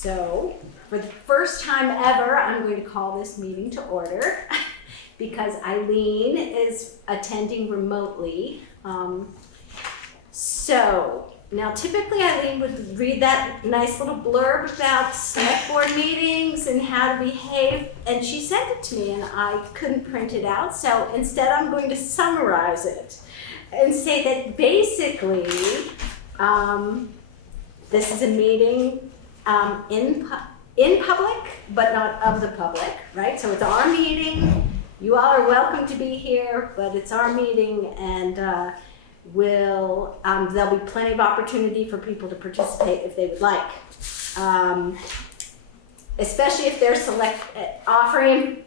So, for the first time ever, I'm going to call this meeting to order because Eileen is attending remotely. So, now typically Eileen would read that nice little blurb about select board meetings and how to behave, and she sent it to me and I couldn't print it out, so instead I'm going to summarize it and say that basically this is a meeting in public, but not of the public, right? So it's our meeting. You all are welcome to be here, but it's our meeting, and there'll be plenty of opportunity for people to participate if they would like. Especially if they're offering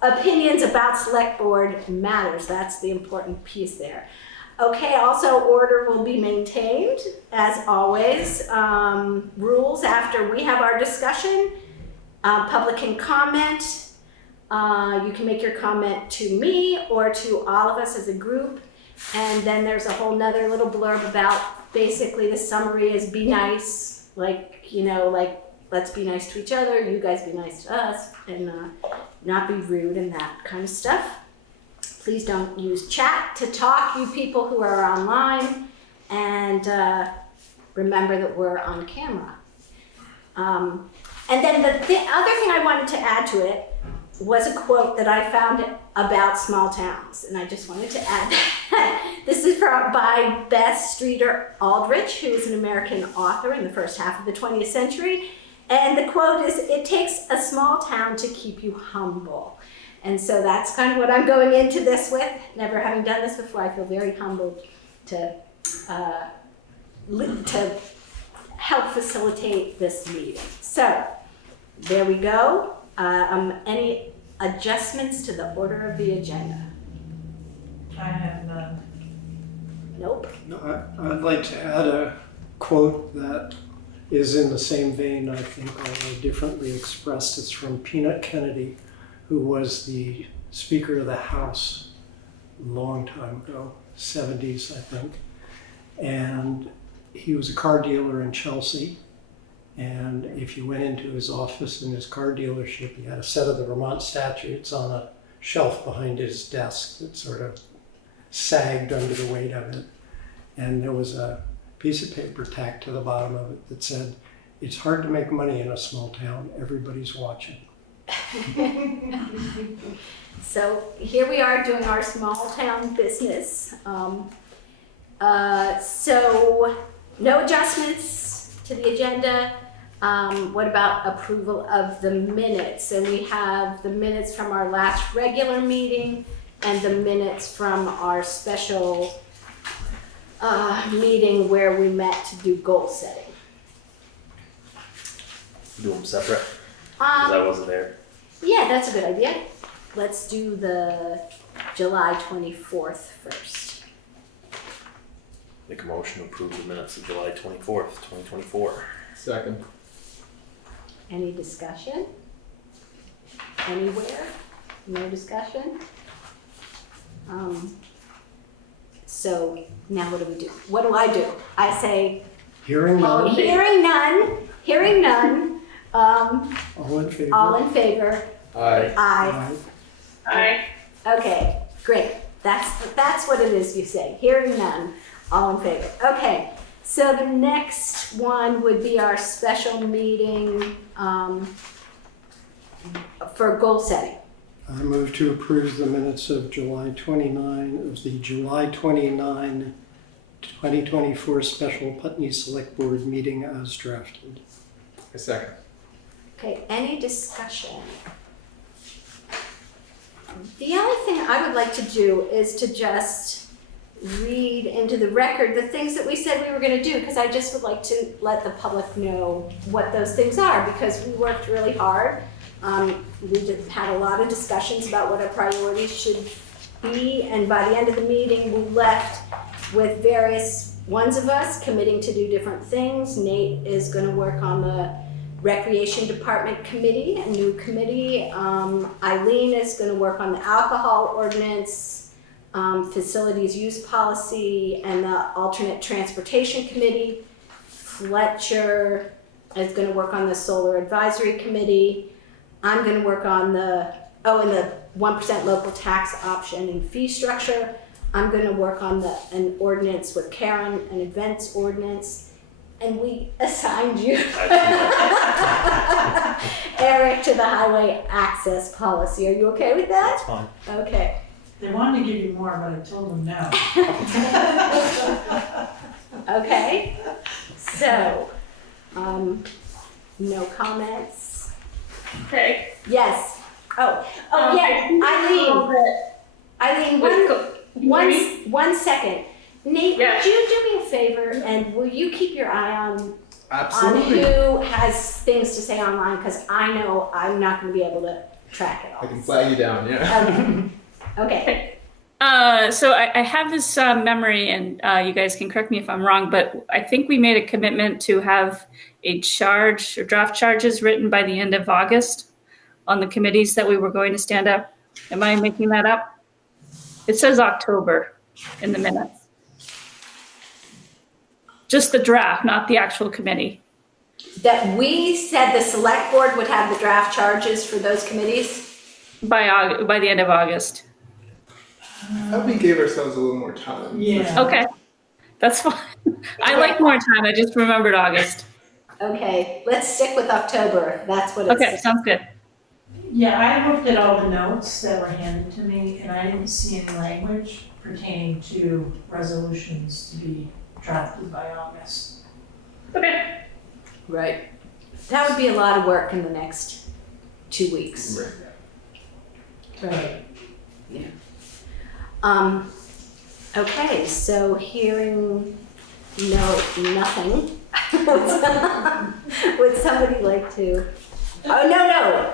opinions about select board matters. That's the important piece there. Okay, also order will be maintained, as always. Rules after we have our discussion. Public can comment. You can make your comment to me or to all of us as a group. And then there's a whole nother little blurb about basically the summary is be nice, like let's be nice to each other, you guys be nice to us, and not be rude and that kind of stuff. Please don't use chat to talk, you people who are online, and remember that we're on camera. And then the other thing I wanted to add to it was a quote that I found about small towns, and I just wanted to add that. This is by Beth Streeter Aldrich, who is an American author in the first half of the 20th century, and the quote is, "It takes a small town to keep you humble." And so that's kind of what I'm going into this with. Never having done this before, I feel very humbled to help facilitate this meeting. So there we go. Any adjustments to the order of the agenda? I have none. Nope. No, I'd like to add a quote that is in the same vein, I think, although differently expressed. It's from Peanut Kennedy, who was the Speaker of the House a long time ago, 70s, I think. And he was a car dealer in Chelsea. And if you went into his office in his car dealership, he had a set of the Vermont statutes on a shelf behind his desk that sort of sagged under the weight of it. And there was a piece of paper tacked to the bottom of it that said, "It's hard to make money in a small town. Everybody's watching." So here we are doing our small town business. So no adjustments to the agenda. What about approval of the minutes? And we have the minutes from our last regular meeting and the minutes from our special meeting where we met to do goal setting. Do them separate, because I wasn't there. Yeah, that's a good idea. Let's do the July 24th first. Make a motion to approve the minutes of July 24th, 2024. Second. Any discussion? Anywhere? No discussion? So now what do we do? What do I do? I say, Hearing none. hearing none. All in favor? All in favor? Aye. Aye. Aye. Okay, great. That's what it is you say. Hearing none. All in favor. Okay. So the next one would be our special meeting for goal setting. I move to approve the minutes of July 29, 2024 special Putney Selectboard meeting as drafted. A second. Okay, any discussion? The only thing I would like to do is to just read into the record the things that we said we were going to do, because I just would like to let the public know what those things are, because we worked really hard. We just had a lot of discussions about what our priorities should be, and by the end of the meeting we left with various ones of us committing to do different things. Nate is going to work on the Recreation Department Committee, a new committee. Eileen is going to work on the alcohol ordinance, facilities use policy, and the alternate transportation committee. Fletcher is gonna work on the solar advisory committee. I'm gonna work on the 1% local tax option and fee structure. I'm gonna work on an ordinance with Karen, an events ordinance. And we assigned you, Eric, to the highway access policy. Are you okay with That's that? fine. Okay. They wanted to give you more, but I told them no. Okay. So, no comments? Okay. Yes. Oh, yeah, Eileen, one second. Nate, Yeah. would you do me a favor and will you keep your eye on Absolutely. who has things to say online? Because I know I'm not going to be able to track it all. I can flag you down, yeah. Okay. So I have this memory, and you guys can correct me if I'm wrong, but I think we made a commitment to have a charge or draft charges written by the end of August on the committees that we were going to stand up. Am I making that up? It says October in the minutes. Just the draft, not the actual committee. That we said the select board would have the draft charges for those committees? By the end of August. I hope we gave ourselves a little more time. Yeah. Okay, that's fine. I like more time. I just remembered August. Okay, let's stick with October. That's what it's. Okay, sounds good. Yeah, I looked at all the notes that were handed to me, and I didn't see any language pertaining to resolutions to be drafted by August. Okay. Right. That would be a lot of work in the next 2 weeks. Right. Okay, so hearing nothing, would somebody like to? Oh, no,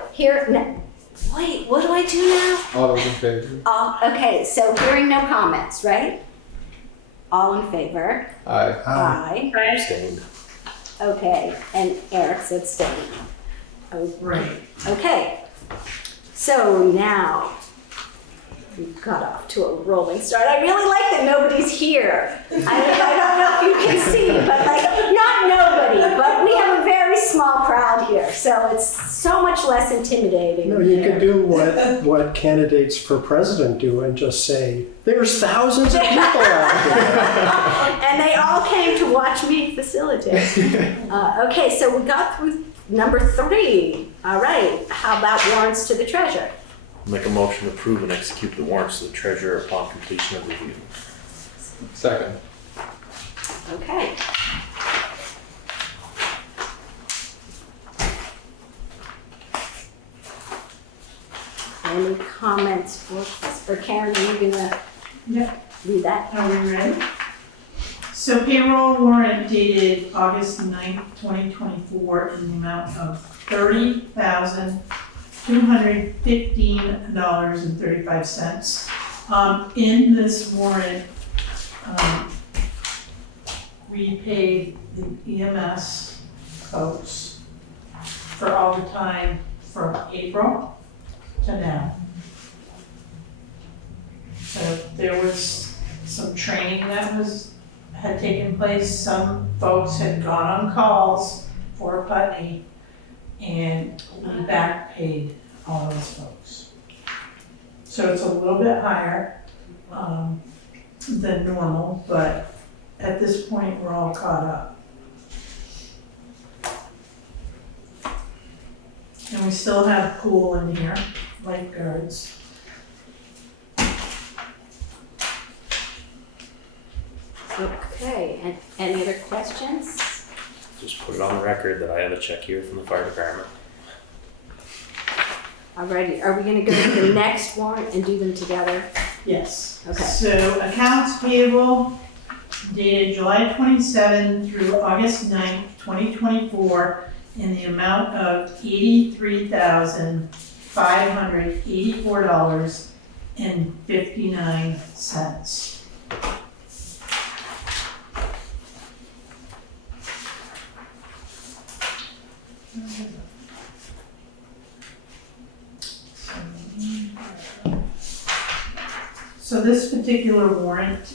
wait, what do I do now? All those in favor? Okay, so hearing no comments, right? All in favor? Aye. Aye. Abstained. Okay, and Eric's abstaining. Oh, Right. okay, so now we've got off to a rolling start. I really like that nobody's here. I mean, I don't know if you can see, but not nobody, but we have a very small crowd here, so it's so much less intimidating. No, you could do what candidates for president do and just say, there's thousands of people out there. And they all came to watch me facilitate. Okay, so we got through number 3. All right, how about warrants to the treasurer? Make a motion to approve and execute the warrants to the treasurer upon completion of review. Second. Okay. Any comments for Karen? Are you gonna read that? Are we ready? So payroll warrant dated August 9th, 2024 in the amount of $30,215.35. In this warrant, we paid the EMS folks for all the time from April to now. So there was some training that had taken place. Some folks had gone on calls for Putney, and we back paid all those folks. So it's a little bit higher than normal, but at this point, we're all caught up. And we still have pool in here, lifeguards. Okay, and any other questions? Just put it on the record that I have a check here from the fire department. Alrighty, are we gonna go to the next warrant and do them together? Yes. Okay. So accounts payable dated July 27 through August 9th, 2024 in the amount of $83,584.59. So this particular warrant,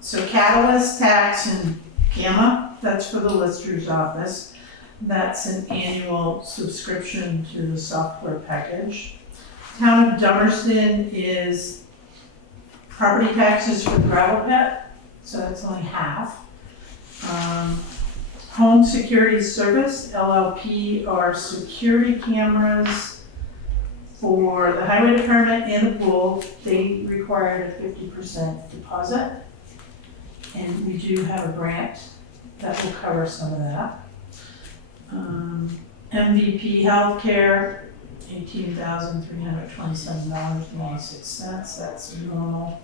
so catalyst tax and gamma, that's for the lister's office. That's an annual subscription to the software package. Town of Dummerston is property taxes for the gravel pit, so that's only half. Home Security Service, LLP, are security cameras for the highway department and the pool. They required a 50% deposit. And we do have a grant that will cover some of that. MVP Healthcare, $18,327.96, that's normal.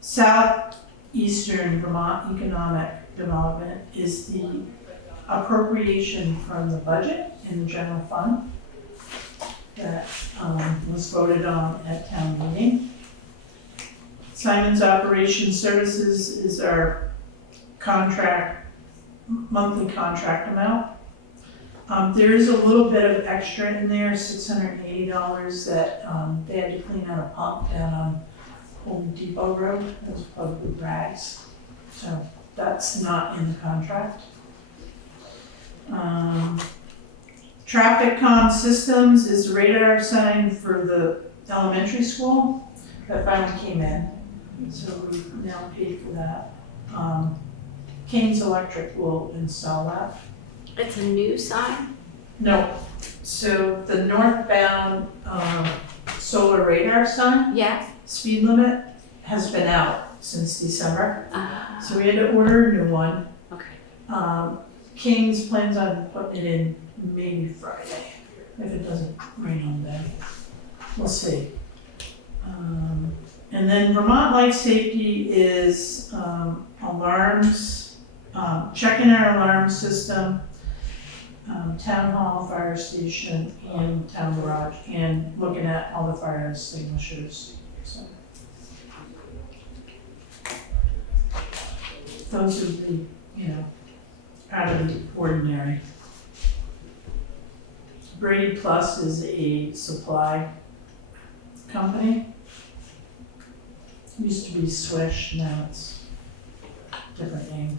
Southeastern Vermont Economic Development is the appropriation from the budget in the general fund that was voted on at town meeting. Simon's Operation Services is our contract, monthly contract amount. There is a little bit of extra in there, $680 that they had to clean out a pump down on Home Depot Road. That was probably rags. So that's not in the contract. Traffic comm systems is the radar sign for the elementary school that finally came in. So we now paid for that. King's Electric will install that. It's a new sign? No, so the northbound solar radar sign, Yeah. speed limit, has been out since December. Ah, So we had to order a new one. okay. King's plans on putting it in maybe Friday, if it doesn't rain on them. We'll see. And then Vermont Life Safety is alarms, checking our alarm system, town hall, fire station, and town garage, and looking at all the fire extinguishers. So those are the, out of the ordinary. Brady Plus is a supply company. Used to be Swish, now it's a different name.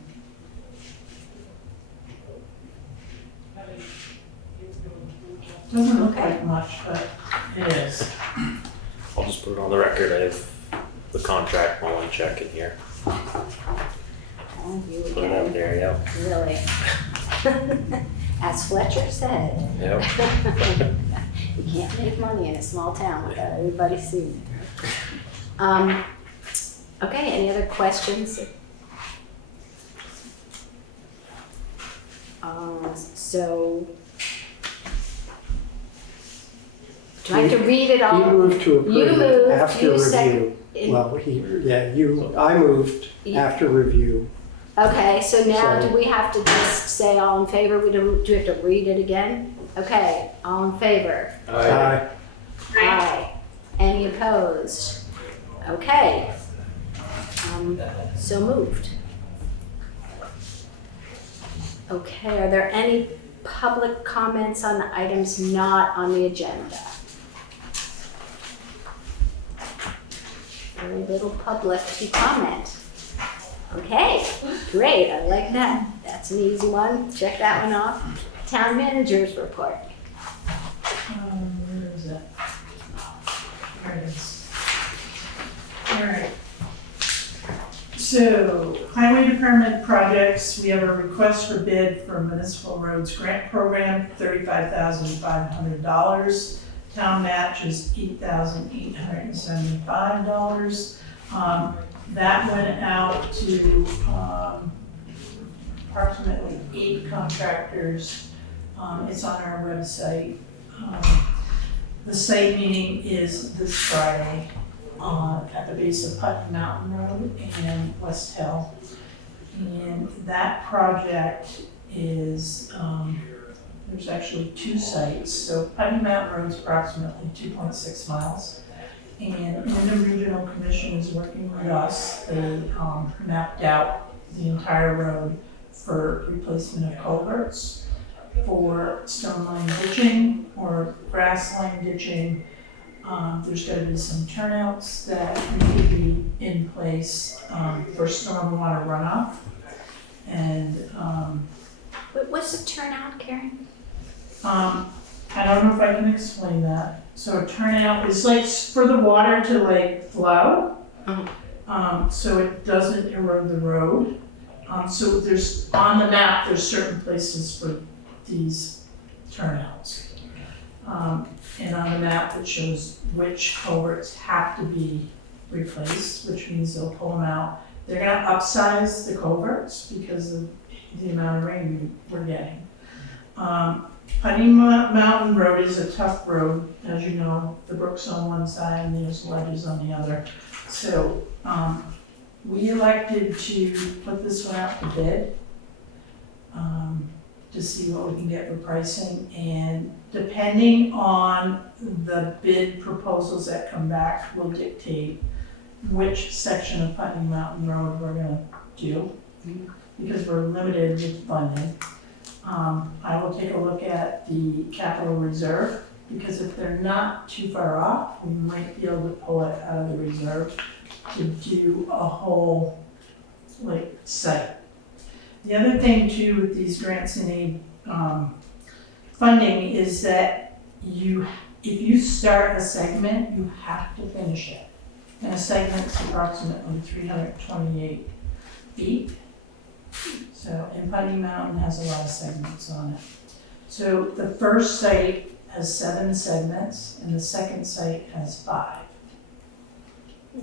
Doesn't look like much, but it is. I'll just put it on the record. I have the contract Mullen check in here. Oh, you Put it out again. there, yep. Really? As Fletcher said, Yep. you can't make money in a small town without everybody seeing it. Okay, any other questions? So, do I have to read it He all? moved to You approve moved, it after you second- review. Well, I moved after review. Okay, so now So- do we have to just say all in favor? Do we have to read it again? Okay, all in favor? Aye. Aye. Any opposed? Okay. So moved. Okay, are there any public comments on items not on the agenda? Very little public to comment. Okay, great, I like that. That's an easy one. Check that one off. Town manager's report. Where is it? There it is. All right. So, highway department projects, we have a request for bid for municipal roads grant program, $35,500. Town match is $8,875. That went out to approximately 8 contractors. It's on our website. The site meeting is this Friday at the base of Putney Mountain Road and West Hill. And that project is, there's actually 2 sites. So Putney Mountain Road is approximately 2.6 miles. And Windham Regional Commission is working with us. They mapped out the entire road for replacement of culverts, for stone line ditching or grass line ditching. There's got to be some turnouts that need to be in place for stormwater runoff. And What's the turnout, Karen? I don't know if I can explain that. So a turnout is like for the water to like flow, so it doesn't erode the road. So there's, on the map, there's certain places for these turnouts. And on the map, it shows which culverts have to be replaced, which means they'll pull them out. They're gonna upsize the culverts because of the amount of rain we're getting. Putney Mountain Road is a tough road, as you know. The brook's on one side and there's ledges on the other. So we elected to put this one out to bid to see what we can get for pricing. And depending on the bid proposals that come back will dictate which section of Putney Mountain Road we're gonna do, because we're limited with funding. I will take a look at the capital reserve, because if they're not too far off, we might be able to pull it out of the reserve to do a whole, like, site. The other thing too with these grants and aid funding is that if you start a segment, you have to finish it. And a segment's approximately 328 feet. So, and Putney Mountain has a lot of segments on it. So the first site has 7 segments and the second site has 5.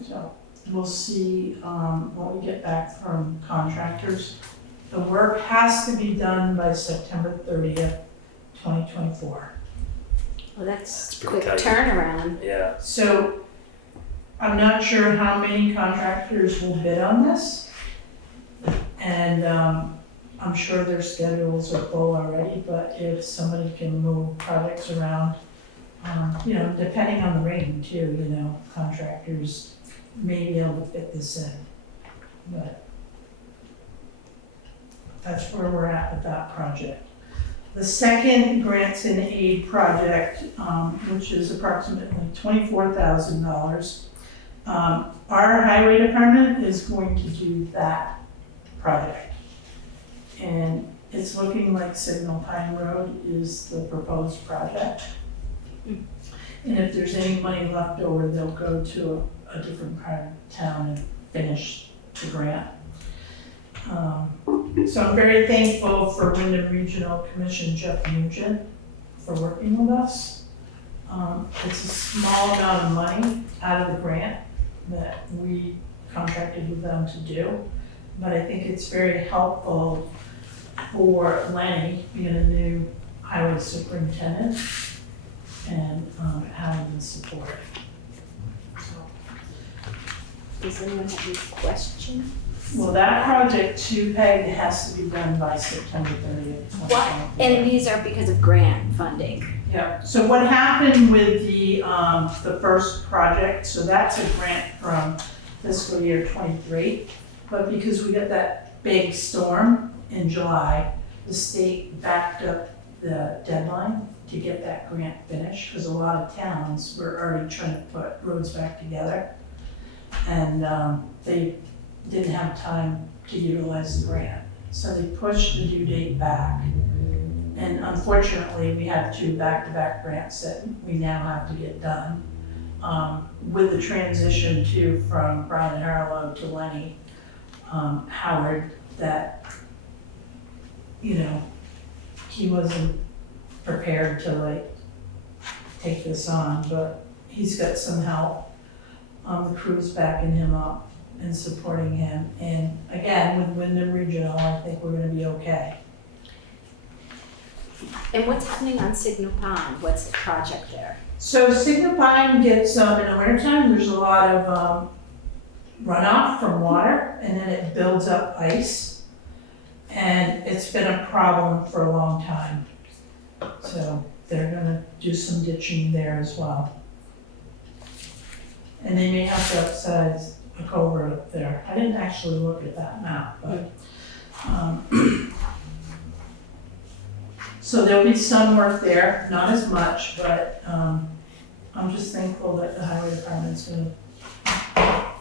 So we'll see what we get back from contractors. The work has to be done by September 30th, 2024. Well, that's pretty quick tight. turnaround. Yeah. So I'm not sure how many contractors will bid on this. And I'm sure their schedules are full already, but if somebody can move projects around, you know, depending on the rain too, you know, contractors may be able to fit this in. But that's where we're at with that project. The second grants and aid project, which is approximately $24,000, our highway department is going to do that project. And it's looking like Signal Pine Road is the proposed project. And if there's any money left over, they'll go to a different part of town and finish the grant. So I'm very thankful for Windham Regional Commission Jeff Nugent for working with us. It's a small amount of money out of the grant that we contracted with them to do, but I think it's very helpful for Lenny being a new highway superintendent and having the support. So, Does anyone have any questions? well, that project too, Peg, has to be done by September 30th. What? And these are because of grant funding. Yeah, so what happened with the first project, so that's a grant from fiscal year '23, but because we got that big storm in July, the state backed up the deadline to get that grant finished, because a lot of towns were already trying to put roads back together. And they didn't have time to utilize the grant. So they pushed the due date back. And unfortunately, we had 2 back-to-back grants that we now have to get done. With the transition too from Brian Harlow to Lenny Howard, that, you know, he wasn't prepared to like take this on, but he's got some help. The crew's backing him up and supporting him. And again, with Windham Regional, I think we're gonna be okay. And what's happening on Signal Pond? What's the project there? So Signal Pine gets, in the wintertime, there's a lot of runoff from water, and then it builds up ice. And it's been a problem for a long time. So they're gonna do some ditching there as well. And they may have to upsize a culvert up there. I didn't actually look at that map, but. So there'll be some work there, not as much, but I'm just thankful that the highway department's gonna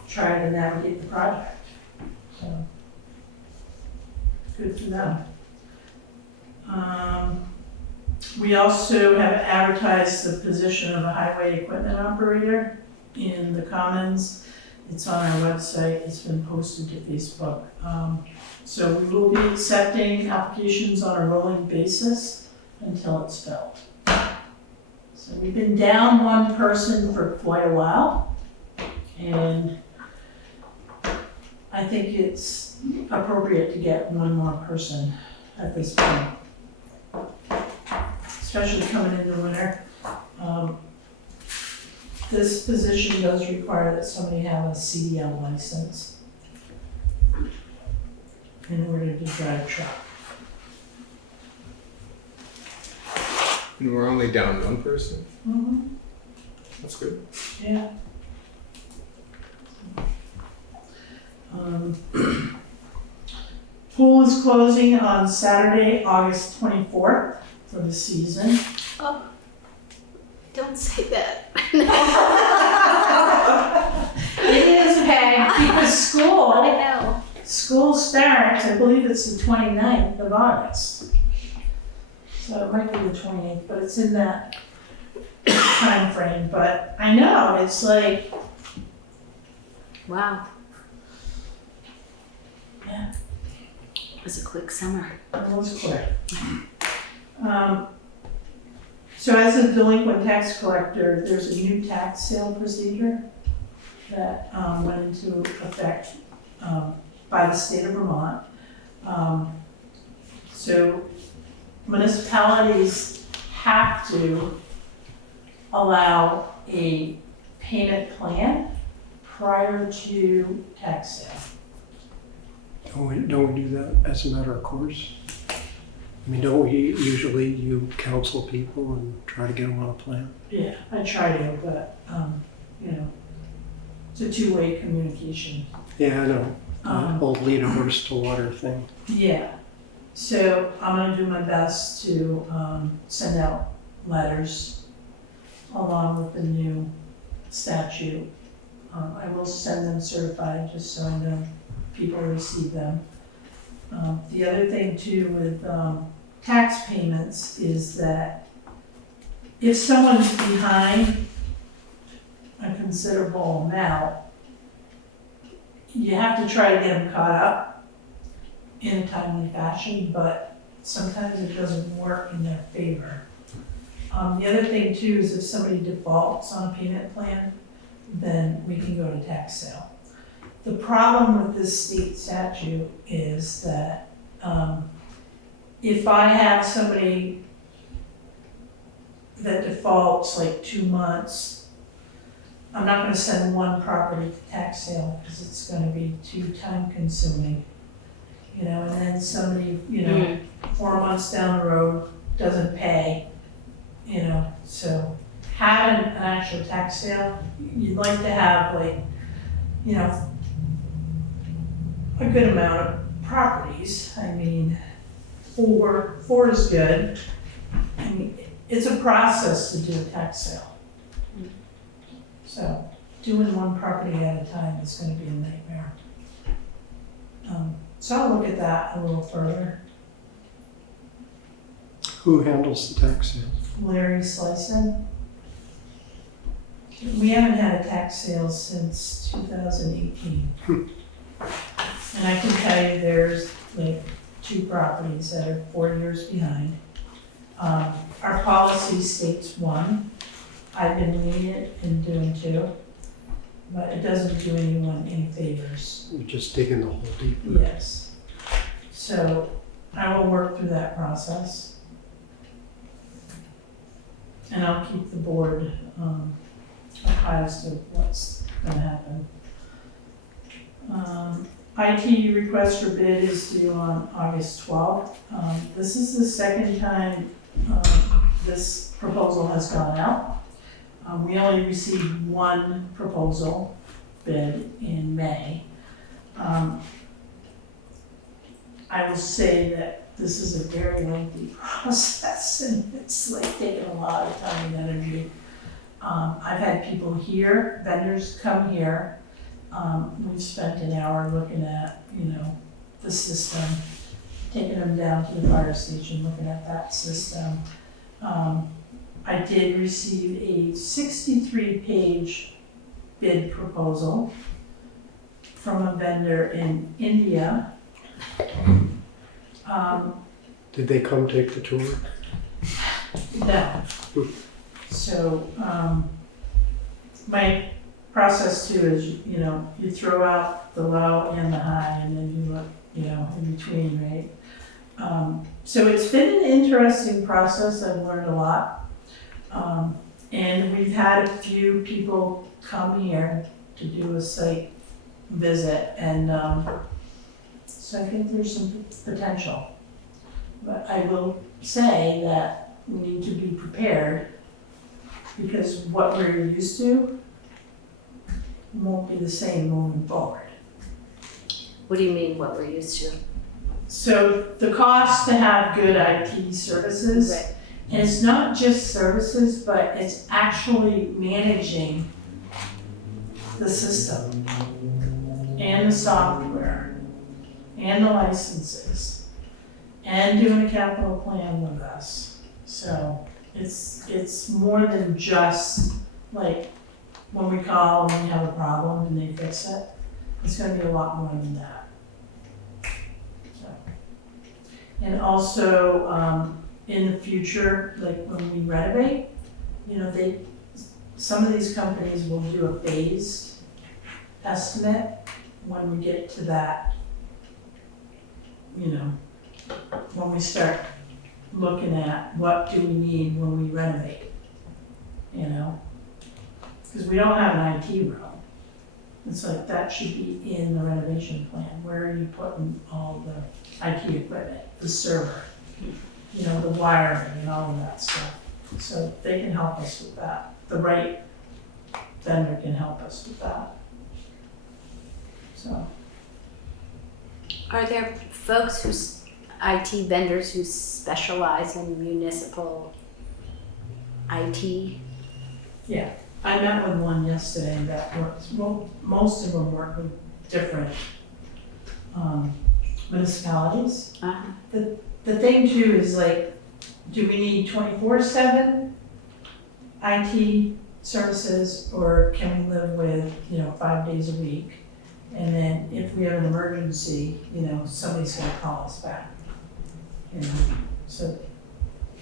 try to navigate the project. So, good for them. We also have advertised the position of a highway equipment operator in the Commons. It's on our website, it's been posted to Facebook. So we will be accepting applications on a rolling basis until it's filled. So we've been down one person for quite a while, and I think it's appropriate to get one more person at this point, especially coming into winter. This position does require that somebody have a CDL license in order to drive a truck. And we're only down one person? Mm-hmm. That's good. Yeah. Pool is closing on Saturday, August 24th for the season. Oh, don't say that. It is, okay, because I know. school starts, I believe it's the 29th of August. So it might be the 28th, but it's in that time frame. But I know, it's like, Wow. yeah, It was a quick summer. it was quick. So as a delinquent tax collector, there's a new tax sale procedure that went into effect by the state of Vermont. So municipalities have to allow a payment plan prior to tax sale. Don't we do that as a matter of course? I mean, don't we usually, you counsel people and try to get them on a plan? Yeah, I try to, but, you know, it's a two-way communication. Yeah, I know. Um, Old lead a horse to water thing. Yeah, so I'm gonna do my best to send out letters along with the new statute. I will send them certified, just so I know people receive them. The other thing too with tax payments is that if someone's behind a considerable amount, you have to try to get them caught up in a timely fashion, but sometimes it doesn't work in their favor. The other thing too is if somebody defaults on a payment plan, then we can go to tax sale. The problem with this state statute is that if I have somebody that defaults like 2 months, I'm not gonna send one property to tax sale because it's gonna be too time consuming. You know, and then somebody, you know, 4 months down the road doesn't pay, you know, so having an actual tax sale, you'd like to have like, you know, a good amount of properties. I mean, four is good. I mean, it's a process to do a tax sale. So doing one property at a time is gonna be a nightmare. So I'll look at that a little further. Who handles the tax sales? Larry Slicen. We haven't had a tax sale since 2018. And I can tell you there's like 2 properties that are 4 years behind. Our policy states 1. I've been lenient in doing 2, but it doesn't do anyone any favors. You're just digging the hole deeper. Yes. So I will work through that process. And I'll keep the board apprised of what's gonna happen. IT request for bid is due on August 12th. This is the second time this proposal has gone out. We only received 1 proposal bid in May. I will say that this is a very lengthy process and it's like taking a lot of time and energy. I've had people here, vendors come here. We've spent an hour looking at, you know, the system. taking them down to the fire station, looking at that system. I did receive a 63-page bid proposal from a vendor in India. Did they come take the tour? No. So, my process too is, you know, you throw out the low and the high and then you look, you know, in between, right? So it's been an interesting process. I've learned a lot. And we've had a few people come here to do a site visit, and so I think there's some potential. But I will say that we need to be prepared, because what we're used to won't be the same moving forward. What do you mean, what we're used to? So the cost to have good IT services, Right. and it's not just services, but it's actually managing the system and the software and the licenses and doing a capital plan with us. So it's more than just like when we call and we have a problem and they fix it. It's gonna be a lot more than that. So. And also, in the future, like when we renovate, you know, some of these companies will do a phased estimate when we get to that, you know, when we start looking at what do we need when we renovate, you know? Because we don't have an IT room. It's like that should be in the renovation plan. Where are you putting all the IT equipment, the server, you know, the wiring and all of that stuff? So they can help us with that. The right vendor can help us with that. So. Are there folks IT vendors who specialize in municipal IT? Yeah, I met with one yesterday that works, well, most of them work with different municipalities. Uh-huh. The thing too is like, do we need 24/7 IT services, or can we live with, you know, 5 days a week? And then if we have an emergency, you know, somebody's gonna call us back. You know, so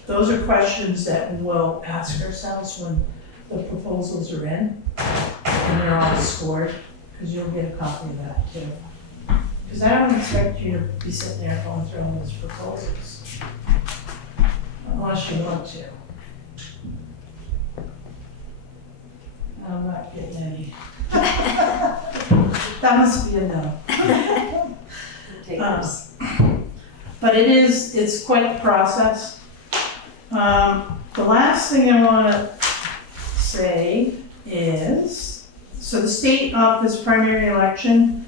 those are questions that we'll ask ourselves when the proposals are in and they're all scored, because you'll get a copy of that too. Because I don't expect you to be sitting there going through all those proposals, unless you want to. I'm not getting any. That must be a no. But it's quite the process. The last thing I want to say is, so the state office primary election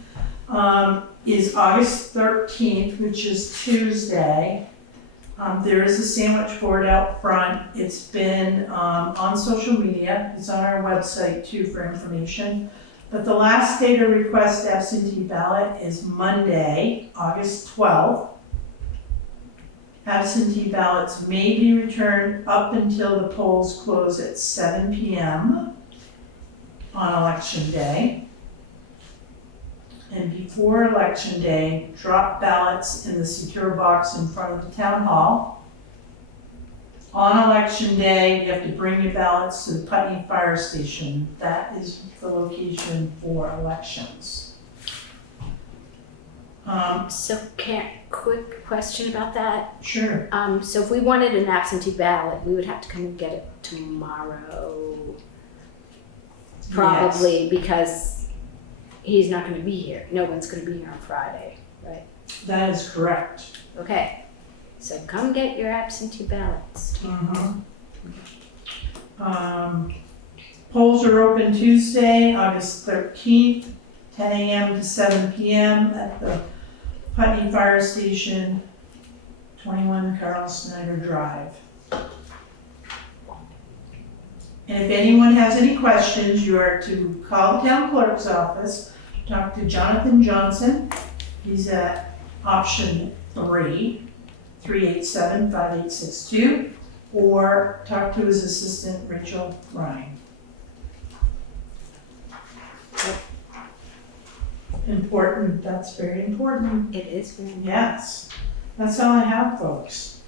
is August 13th, which is Tuesday. There is a sandwich board out front. It's been on social media. It's on our website too for information. But the last day to request absentee ballot is Monday, August 12th. Absentee ballots may be returned up until the polls close at 7 p.m. on election day. And before election day, drop ballots in the secure box in front of the town hall. On election day, you have to bring your ballots to the Putney Fire Station. That is the location for elections. So quick question about that. Sure. So if we wanted an absentee ballot, we would have to come and get it tomorrow. Probably, because he's not gonna be here. No one's gonna be here on Friday, right? That is correct. Okay, so come get your absentee ballots. Polls are open Tuesday, August 13th, 10 a.m. to 7 p.m. at the Putney Fire Station, 21 Carl Snyder Drive. And if anyone has any questions, you are to call the town clerk's office, talk to Jonathan Johnson. He's at option 387-5862, or talk to his assistant, Rachel Ryan. Important, that's very important. It is very important. Yes, that's all I have, folks.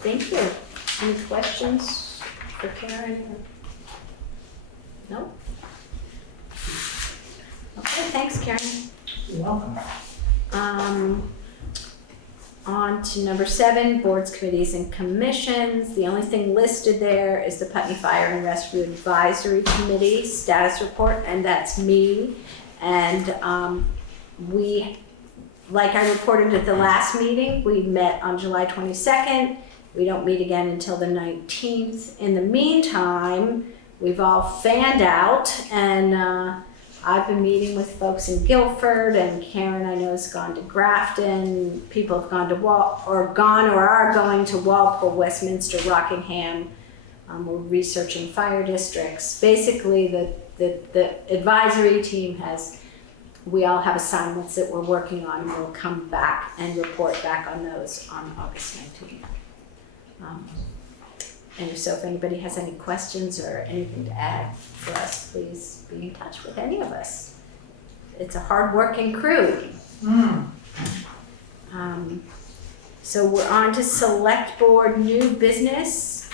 Thank you. Any questions for Karen? No? Okay, thanks, Karen. You're welcome. On to number 7, boards, committees, and commissions. The only thing listed there is the Putney Fire and Rescue Advisory Committee status report, and that's me. And we, like I reported at the last meeting, we met on July 22nd. We don't meet again until the 19th. In the meantime, we've all fanned out, and I've been meeting with folks in Guilford, and Karen, I know, has gone to Grafton. People have gone to or are going to Walpole, Westminster, Rockingham. We're researching fire districts. Basically, the advisory team we all have assignments that we're working on, and we'll come back and report back on those on August 19th. And so if anybody has any questions or anything to add for us, please be in touch with any of us. It's a hard-working crew. So we're on to Selectboard New Business.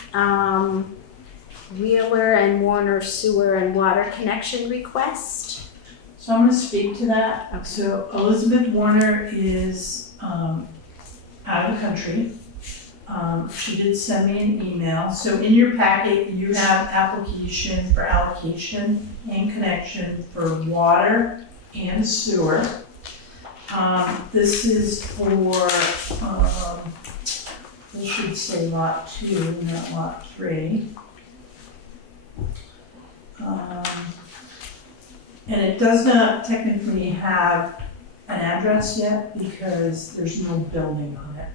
Wheeler and Warner sewer and water connection request. So I'm going to speak to that. Okay. So Elizabeth Warner is out of the country. She did send me an email. So in your packet, you have application for allocation and connection for water and sewer. This is for, this should say lot 2, not lot 3. And it does not technically have an address yet because there's no building on it.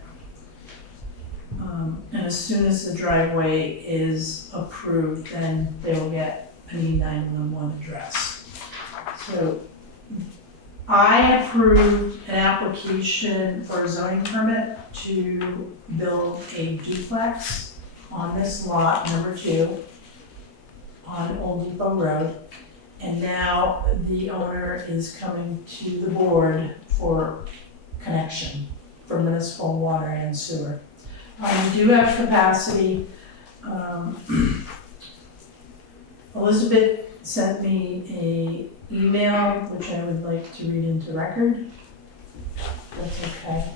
And as soon as the driveway is approved, then they will get an E911 address. So I approved an application for a zoning permit to build a duplex on this lot, number 2, on Old Depot Road. And now the owner is coming to the board for connection for municipal water and sewer. We do have capacity. Elizabeth sent me an email, which I would like to read into record. That's okay.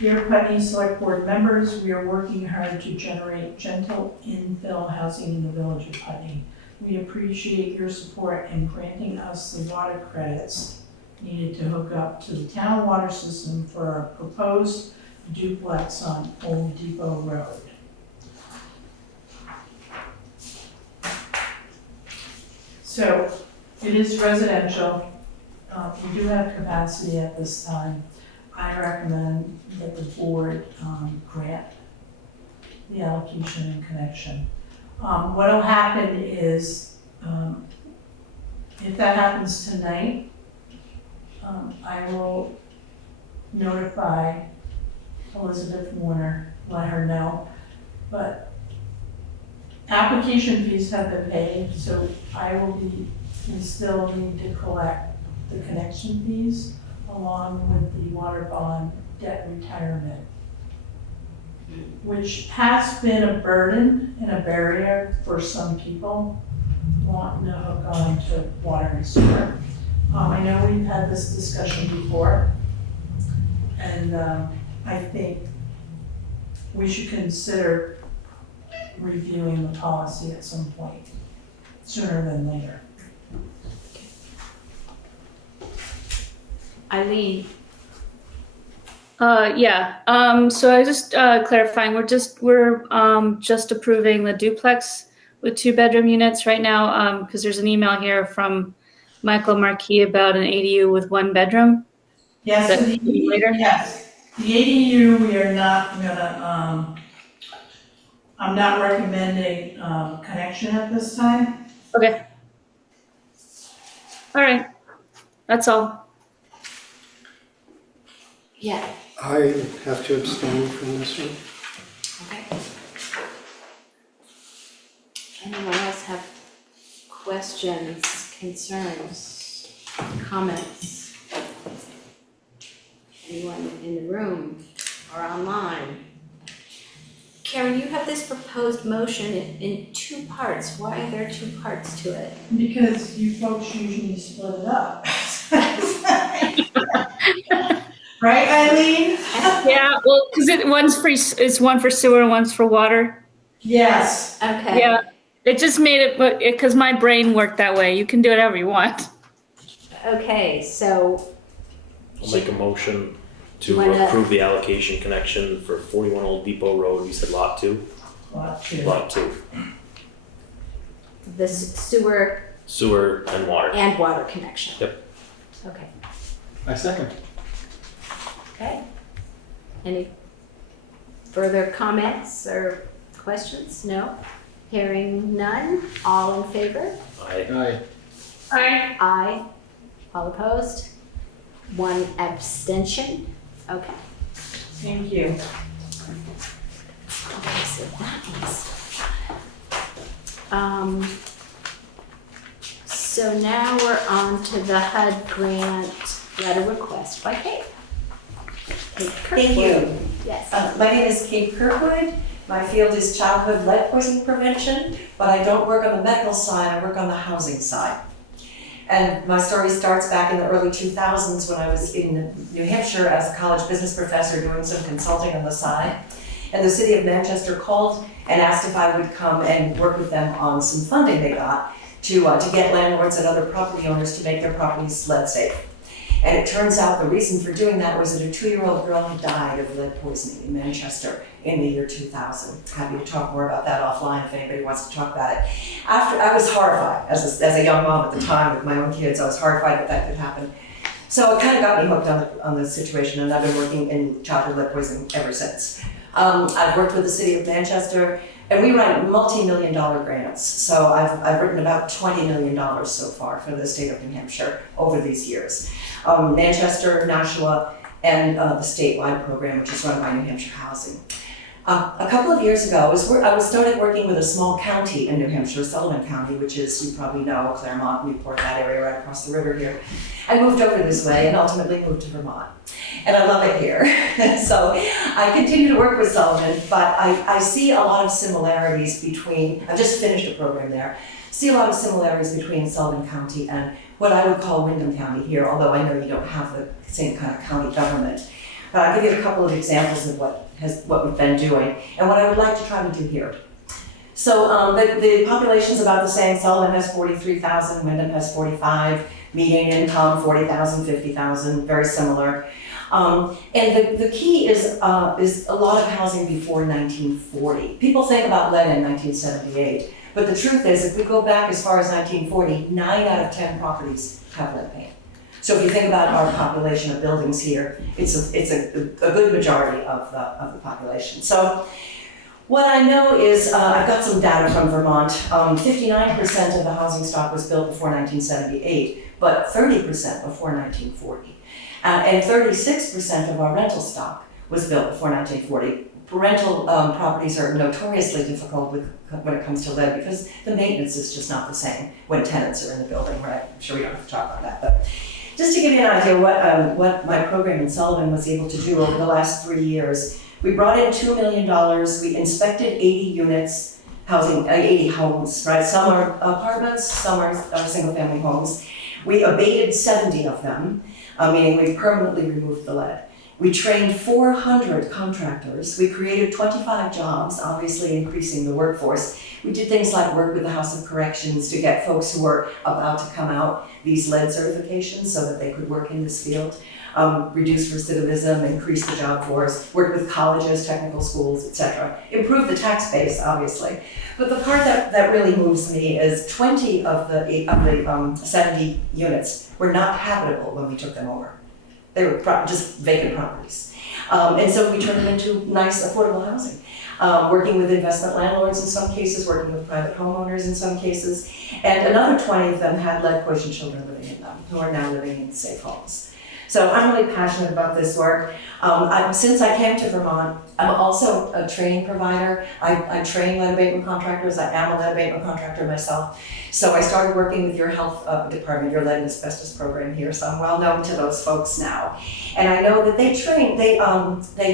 Dear Putney Select Board members, we are working hard to generate gentle infill housing in the village of Putney. We appreciate your support in granting us the water credits needed to hook up to the town water system for our proposed duplex on Old Depot Road. So it is residential. We do have capacity at this time. I recommend that the board grant the allocation and connection. What will happen is, if that happens tonight, I will notify Elizabeth Warner, let her know. But application fees have been paid, so we still need to collect the connection fees along with the water bond debt retirement, which has been a burden and a barrier for some people wanting to hook on to water and sewer. I know we've had this discussion before, and I think we should consider reviewing the policy at some point, sooner than later. Eileen. Yeah. So I just clarifying. We're just approving the duplex with 2-bedroom units right now because there's an email here from Michael Marquis about an ADU with 1 bedroom. Yes. So yes. The ADU we are not gonna. I'm not recommending connection at this time. Okay. All right. That's all. Yeah, I have to abstain from this one. okay. Anyone else have questions, concerns, comments? Anyone in the room or online? Karen, you have this proposed motion in two parts. Why are there two parts to it? Because you folks usually split it up. Right, Eileen? Yeah, well, because it's one for sewer and one's for water. Yes. Okay. Yeah, it just made it, but because my brain worked that way. You can do whatever you want. Okay, so I'll make a motion to Wanna- approve the allocation connection for 41 Old Depot Road. You said lot 2? Lot two. Lot 2. the sewer Sewer and water. and water connection. Yep. Okay, I second. okay. Any further comments or questions? No? Hearing none, all in favor? Aye. Aye. Aye. All opposed? One abstention? Okay. Thank you. Okay, so that so now we're on to the HUD grant letter request by Kate. Kate Thank you. Kirkwood. Yes. My name is Kate Kirkwood. My field is childhood lead poisoning prevention, but I don't work on the medical side, I work on the housing side. And my story starts back in the early 2000s when I was in New Hampshire as a college business professor doing some consulting on the side. And the city of Manchester called and asked if I would come and work with them on some funding they got to get landlords and other property owners to make their properties lead safe. And it turns out the reason for doing that was that a 2-year-old girl had died of lead poisoning in Manchester in the year 2000. Happy to talk more about that offline if anybody wants to talk about it. After, I was horrified as a young mom at the time with my own kids. I was horrified that could happen. So it kind of got me hooked on the situation, and I've been working in childhood lead poisoning ever since. I've worked with the city of Manchester, and we write multi-million-dollar grants. So I've written about $20 million so far for the state of New Hampshire over these years. Manchester, Nashua, and the statewide program, which is run by New Hampshire Housing. A couple of years ago, I started working with a small county in New Hampshire, Sullivan County, which is, you probably know, Claremont, Newport, that area right across the river here. I moved over this way and ultimately moved to Vermont. And I love it here. So I continue to work with Sullivan, but I see a lot of similarities between, I've just finished a program there, see a lot of similarities between Sullivan County and what I would call Windham County here, although I know you don't have the same kind of county government. But I'll give you a couple of examples of what we've been doing and what I would like to try to do here. So the population's about the same. Sullivan has 43,000, Windham has 45, median income 40,000, 50,000, very similar. And the key is a lot of housing before 1940. People think about lead in 1978, but the truth is if we go back as far as 1940, 9 out of 10 properties have lead paint. So if you think about our population of buildings here, it's a good majority of the population. So what I know is, I've got some data from Vermont. 59% of the housing stock was built before 1978, but 30% before 1940. And 36% of our rental stock was built before 1940. Rental properties are notoriously difficult when it comes to lead because the maintenance is just not the same when tenants are in the building, right? I'm sure we don't have to talk about that, but just to give you an idea what my program in Sullivan was able to do over the last 3 years, we brought in $2 million, we inspected 80 units, 80 homes, right? Some are apartments, some are single family homes. We abated 70 of them, meaning we permanently removed the lead. We trained 400 contractors. We created 25 jobs, obviously increasing the workforce. We did things like work with the House of Corrections to get folks who were about to come out these lead certifications so that they could work in this field, reduce recidivism, increase the job force, work with colleges, technical schools, etc. Improve the tax base, obviously. But the part that really moves me is 20 of the 70 units were not habitable when we took them over. They were just vacant properties. And so we turned them into nice, affordable housing. Working with investment landlords in some cases, working with private homeowners in some cases. And another 20 of them had lead poisoned children living in them, who are now living in safe homes. So I'm really passionate about this work. Since I came to Vermont, I'm also a training provider. I train lead abatement contractors. I am a lead abatement contractor myself. So I started working with your health department, your lead and asbestos program here. So I'm well known to those folks now. And I know that they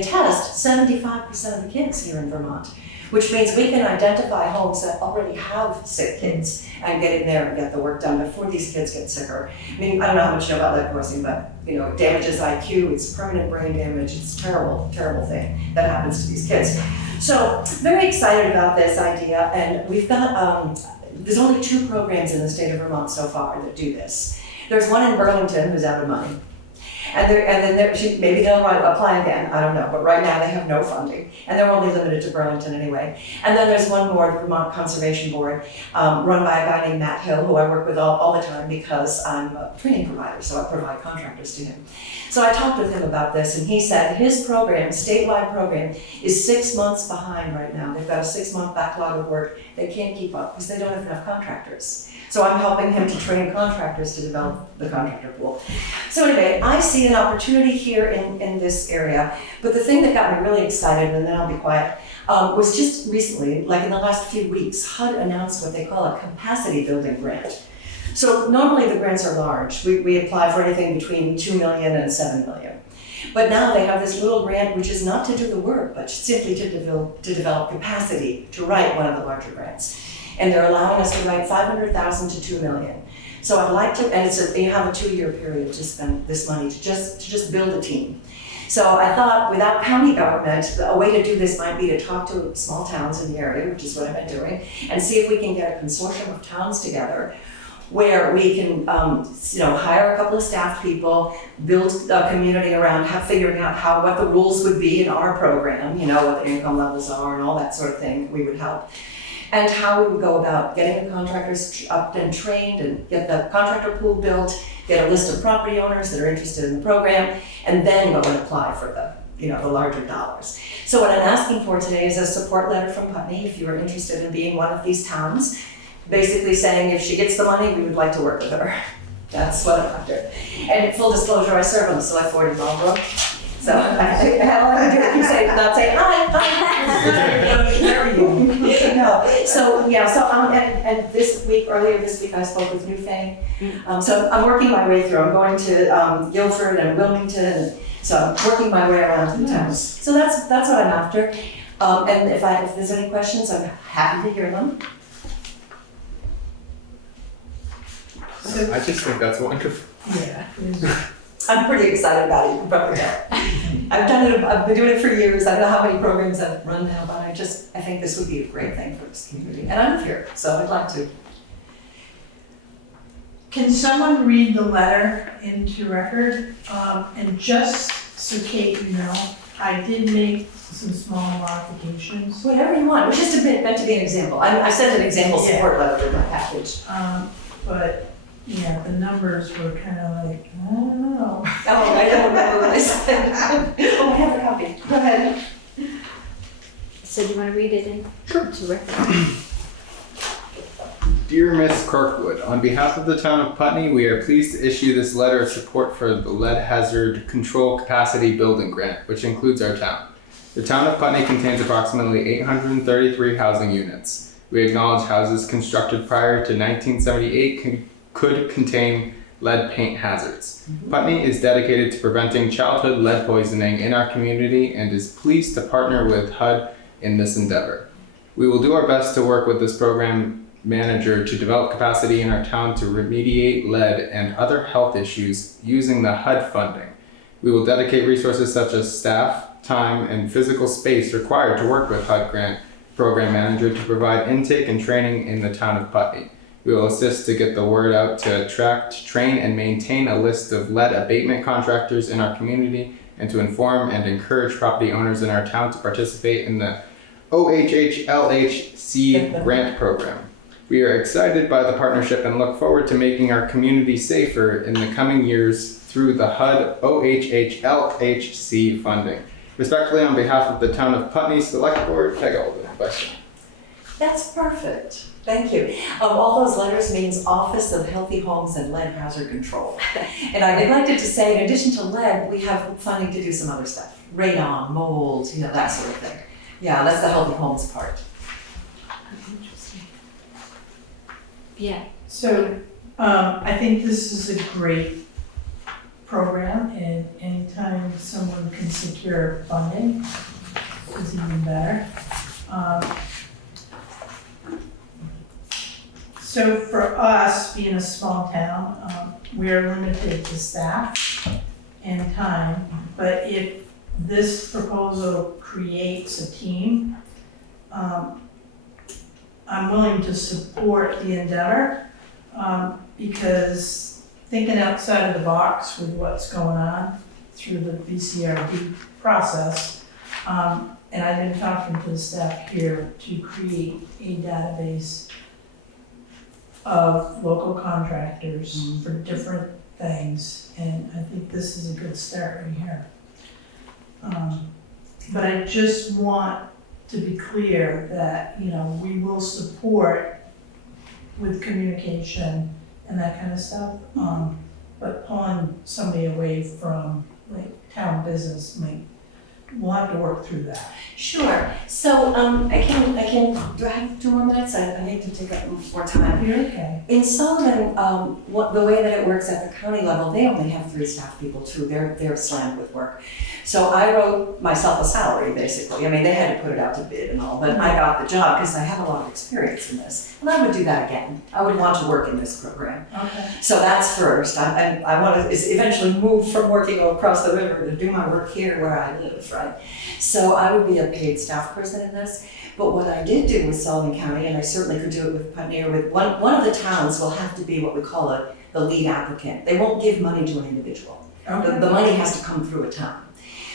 test 75% of the kids here in Vermont, which means we can identify homes that already have sick kids and get in there and get the work done before these kids get sicker. I mean, I don't know how much you know about lead poisoning, but you know, it damages IQ, it's permanent brain damage, it's a terrible, terrible thing that happens to these kids. So, very excited about this idea, and we've got, there's only 2 programs in the state of Vermont so far that do this. There's one in Burlington who's out of money. Maybe they'll apply again, I don't know, but right now they have no funding, and they're only limited to Burlington anyway. And then there's one more, the Vermont Conservation Board, run by a guy named Matt Hill, who I work with all the time because I'm a training provider, so I provide contractors to him. So I talked with him about this, and he said his program, statewide program, is 6 months behind right now. They've got a 6-month backlog of work. They can't keep up because they don't have enough contractors. So I'm helping him to train contractors to develop the contractor pool. So anyway, I see an opportunity here in this area, but the thing that got me really excited, and then I'll be quiet, was just recently, like in the last few weeks, HUD announced what they call a capacity building grant. So normally the grants are large. We apply for anything between $2 million and $7 million. But now they have this little grant, which is not to do the work, but simply to develop capacity to write one of the larger grants. And they're allowing us to write $500,000 to $2 million. So I'd like to, and you have a 2-year period to spend this money to just build a team. So I thought, without county government, a way to do this might be to talk to small towns in the area, which is what I've been doing, and see if we can get a consortium of towns together where we can, hire a couple of staff people, build a community around figuring out what the rules would be in our program, what the income levels are and all that sort of thing. We would help. And how we would go about getting the contractors up and trained and get the contractor pool built, get a list of property owners that are interested in the program, and then go and apply for the larger dollars. So what I'm asking for today is a support letter from Putney if you are interested in being one of these towns, basically saying if she gets the money, we would like to work with her. That's what I'm after. And full disclosure, I serve on the select board in Brattleboro. So all I can do is not say hi. No. So and earlier this week I spoke with New Fane. So I'm working my way through. I'm going to Guilford and Wilmington, and so I'm working my way around the towns. So that's what I'm after. And if there's any questions, I'm happy to hear them. I just think that's wonderful. Yeah. I'm pretty excited about it, you can probably tell. I've been doing it for years. I don't know how many programs I've run now, but I think this would be a great thing for this community. And I'm here, so I'd like to. Can someone read the letter into record? And just so Kate, I did make some small modifications. Whatever you want. It was just meant to be an example. I sent an example support letter in my package. But yeah, the numbers were kind of like, I don't know. Oh, I don't remember what I said. Oh, I have a copy. Go ahead. So do you want to read it in? Sure. To record? Dear Miss Kirkwood, on behalf of the town of Putney, we are pleased to issue this letter of support for the Lead Hazard Control Capacity Building Grant, which includes our town. The town of Putney contains approximately 833 housing units. We acknowledge houses constructed prior to 1978 could contain lead paint hazards. Putney is dedicated to preventing childhood lead poisoning in our community and is pleased to partner with HUD in this endeavor. We will do our best to work with this program manager to develop capacity in our town to remediate lead and other health issues using the HUD funding. We will dedicate resources such as staff, time, and physical space required to work with HUD grant program manager to provide intake and training in the town of Putney. We will assist to get the word out to attract, train, and maintain a list of lead abatement contractors in our community and to inform and encourage property owners in our town to participate in the OHHLHC grant program. We are excited by the partnership and look forward to making our community safer in the coming years through the HUD OHHLHC funding. Respectfully, on behalf of the town of Putney Selectboard, Alden, Fletcher. That's perfect. Thank you. All those letters means Office of Healthy Homes and Lead Hazard Control. And I neglected to say, in addition to lead, we have funding to do some other stuff. Radon, mold, that sort of thing. Yeah, that's the Healthy Homes part. Interesting. Yeah. So, I think this is a great program, and anytime someone can secure funding is even better. So for us, being a small town, we're limited to staff and time, but if this proposal creates a team, I'm willing to support the endeavor, because thinking outside of the box with what's going on through the BCRD process, and I've been talking to the staff here to create a database of local contractors for different things, and I think this is a good start right here. But I just want to be clear that, we will support with communication and that kind of stuff, but pulling somebody away from town business, we'll have to work through that. Sure. So I can, do I have 2 more minutes? I hate to take up more time. You're okay. In Sullivan, the way that it works at the county level, they only have 3 staff people too. They're slammed with work. So I wrote myself a salary, basically. I mean, they had to put it out to bid and all, but I got the job because I have a lot of experience in this. And I would do that again. I would want to work in this program. Okay. So that's first. I want to eventually move from working across the river to do my work here where I live, right? So I would be a paid staff person in this. But what I did do with Sullivan County, and I certainly could do it with Putney or with one of the towns, will have to be what we call the lead applicant. They won't give money to an individual. Okay. The money has to come through a town.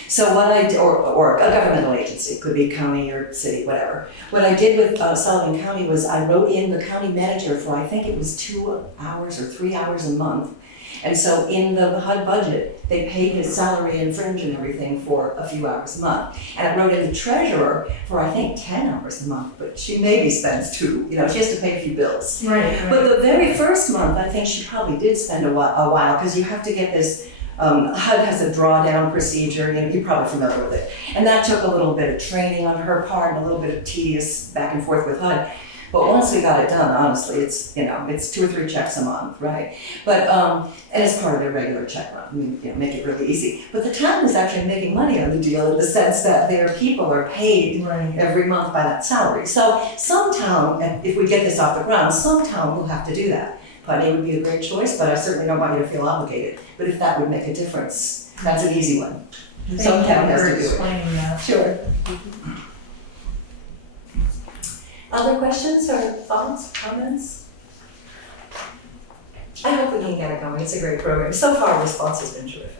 So what I did, or a governmental agency, it could be county or city, whatever. What I did with Sullivan County was I wrote in the county manager for, I think it was 2 hours or 3 hours a month. And so in the HUD budget, they paid his salary and fringe and everything for a few hours a month. And I wrote in the treasurer for, I think, 10 hours a month, but she maybe spends 2. She has to pay a few bills. Right. But the very first month, I think she probably did spend a while, because you have to get this, HUD has a drawdown procedure, you're probably familiar with it. And that took a little bit of training on her part and a little bit of tedious back and forth with HUD. But once we got it done, honestly, it's 2 or 3 checks a month, right? But, and it's part of their regular check run, make it really easy. But the town is actually making money on the deal in the sense that their people are paid every month by that salary. So some town, and if we get this off the ground, some town will have to do that. Putney would be a great choice, but I certainly don't want you to feel obligated. But if that would make a difference, that's an easy one. Some town has to do it. Explaining that. Sure. Other questions or thoughts, comments? I hope we can get it going. It's a great program. So far, response has been terrific.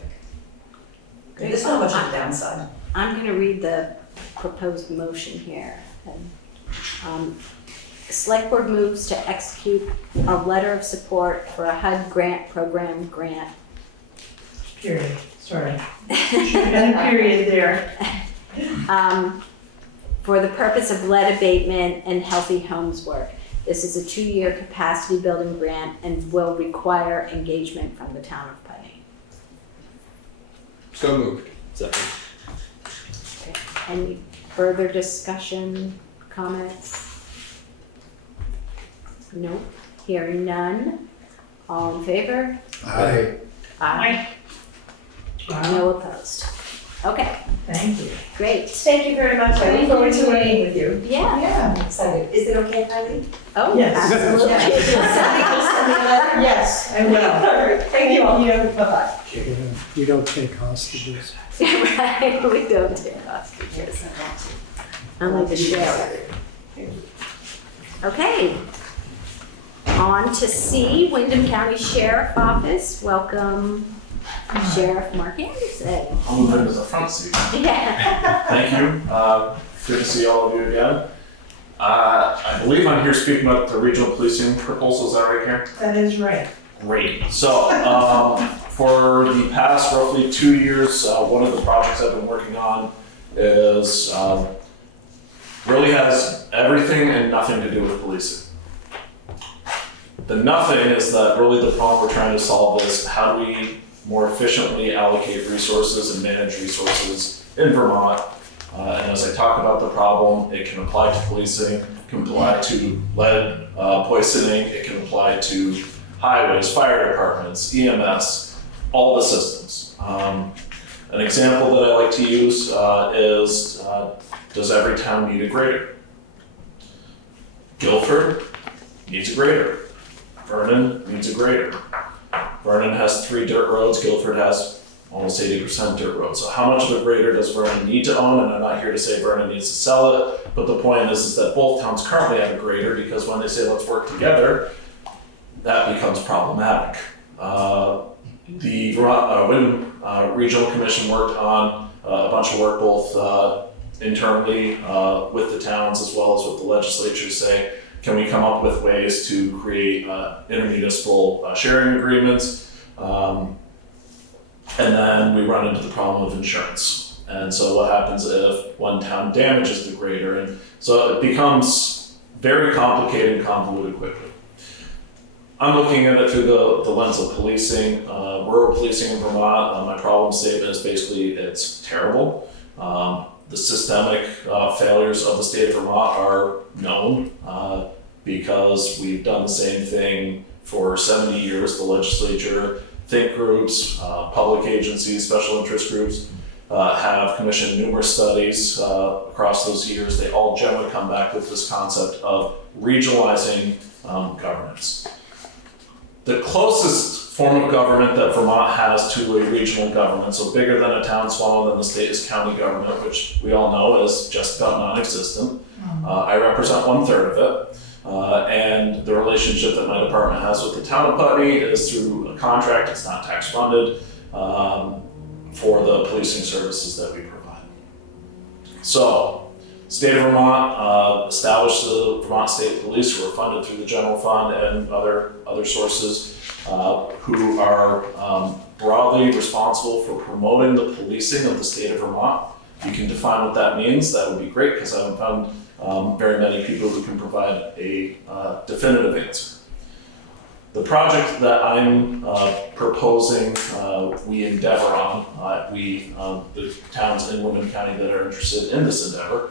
There's not much of a downside. I'm going to read the proposed motion here. Select Board moves to execute a letter of support for a HUD grant program grant. Period. Sorry. Should have been a period there. For the purpose of lead abatement and healthy homes work. This is a 2-year capacity building grant and will require engagement from the town of Putney. So moved. Second. Okay. Any further discussion, comments? Nope. Hearing none. All in favor? Aye. Aye. No opposed. Okay, Thank you. great. Thank you very much. I look forward to working with you. Yeah. Yeah. I'm excited. Is it okay if I leave? Oh, Yes. absolutely. Yes, I will. Thank you all. Bye-bye. We don't take hostages. Right, we don't take hostages. Only the sheriff. Okay. On to C, Windham County Sheriff Office. Welcome, Sheriff Mark Anderson. I'll move into the front seat. Yeah. Thank you. Good to see all of you again. I believe I'm here speaking about the regional policing proposal. Is that right, Karen? That is right. Great. So for the past roughly 2 years, one of the projects I've been working on is really has everything and nothing to do with policing. The nothing is that really the problem we're trying to solve is how do we more efficiently allocate resources and manage resources in Vermont. And as I talk about the problem, it can apply to policing, it can apply to lead poisoning, it can apply to highways, fire departments, EMS, all the systems. An example that I like to use is, does every town need a grader? Guilford needs a grader. Vernon needs a grader. Vernon has 3 dirt roads, Guilford has almost 80% dirt roads. So how much of a grader does Vernon need to own? And I'm not here to say Vernon needs to sell it, but the point is that both towns currently have a grader, because when they say let's work together, that becomes problematic. The Windham Regional Commission worked on a bunch of work both internally with the towns as well as with the legislature to say, can we come up with ways to create intermunicipal sharing agreements? And then we run into the problem of insurance. And so what happens if one town damages the grader? And so it becomes very complicated and convoluted quickly. I'm looking at it through the lens of policing, rural policing in Vermont. My problem statement is basically it's terrible. The systemic failures of the state of Vermont are known because we've done the same thing for 70 years. The legislature, think groups, public agencies, special interest groups have commissioned numerous studies across those years. They all generally come back with this concept of regionalizing governance. The closest form of government that Vermont has to a regional government, so bigger than a town, smaller than the state, is county government, which we all know is just about non-existent. I represent 1/3 of it. And the relationship that my department has with the town of Putney is through a contract. It's not tax funded for the policing services that we provide. So, state of Vermont established the Vermont State Police, who are funded through the general fund and other sources, who are broadly responsible for promoting the policing of the state of Vermont. If you can define what that means, that would be great, because I haven't found very many people who can provide a definitive answer. The project that I'm proposing, we endeavor on, the towns in Windham County that are interested in this endeavor,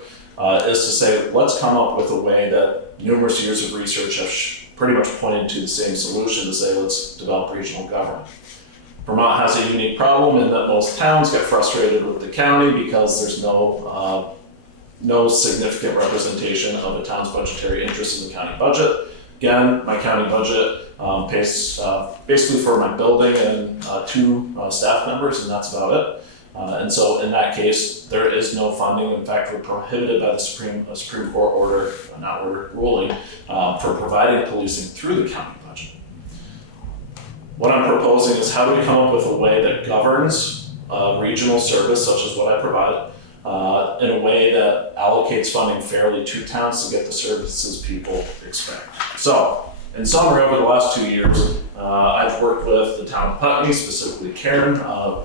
is to say, let's come up with a way that numerous years of research have pretty much pointed to the same solution, to say, let's develop regional government. Vermont has a unique problem in that most towns get frustrated with the county because there's no significant representation of a town's budgetary interest in the county budget. Again, my county budget pays basically for my building and 2 staff members, and that's about it. And so in that case, there is no funding. In fact, we're prohibited by the Supreme Court ruling for providing policing through the county budget. What I'm proposing is, how do we come up with a way that governs regional service, such as what I provide, in a way that allocates funding fairly to towns to get the services people expect. So, in summary, over the last 2 years, I've worked with the town of Putney, specifically Karen,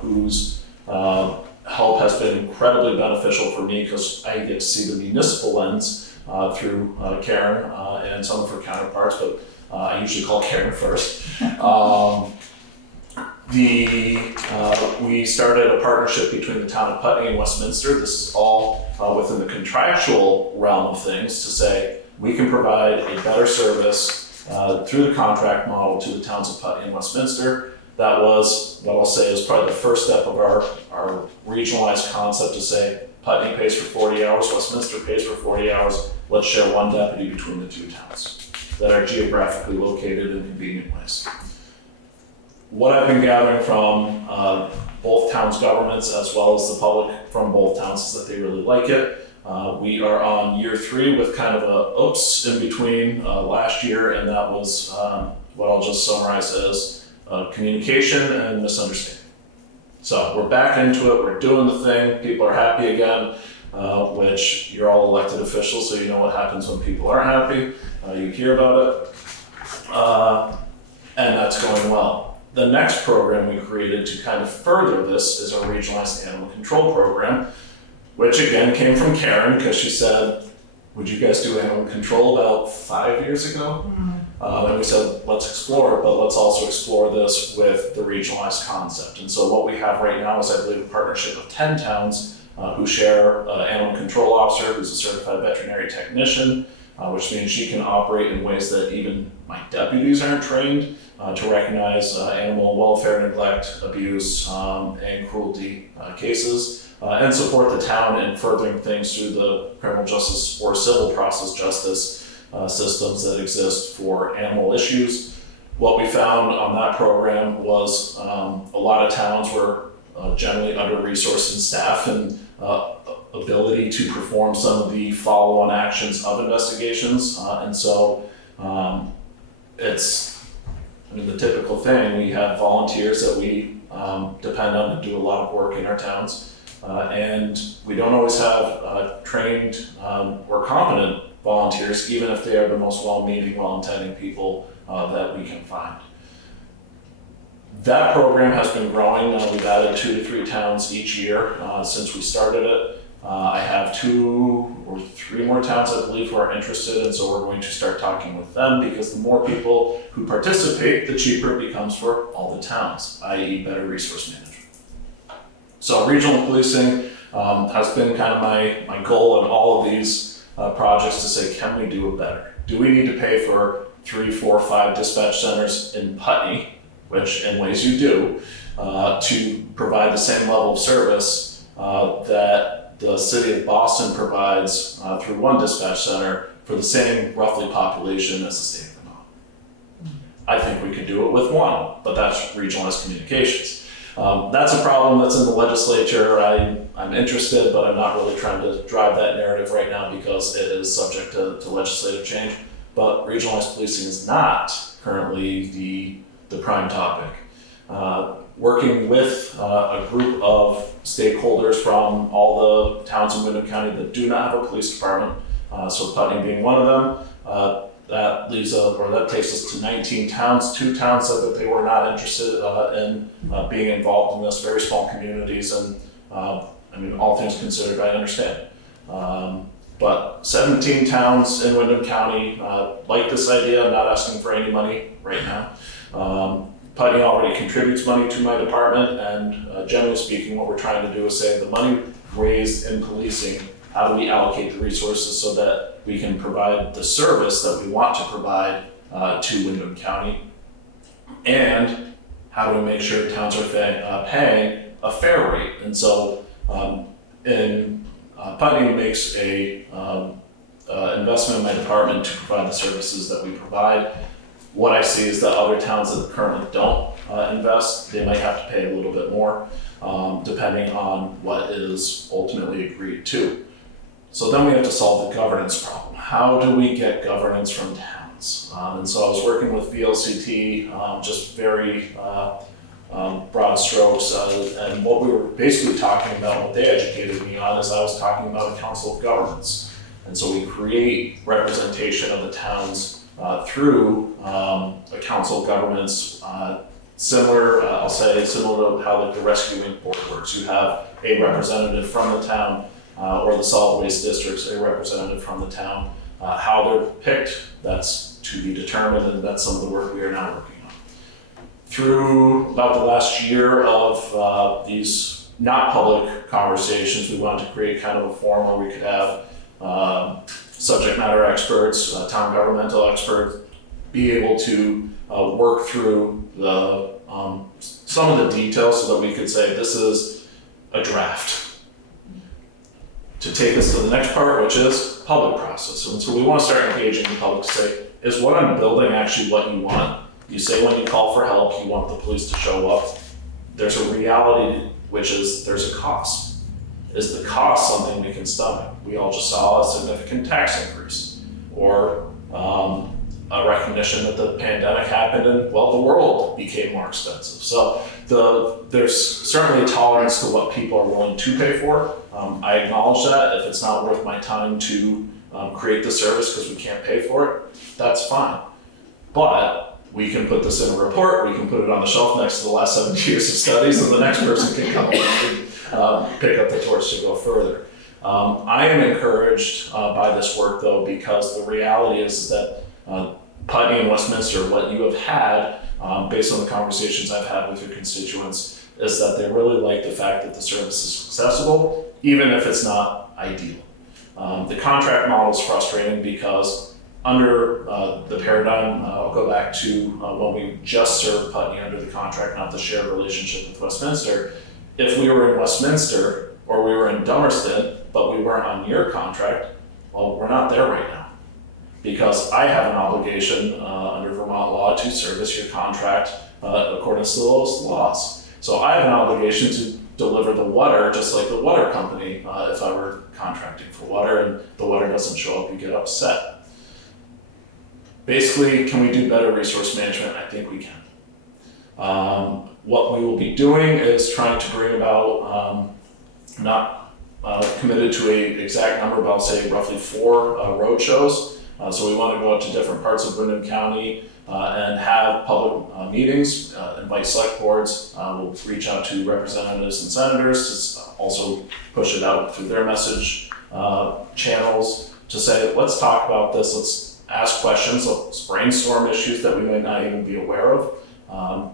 whose help has been incredibly beneficial for me, because I get to see the municipal lens through Karen and some of her counterparts, but I usually call Karen first. We started a partnership between the town of Putney and Westminster. This is all within the contractual realm of things, to say we can provide a better service through the contract model to the towns of Putney and Westminster. That was, what I'll say, is probably the first step of our regionalized concept, to say Putney pays for 40 hours, Westminster pays for 40 hours. Let's share one deputy between the 2 towns that are geographically located in convenient ways. What I've been gathering from both towns' governments, as well as the public from both towns, is that they really like it. We are on year 3 with kind of a oops in between last year, and that was what I'll just summarize as communication and misunderstanding. So we're back into it, we're doing the thing, people are happy again, which you're all elected officials, so you know what happens when people aren't happy. You hear about it, and that's going well. The next program we created to kind of further this is our regionalized animal control program, which again came from Karen, because she said, would you guys do animal control about 5 years ago? And we said, let's explore it, but let's also explore this with the regionalized concept. And so what we have right now is, I believe, a partnership of 10 towns who share an animal control officer who's a certified veterinary technician, which means she can operate in ways that even my deputies aren't trained to recognize animal welfare, neglect, abuse, and cruelty cases, and support the town in furthering things through the criminal justice or civil process justice systems that exist for animal issues. What we found on that program was a lot of towns were generally under-resourced in staff and ability to perform some of the follow-on actions of investigations. And so it's, I mean, the typical thing, we have volunteers that we depend on to do a lot of work in our towns. And we don't always have trained or competent volunteers, even if they are the most well-meaning, well-intending people that we can find. That program has been growing. We've added 2 to 3 towns each year since we started it. I have 2 or 3 more towns, I believe, who are interested, and so we're going to start talking with them, because the more people who participate, the cheaper it becomes for all the towns, i.e. better resource management. So regional policing has been kind of my goal in all of these projects, to say, can we do it better? Do we need to pay for 3, 4, 5 dispatch centers in Putney, which in ways you do, to provide the same level of service that the city of Boston provides through one dispatch center for the same roughly population as the state of Vermont? I think we could do it with one, but that's regionalized communications. That's a problem that's in the legislature. I'm interested, but I'm not really trying to drive that narrative right now because it is subject to legislative change. But regionalized policing is not currently the prime topic. Working with a group of stakeholders from all the towns in Windham County that do not have a police department, so Putney being one of them, that takes us to 19 towns. 2 towns said that they were not interested in being involved in this, very small communities, and I mean, all things considered, I understand. But 17 towns in Windham County like this idea. I'm not asking for any money right now. Putney already contributes money to my department, and generally speaking, what we're trying to do is say the money raised in policing, how do we allocate the resources so that we can provide the service that we want to provide to Windham County, and how do we make sure towns are paying a fair rate? And so Putney makes a investment in my department to provide the services that we provide. What I see is that other towns that currently don't invest, they might have to pay a little bit more, depending on what is ultimately agreed to. So then we have to solve the governance problem. How do we get governance from towns? And so I was working with VLCT, just very broad strokes, and what we were basically talking about, what they educated me on, is I was talking about a council of governments. And so we create representation of the towns through a council of governments, similar to how the rescuing board works. You have a representative from the town, or the solid waste districts, a representative from the town. How they're picked, that's to be determined, and that's some of the work we are now working on. Through about the last year of these not public conversations, we wanted to create kind of a forum where we could have subject matter experts, town governmental experts, be able to work through some of the details so that we could say this is a draft, to take us to the next part, which is public process. And so we want to start engaging the public to say, is what I'm building actually what you want? You say when you call for help, you want the police to show up. There's a reality, which is there's a cost. Is the cost something we can stomach? We all just saw a significant tax increase, or a recognition that the pandemic happened and, well, the world became more expensive. So there's certainly a tolerance to what people are willing to pay for. I acknowledge that. If it's not worth my time to create the service because we can't pay for it, that's fine. But we can put this in a report, we can put it on the shelf next to the last 7 years of studies, and the next person can come along and pick up the torch to go further. I am encouraged by this work though, because the reality is that Putney and Westminster, what you have had, based on the conversations I've had with your constituents, is that they really like the fact that the service is accessible, even if it's not ideal. The contract model is frustrating because under the paradigm, I'll go back to when we just served Putney under the contract, not the shared relationship with Westminster. If we were in Westminster or we were in Dummerston, but we weren't on your contract, well, we're not there right now. Because I have an obligation under Vermont law to service your contract according to those laws. So I have an obligation to deliver the water just like the water company if I were contracting for water and the water doesn't show up, you get upset. Basically, can we do better resource management? I think we can. What we will be doing is trying to bring about, not committed to an exact number, but I'll say roughly 4 road shows. So we want to go out to different parts of Windham County and have public meetings, invite select boards. We'll reach out to representatives and senators to also push it out through their message channels to say, let's talk about this, let's ask questions, let's brainstorm issues that we may not even be aware of.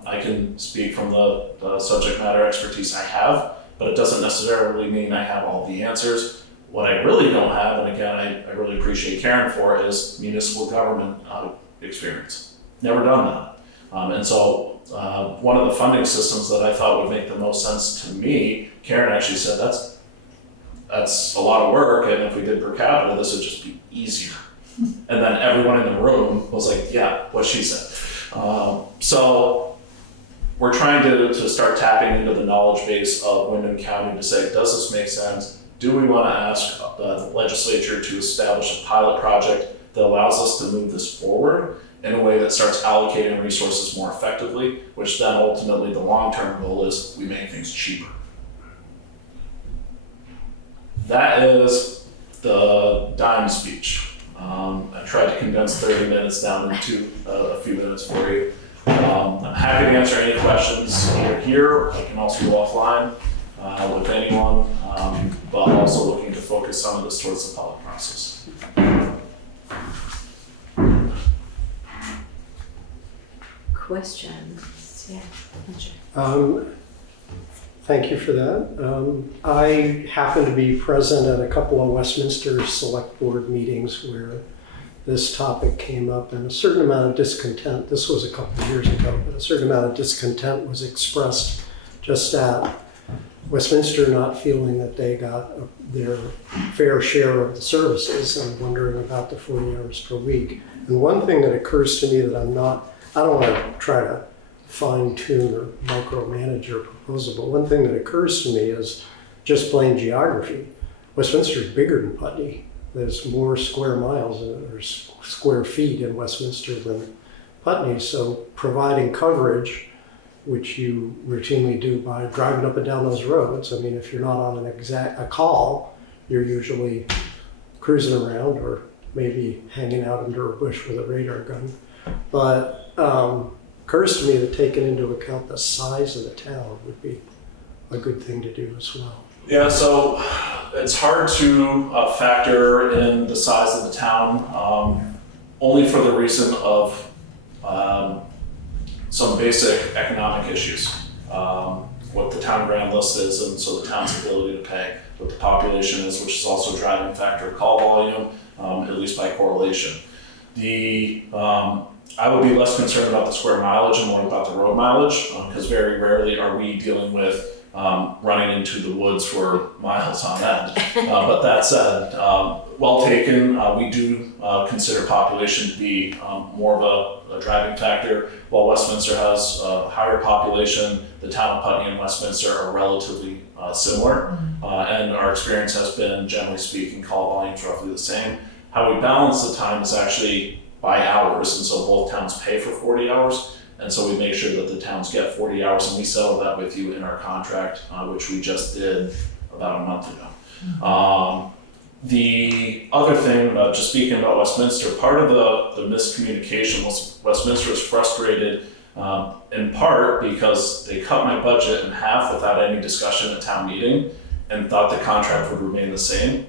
I can speak from the subject matter expertise I have, but it doesn't necessarily mean I have all the answers. What I really don't have, and again, I really appreciate Karen for, is municipal government experience. Never done that. And so one of the funding systems that I thought would make the most sense to me, Karen actually said that's a lot of work, and if we did per capita, this would just be easier. And then everyone in the room was like, yeah, what she said. So we're trying to start tapping into the knowledge base of Windham County to say, does this make sense? Do we want to ask the legislature to establish a pilot project that allows us to move this forward in a way that starts allocating resources more effectively, which then ultimately the long-term goal is we make things cheaper. That is the dime speech. I tried to condense 30 minutes down into a few minutes for you. I'm happy to answer any questions either here, I can also go offline with anyone, but I'm also looking to focus some of this towards the public process. Questions? Yeah. Thank you for that. I happen to be present at a couple of Westminster Select Board meetings where this topic came up, and a certain amount of discontent, this was a couple of years ago, but a certain amount of discontent was expressed just at Westminster not feeling that they got their fair share of the services and wondering about the 40 hours per week. And one thing that occurs to me that I don't want to try to fine tune or micromanage your proposal, but one thing that occurs to me is just plain geography. Westminster is bigger than Putney. There's more square miles or square feet in Westminster than Putney, so providing coverage, which you routinely do by driving up and down those roads. I mean, if you're not on a call, you're usually cruising around or maybe hanging out under a bush with a radar gun. But occurs to me that taking into account the size of the town would be a good thing to do as well. Yeah, so it's hard to factor in the size of the town, only for the reason of some basic economic issues. What the town grand list is, and so the town's ability to pay, what the population is, which is also a driving factor of call volume, at least by correlation. I would be less concerned about the square mileage and more about the road mileage, because very rarely are we dealing with running into the woods for miles on end. But that said, well taken, we do consider population to be more of a driving factor. While Westminster has a higher population, the town of Putney and Westminster are relatively similar. And our experience has been, generally speaking, call volumes roughly the same. How we balance the time is actually by hours, and so both towns pay for 40 hours. And so we make sure that the towns get 40 hours, and we settle that with you in our contract, which we just did about a month ago. The other thing, just speaking about Westminster, part of the miscommunication was Westminster was frustrated in part because they cut my budget in half without any discussion at town meeting. and thought the contract would remain the same.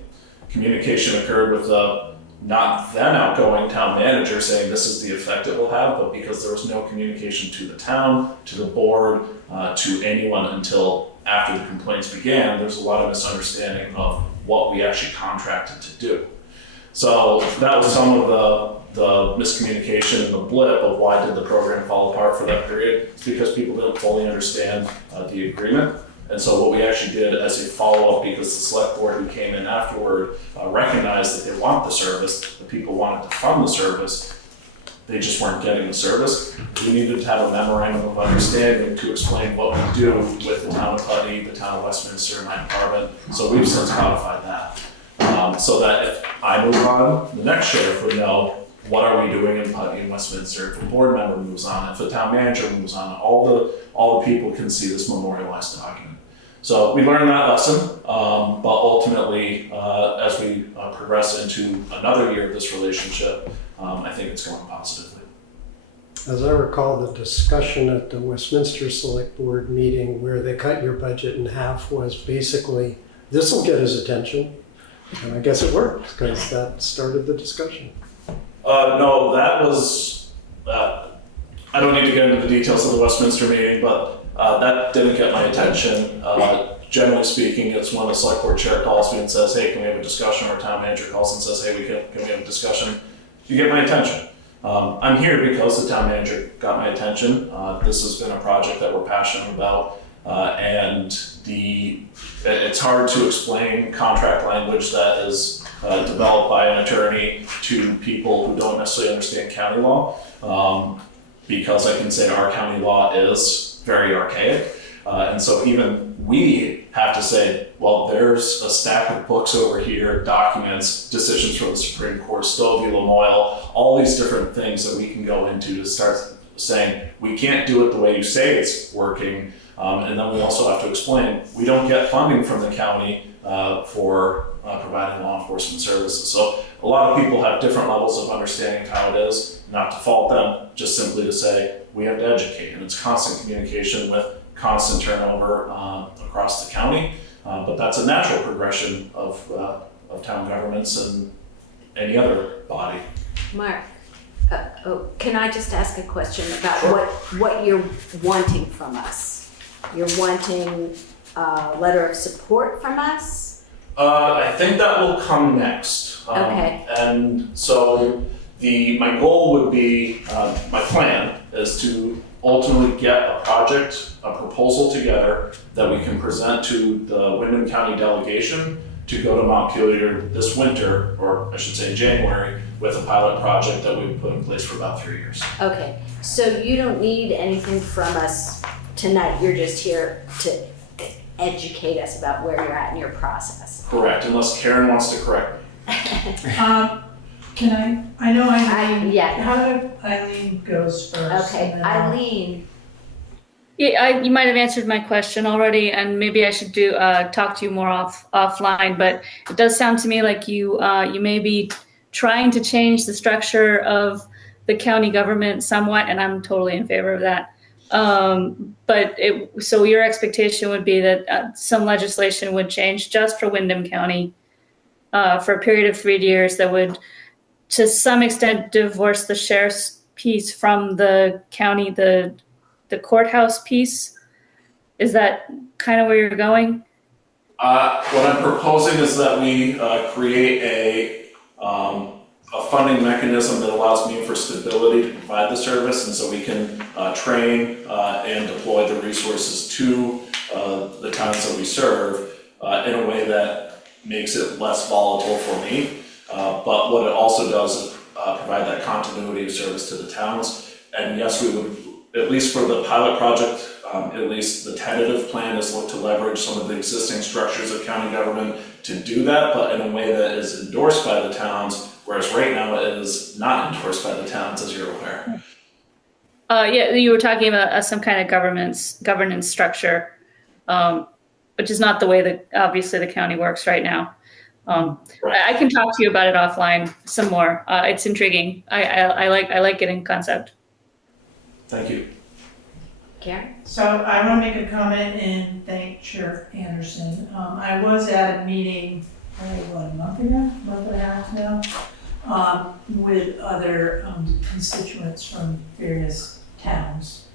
Communication occurred with the not then outgoing town manager saying this is the effect it will have, but because there was no communication to the town, to the board, to anyone until after the complaints began, there's a lot of misunderstanding of what we actually contracted to do. So that was some of the miscommunication and the blip of why did the program fall apart for that period. It's because people didn't fully understand the agreement. And so what we actually did as a follow-up, because the select board who came in afterward recognized that they want the service, the people wanted to fund the service, they just weren't getting the service. We needed to have a memorandum of understanding to explain what we do with the town of Putney, the town of Westminster, and my department. So we've since codified that. So that if I move on, the next sheriff would know what are we doing in Putney and Westminster. If a board member moves on, if the town manager moves on, all the people can see this memorialized document. So we learned that lesson, but ultimately, as we progress into another year of this relationship, I think it's going positively. As I recall, the discussion at the Westminster Select Board meeting where they cut your budget in half was basically, this will get his attention. And I guess it worked, because that started the discussion. No, that was, I don't need to get into the details of the Westminster meeting, but that didn't get my attention. Generally speaking, it's when the select board chair calls me and says, hey, can we have a discussion? Or town manager calls and says, hey, can we have a discussion? You get my attention. I'm here because the town manager got my attention. This has been a project that we're passionate about. And it's hard to explain contract language that is developed by an attorney to people who don't necessarily understand county law. Because I can say our county law is very archaic. And so even we have to say, well, there's a stack of books over here, documents, decisions from the Supreme Court, Stovey, Lamoille, all these different things that we can go into to start saying, we can't do it the way you say it's working. And then we also have to explain, we don't get funding from the county for providing law enforcement services. So a lot of people have different levels of understanding of how it is, not to fault them, just simply to say, we have to educate. And it's constant communication with constant turnover across the county, but that's a natural progression of town governments and any other body. Mark, can I just ask a question about Sure. what you're wanting from us? You're wanting a letter of support from us? I think that will come next. Okay. And so my goal would be, my plan is to ultimately get a proposal together that we can present to the Windham County delegation to go to Montpelier this winter, or I should say January, with a pilot project that we've put in place for about 3 years. Okay, so you don't need anything from us tonight, you're just here to educate us about where you're at in your process. Correct, unless Karen wants to correct me. Can I know Eileen. Yeah. How did Eileen goes first? Okay, and then I'll- Eileen, Yeah, you might have answered my question already, and maybe I should talk to you more offline. But it does sound to me like you may be trying to change the structure of the county government somewhat, and I'm totally in favor of that. So your expectation would be that some legislation would change just for Windham County for a period of 3 years that would, to some extent, divorce the sheriff's piece from the county, the courthouse piece. Is that kind of where you're going? What I'm proposing is that we create a funding mechanism that allows me for stability to provide the service, and so we can train and deploy the resources to the towns that we serve in a way that makes it less volatile for me. But what it also does is provide that continuity of service to the towns. And yes, we would, at least for the pilot project, at least the tentative plan is look to leverage some of the existing structures of county government to do that, but in a way that is endorsed by the towns, whereas right now it is not endorsed by the towns, as you're aware. Yeah, you were talking about some kind of governance structure, which is not the way that obviously the county works right now. Right. I can talk to you about it offline some more. It's intriguing. I like it in concept. Thank you. Karen? So I want to make a comment and thank Sheriff Anderson Anderson. I was at a meeting, a month and a half now, with other constituents from various towns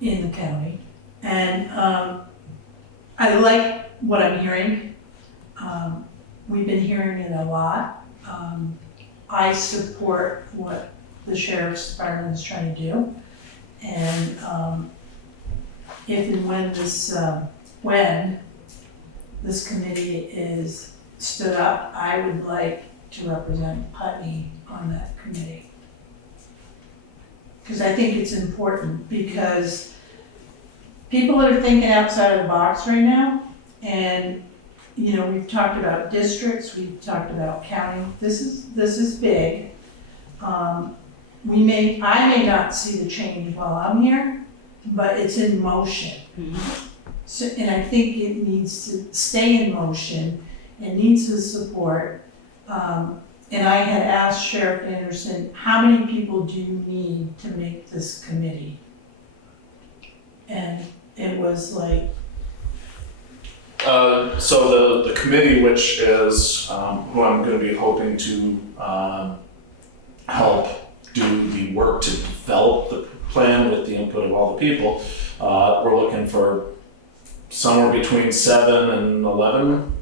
in the county. And I like what I'm hearing. We've been hearing it a lot. I support what the sheriff's department is trying to do. And if and when this committee is stood up, I would like to represent Putney on that committee. Because I think it's important, because people are thinking outside of the box right now. And, you know, we've talked about districts, we've talked about county. This is big. I may not see the change while I'm here, but it's in motion. So, and I think it needs to stay in motion and needs the support. And I had asked Sheriff Anderson, how many people do you need to make this committee? And it was like, so the committee, which is who I'm going to be hoping to help do the work to develop the plan with the input of all the people, we're looking for somewhere between 7 and 11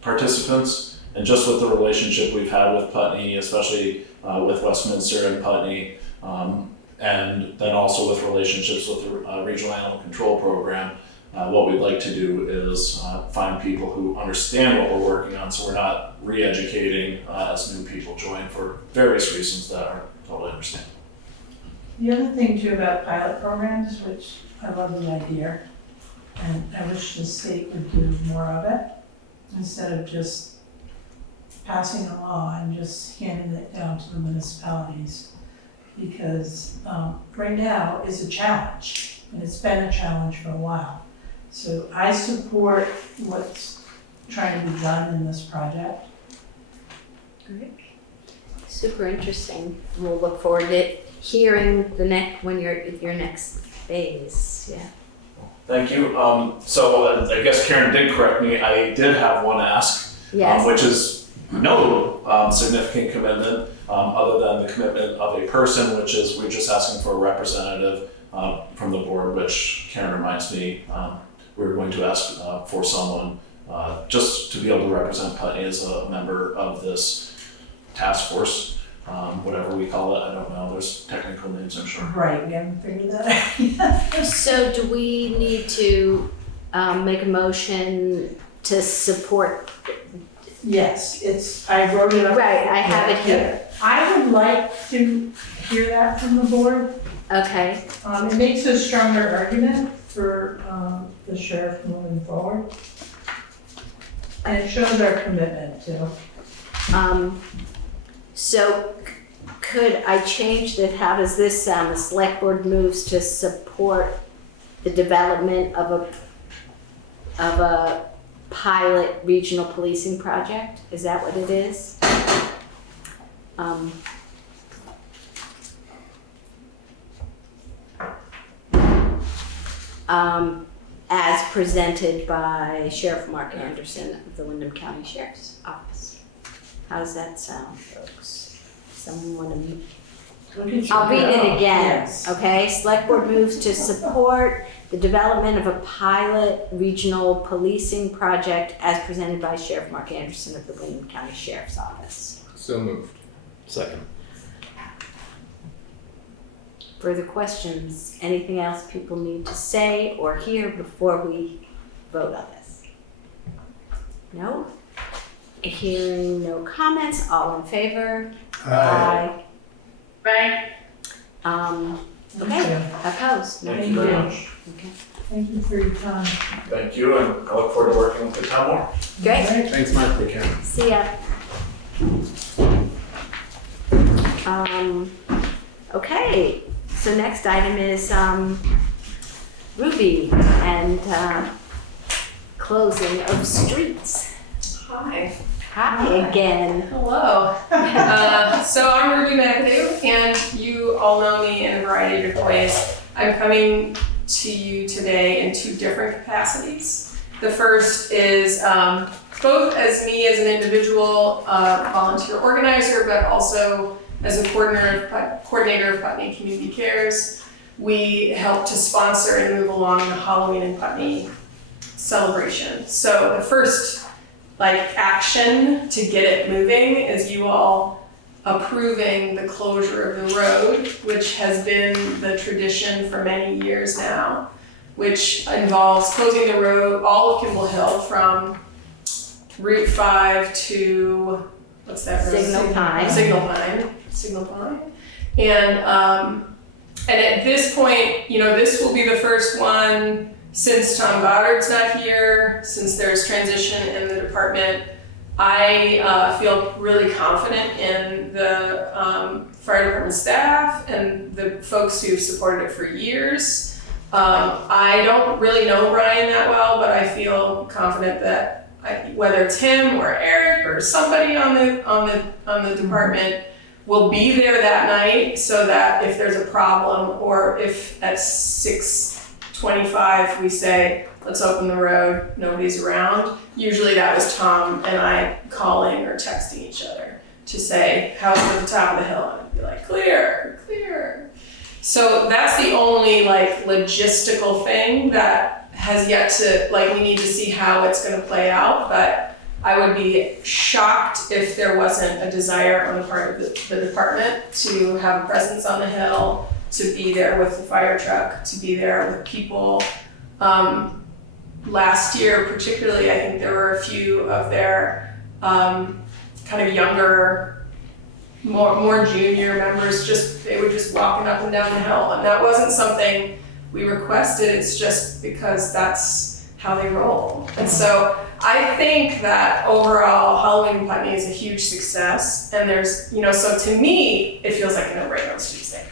participants. And just with the relationship we've had with Putney, especially with Westminster and Putney, and then also with relationships with the Regional Animal Control Program, what we'd like to do is find people who understand what we're working on, so we're not re-educating as new people join for various reasons that are totally understandable. the other thing too about pilot programs, which I love the idea, and I wish the state would do more of it, instead of just passing a law and just handing it down to the municipalities. Because right now is a challenge, and it's been a challenge for a while. So I support what's trying to be done in this project. Great. Super interesting. We'll look forward to hearing when you're at your next phase. Yeah. Thank you. So I guess Karen did correct me. I did have one ask, Yes. which is no significant commitment other than the commitment of a person, which is we're just asking for a representative from the board, which Karen reminds me we're going to ask for someone just to be able to represent Putney as a member of this task force, whatever we call it. I don't know. There's technical names, I'm sure. Right, we haven't figured that out yet. So do we need to make a motion to support? Yes, I wrote it up. Right, I have it here. I would like to hear that from the board. Okay. It makes a stronger argument for the sheriff moving forward. And it shows our commitment too. So could I change that? How does this sound? The select board moves to support the development of a pilot regional policing project? Is that what it is? As presented by Sheriff Mark Anderson of the Windham County Sheriff's Office. How does that sound, folks? Someone want to... I'll read it again, Yes. okay? Select Board moves to support the development of a pilot regional policing project as presented by Sheriff Mark Anderson of the Windham County Sheriff's Office. So moved. Second. Further questions? Anything else people need to say or hear before we vote on this? No? Hearing no comments, all in favor? Aye. Right. Okay, opposed? No. Thank you very much. Okay. Thank you for your time. Thank you, and I look forward to working with the town more. Great, Thanks, Mark. Take care. see ya. Okay, so next item is Ruby and closing of streets. Hi. Hi again. Hello. So I'm Ruby McAdoo, and you all know me in a variety of different ways. I'm coming to you today in two different capacities. The first is both as me as an individual volunteer organizer, but also as a coordinator of Putney Community Cares. We help to sponsor and move along the Halloween in Putney celebration. So the first action to get it moving is you all approving the closure of the road, which has been the tradition for many years now, which involves closing the road, all of Kimball Hill from Route 5 to, what's that road? Signal Pine. And at this point, this will be the first one since Tom Goddard's not here, since there's transition in the department. I feel really confident in the fire department staff and the folks who've supported it for years. I don't really know Brian that well, but I feel confident that whether it's him or Eric or somebody on the department will be there that night, so that if there's a problem, or if at 6:25 we say, let's open the road, nobody's around. Usually that was Tom and I calling or texting each other to say, how's it at the top of the hill? And I'd be like, clear. So that's the only logistical thing that has yet to, we need to see how it's gonna play out, but I would be shocked if there wasn't a desire on the part of the department to have a presence on the hill, to be there with the fire truck, to be there with people. Last year particularly, I think there were a few of their kind of younger, more junior members, they were just walking up and down the hill, and that wasn't something we requested, it's just because that's how they roll. And so I think that overall Halloween in Putney is a huge success, and there's, so to me, it feels like a no-brainer, it's Tuesday.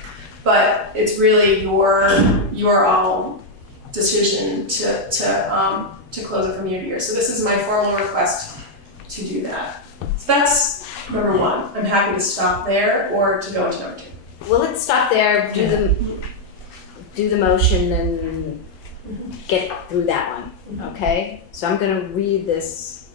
But it's really your all decision to close it from year to year. So this is my formal request to do that. So that's number one. I'm happy to stop there or to go into number two. Well, let's stop there, do the motion and get through that one, okay? So I'm gonna read this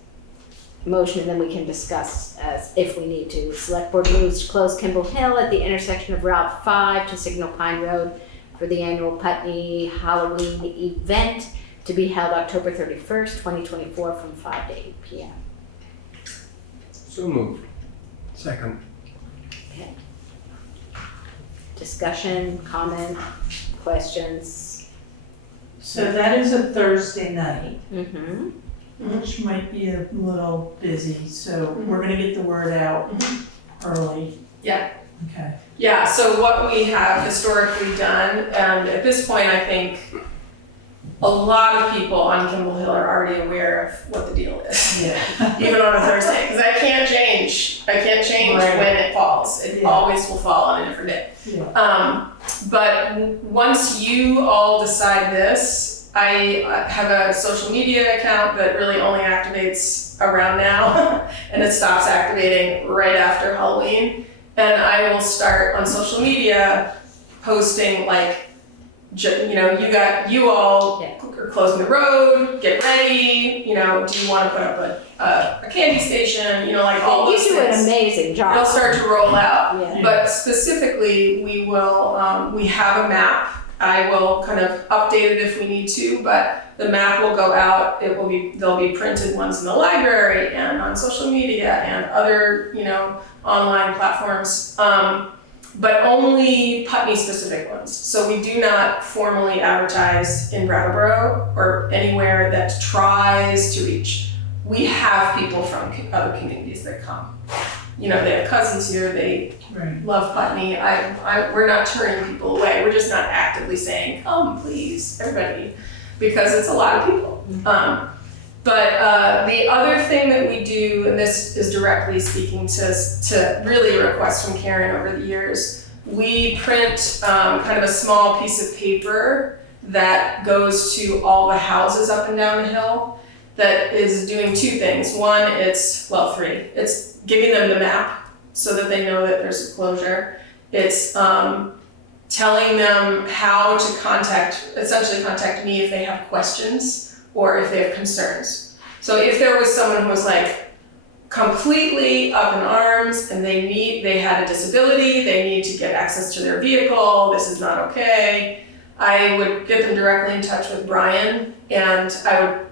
motion and then we can discuss as if we need to. Select Board moves to close Kimball Hill at the intersection of Route 5 to Signal Pine Road for the annual Putney Halloween event to be held October 31st, 2024 from 5 to 8 p.m. So moved. Second. Okay. Discussion, comment, questions? So that is a Thursday night, Mm-hmm. which might be a little busy, so we're gonna get the word out early. Yeah. Okay. Yeah, so what we have historically done, and at this point I think a lot of people on Kimball Hill are already aware of what the deal is. Yeah. Even on a Thursday, because I can't change Right. when it falls. It always will fall on a different day. Yeah. But once you all decide this, I have a social media account that really only activates around now, and it stops activating right after Halloween. And I will start on social media posting you all are closing the road, get ready, do you want to put up a candy station, all those You do things. an amazing job. They'll start to roll out. Yeah. But specifically, we will, we have a map. I will kind of update it if we need to, but the map will go out. There'll be printed ones in the library and on social media and other, online platforms. But only Putney specific ones. So we do not formally advertise in Brattleboro or anywhere that tries to reach. We have people from other communities that come. They have cousins here, they Right. love Putney. We're not turning people away. We're just not actively saying, come please, everybody, because it's a lot of people. But the other thing that we do, and this is directly speaking to really a request from Karen over the years, we print kind of a small piece of paper that goes to all the houses up and down the hill that is doing two things. One, three. It's giving them the map so that they know that there's a closure. It's telling them how to contact me if they have questions or if they have concerns. So if there was someone who was like completely up in arms and they had a disability, they need to get access to their vehicle, this is not okay, I would get them directly in touch with Brian, and I would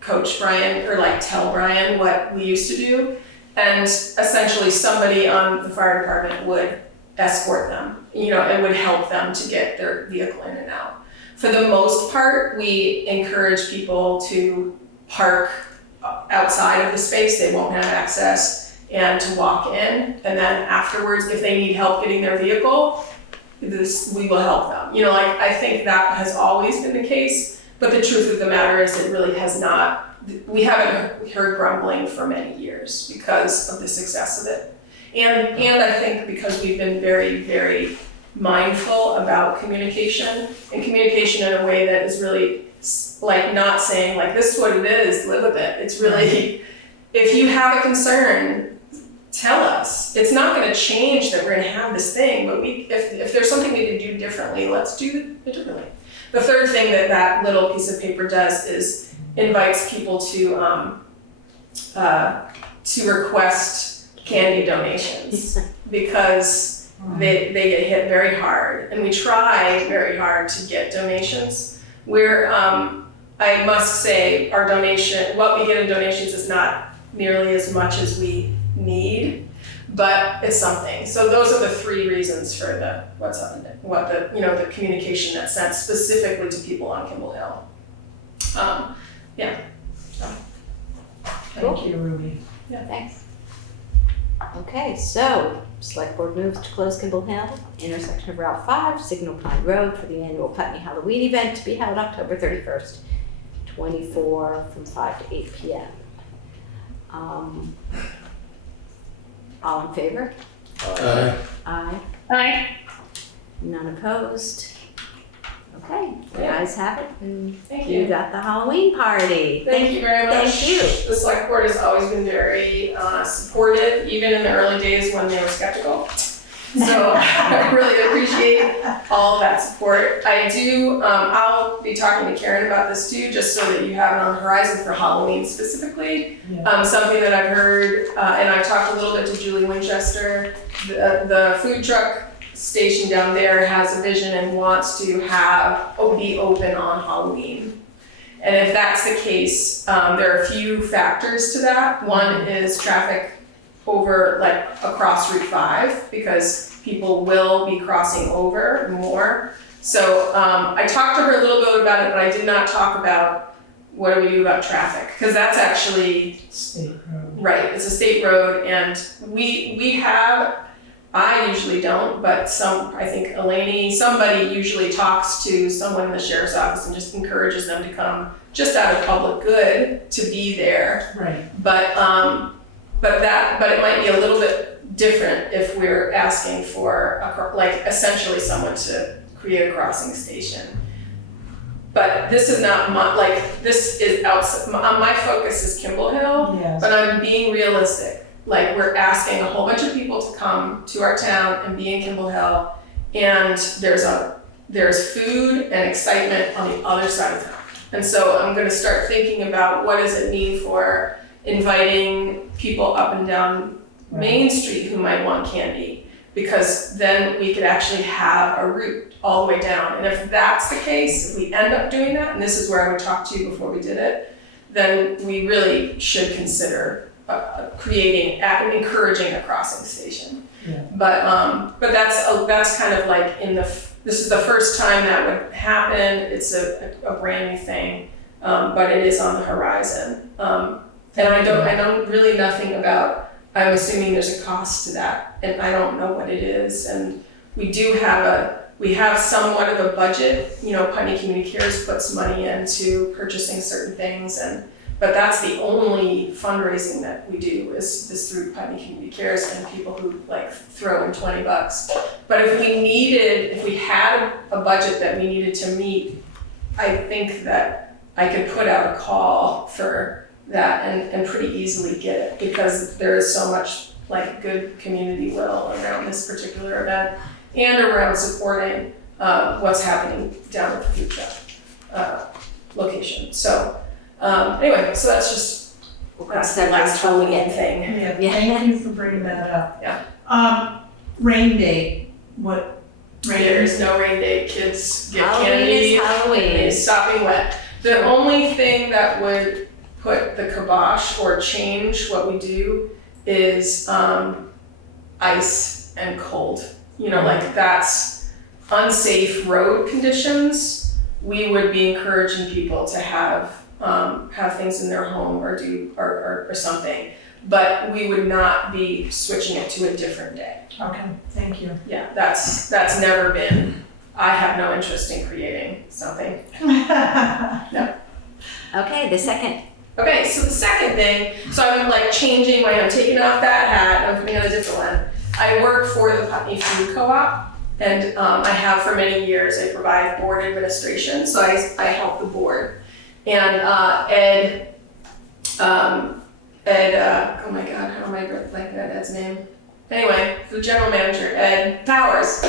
coach Brian or like tell Brian what we used to do, and essentially somebody on the fire department would escort them, and would help them to get their vehicle in and out. For the most part, we encourage people to park outside of the space they won't have access, and to walk in, and then afterwards, if they need help getting their vehicle, we will help them. I think that has always been the case, but the truth of the matter is it really has not. We haven't heard grumbling for many years because of the success of it. And I think because we've been very, very mindful about communication, and communication in a way that is really like not saying like this is what it is, live with it. It's really, if you have a concern, tell us. It's not going to change that we're going to have this thing, but if there's something we can do differently, let's do it differently. The third thing that little piece of paper does is invites people to request candy donations because they get hit very hard, and we try very hard to get donations. I must say what we get in donations is not nearly as much as we need, but it's something. So those are the three reasons for the the communication that's sent specifically to people on Kimball Hill. Thank you, Ruby. Yeah, thanks. Okay, so Select Board moves to close Kimball Hill, intersection of Route 5, Signal Pine Road for the annual Putney Halloween event to be held October 31st, 24 from 5 to 8 p.m. All in favor? Aye. Aye. None opposed? Okay, the ayes have it, and Thank you you. got the Halloween party. Thank you very much. Thank you. The select board has always been very supportive, even in the early days when they were skeptical. So I really appreciate all of that support. I do, I'll be talking to Karen about this too, just so that you have it on the horizon for Halloween specifically. Something that I've heard, and I've talked a little bit to Julie Winchester, the food truck station down there has a vision and wants to be open on Halloween. And if that's the case, there are a few factors to that. One is traffic over across Route 5, because people will be crossing over more. So I talked to her a little bit about it, but I did not talk about what do we do about traffic, because that's actually State road. right. It's a state road, and we have. I usually don't, but I think somebody usually talks to someone in the sheriff's office and just encourages them to come just out of public good to be there. Right. But it might be a little bit different if we're asking for essentially someone to create a crossing station. But this is not this is outside. My focus is Kimball Hill, Yes. but I'm being realistic. We're asking a whole bunch of people to come to our town and be in Kimball Hill, and there's food and excitement on the other side of town. And so I'm going to start thinking about what does it mean for inviting people up and down Main Street who might want candy, because then we could actually have a route all the way down. And if that's the case, if we end up doing that, and this is where I would talk to you before we did it, then we really should consider encouraging a crossing station. Yeah. But that's kind of this is the first time that would happen. It's a brand new thing, but it is on the horizon. And I don't really nothing about. I'm assuming there's a cost to that, and I don't know what it is. And we have somewhat of a budget. Putney Community Cares puts money into purchasing certain things, but that's the only fundraising that we do is through Putney Community Cares and people who throw in $20. But if we had a budget that we needed to meet, I think that I could put out a call for that and pretty easily get it, because there is so much good community will around this particular event and around supporting what's happening down at the food truck location. So Anyway, so that's just, that's the last Halloween thing. Yeah, Yeah. thank you for bringing that up. Yeah. Rain date, what, There's no rain date, kids get Halloween candy, is Halloween. and it's stopping wet. The only thing that would put the kibosh or change what we do is ice and cold. You know, like that's unsafe road conditions. We would be encouraging people to have things in their home or do or something, but we would not be switching it to a different day. okay, thank you. Yeah, that's never been. I have no interest in creating something. Okay, the second. Okay, so the second thing, so I'm like changing I'm taking off that hat, I'm putting on a different one. I work for the Putney Food Co-op, and I have for many years. I provide board administration, so I help the board. And Ed, oh my God, how am I blanking on Ed's name? Anyway, the general manager, Ed Powers.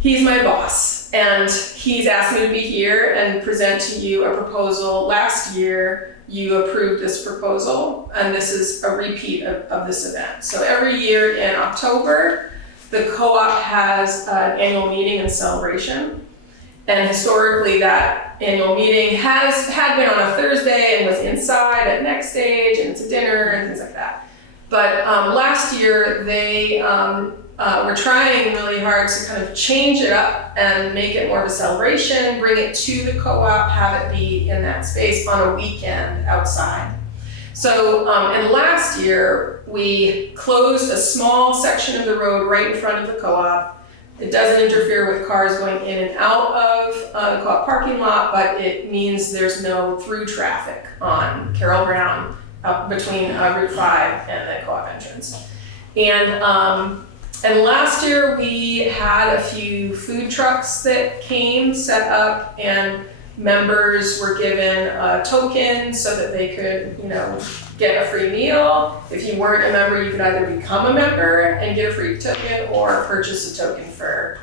He's my boss, and he's asked me to be here and present to you a proposal. Last year, you approved this proposal, and this is a repeat of this event. So every year in October, the co-op has an annual meeting and celebration. And historically, that annual meeting had been on a Thursday and was inside at Next Stage, and it's a dinner and things like that. But last year, they were trying really hard to kind of change it up and make it more of a celebration, bring it to the co-op, have it be in that space on a weekend outside. So, and last year, we closed a small section of the road right in front of the co-op. It doesn't interfere with cars going in and out of the co-op parking lot, but it means there's no through traffic on Carroll Brown between Route 5 and the co-op entrance. And last year we had a few food trucks that came, set up, and members were given a token so that they could, get a free meal. If you weren't a member, you could either become a member and get a free token or purchase a token for,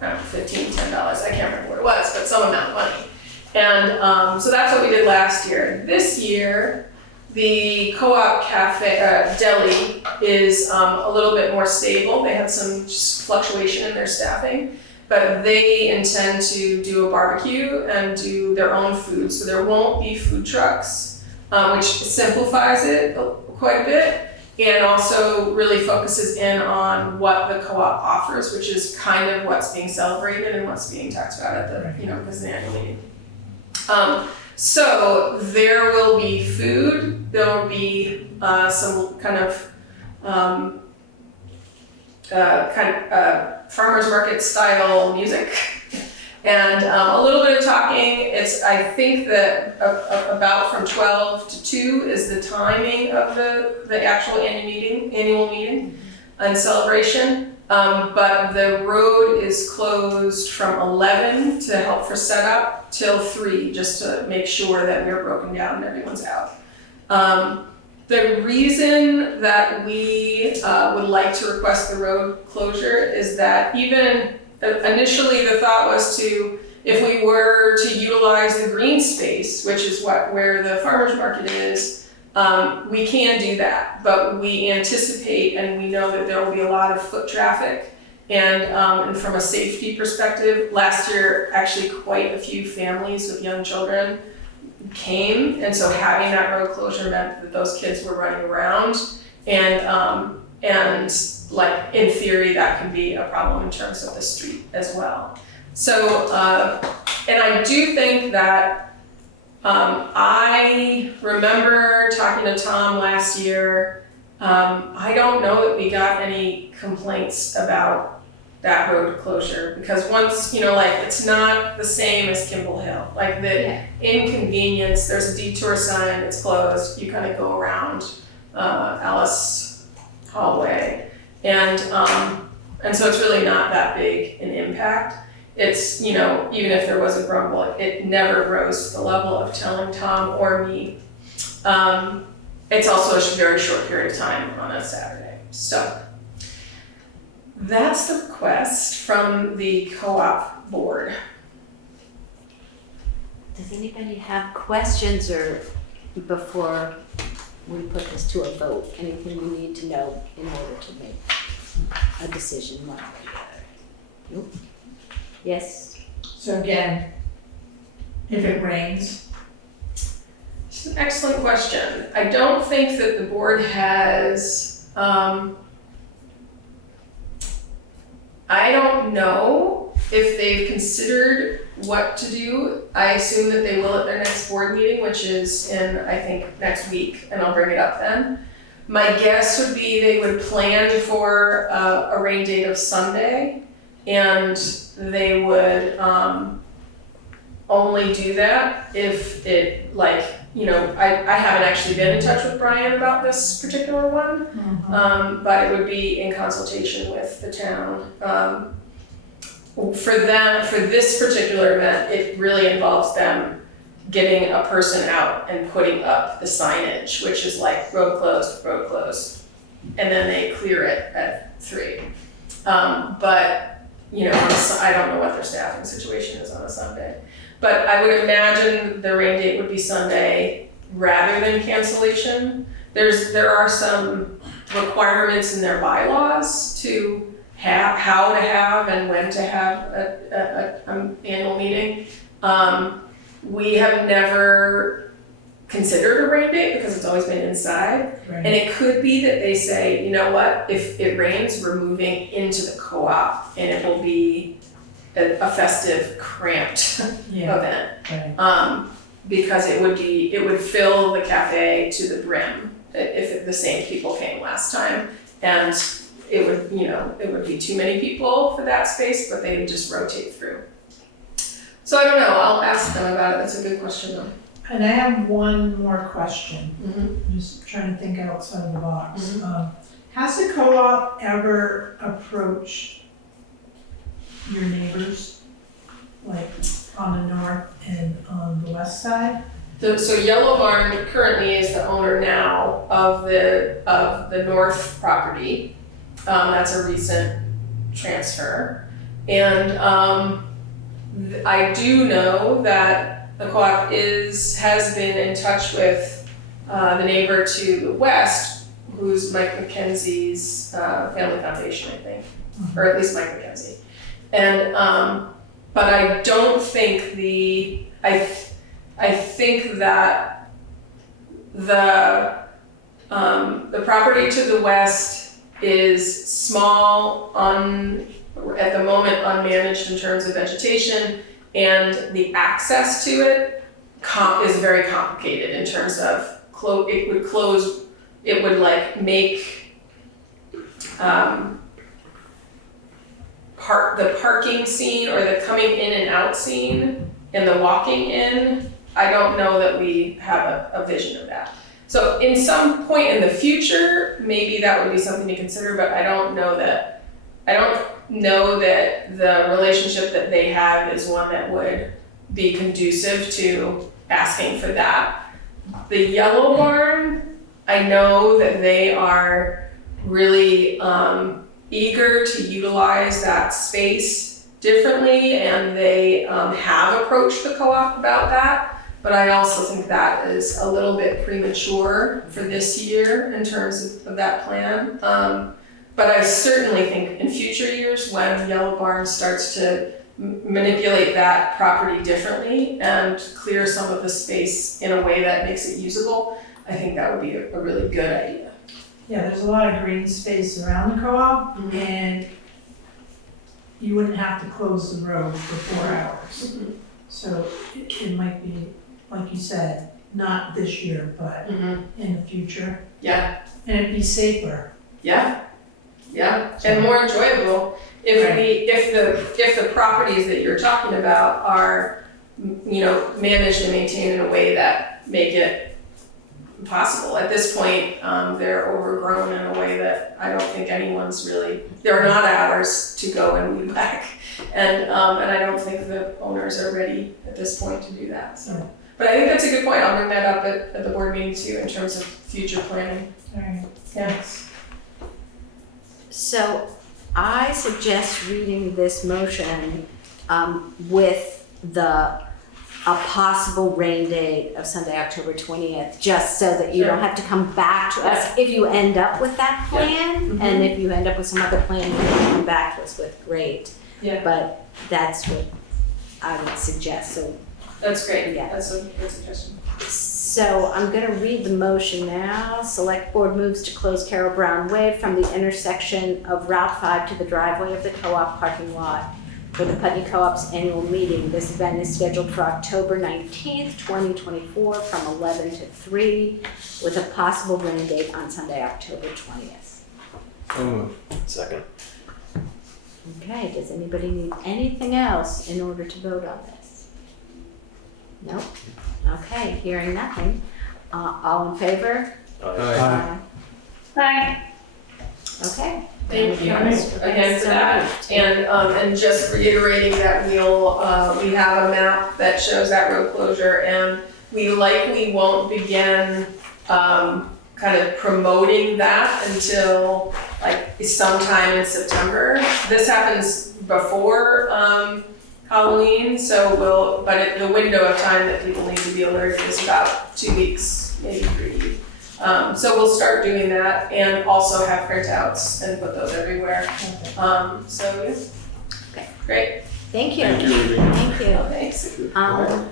$15, $10. I can't remember what it was, but some amount of money. And so that's what we did last year. This year, the co-op cafe deli is a little bit more stable. They had some fluctuation in their staffing, but they intend to do a barbecue and do their own food. So there won't be food trucks, which simplifies it quite a bit and also really focuses in on what the co-op offers, which is kind of what's being celebrated and what's being talked about at the, because of the annual meeting. So there will be food, there will be some kind of farmer's market style music and a little bit of talking. I think that about from 12 to 2 is the timing of the actual annual meeting and celebration. But the road is closed from 11 to help for setup till 3, just to make sure that we're broken down and everyone's out. The reason that we would like to request the road closure is that even initially the thought was if we were to utilize the green space, which is where the farmer's market is, we can do that, but we anticipate and we know that there will be a lot of foot traffic. And from a safety perspective, last year, actually quite a few families with young children came. And so having that road closure meant that those kids were running around and like in theory, that can be a problem in terms of the street as well. So, and I do think that I remember talking to Tom last year. I don't know that we got any complaints about that road closure because once, it's not the same as Kimball Hill. Like the inconvenience, there's a detour sign, it's closed, you kind of go around Alice Hallway. And so it's really not that big an impact. It's, even if there was a grumble, it never rose to the level of telling Tom or me. It's also a very short period of time on a Saturday. So that's the request from the co-op board. Does anybody have questions or before we put this to a vote? Anything we need to know in order to make a decision one way or the other? Nope. Yes? So again, if it rains, It's an excellent question. I don't think that the board has, I don't know if they've considered what to do. I assume that they will at their next board meeting, which is in, I think, next week, and I'll bring it up then. My guess would be they would plan for a rain date of Sunday, and they would only do that if it, like, you know, I haven't actually been in touch with Brian about this particular one, but it would be in consultation with the town. For them, for this particular event, it really involves them getting a person out and putting up the signage, which is like road closed, and then they clear it at 3. But, you know, I don't know what their staffing situation is on a Sunday. But I would imagine the rain date would be Sunday rather than cancellation. There are some requirements in their bylaws to have, how to have and when to have an annual meeting. We have never considered a rain date because it's always been inside. right? And it could be that they say, you know what, if it rains, we're moving into the co-op and it will be a festive, cramped Yeah, event. right. Because it would fill the cafe to the brim if the same people came last time. And it would, you know, it would be too many people for that space, but they would just rotate through. So I don't know, I'll ask them about it, that's a good question though. And I have one more question. Mm-hmm. I'm just trying to think outside the box. Has the co-op ever approached your neighbors, like on the north and on the west side? So Yellow Barn currently is the owner now of the north property. That's a recent transfer. And I do know that the co-op has been in touch with the neighbor to the west, who's Mike McKenzie's family foundation, I think, or at least Mike McKenzie. And but I don't think I think that the property to the west is small, at the moment unmanaged in terms of vegetation, and the access to it is very complicated in terms of it would like make the parking scene or the coming in and out scene and the walking in. I don't know that we have a vision of that. So in some point in the future, maybe that would be something to consider, but I don't know that the relationship that they have is one that would be conducive to asking for that. The Yellow Barn, I know that they are really eager to utilize that space differently, and they have approached the co-op about that. But I also think that is a little bit premature for this year in terms of that plan. But I certainly think in future years, when Yellow Barn starts to manipulate that property differently and clear some of the space in a way that makes it usable, I think that would be a really good idea. Yeah, there's a lot of green space around the co-op, and you wouldn't have to close the road for 4 hours. So it might be, like you said, not this year, but in the future. Yeah. And it'd be safer. Yeah, and more enjoyable if the properties that you're talking about are, you know, managed and maintained in a way that make it possible. At this point, they're overgrown in a way that I don't think anyone's really. There are not hours to go and weed back, and I don't think the owners are ready at this point to do that. So, but I think that's a good point. I'll bring that up at the board meeting too in terms of future planning. All right. Yes. So I suggest reading this motion with the a possible rain date of Sunday, October 20th, just so that you Sure. don't have to come back to us if you end up with that plan. Mhm. And if you end up with some other plan you can come back to us with, great. Yeah. But that's what I would suggest. So That's great. Yeah. That's a good suggestion. So I'm gonna read the motion now. Select Board moves to close Carroll Brown Way from the intersection of Route 5 to the driveway of the co-op parking lot for the Putney Co-op's annual meeting. This event is scheduled for October 19th, 2024 from 11 to 3 with a possible rain date on Sunday, October 20th. So moved. Second. Okay, does anybody need anything else in order to vote on this? Nope. Okay, hearing nothing. All in favor? Aye. Bye. Okay. Thank you Thanks. again for So that. moved. And just reiterating that we have a map that shows that road closure, and we likely won't begin, kind of promoting that until like sometime in September. This happens before, Halloween, so the window of time that people need to be alerted is about 2 weeks, maybe 3. So we'll start doing that and also have printouts and put those everywhere. So yeah. Okay. Great. Thank you. Thank you, Ruby. Thank you. Thanks. We Request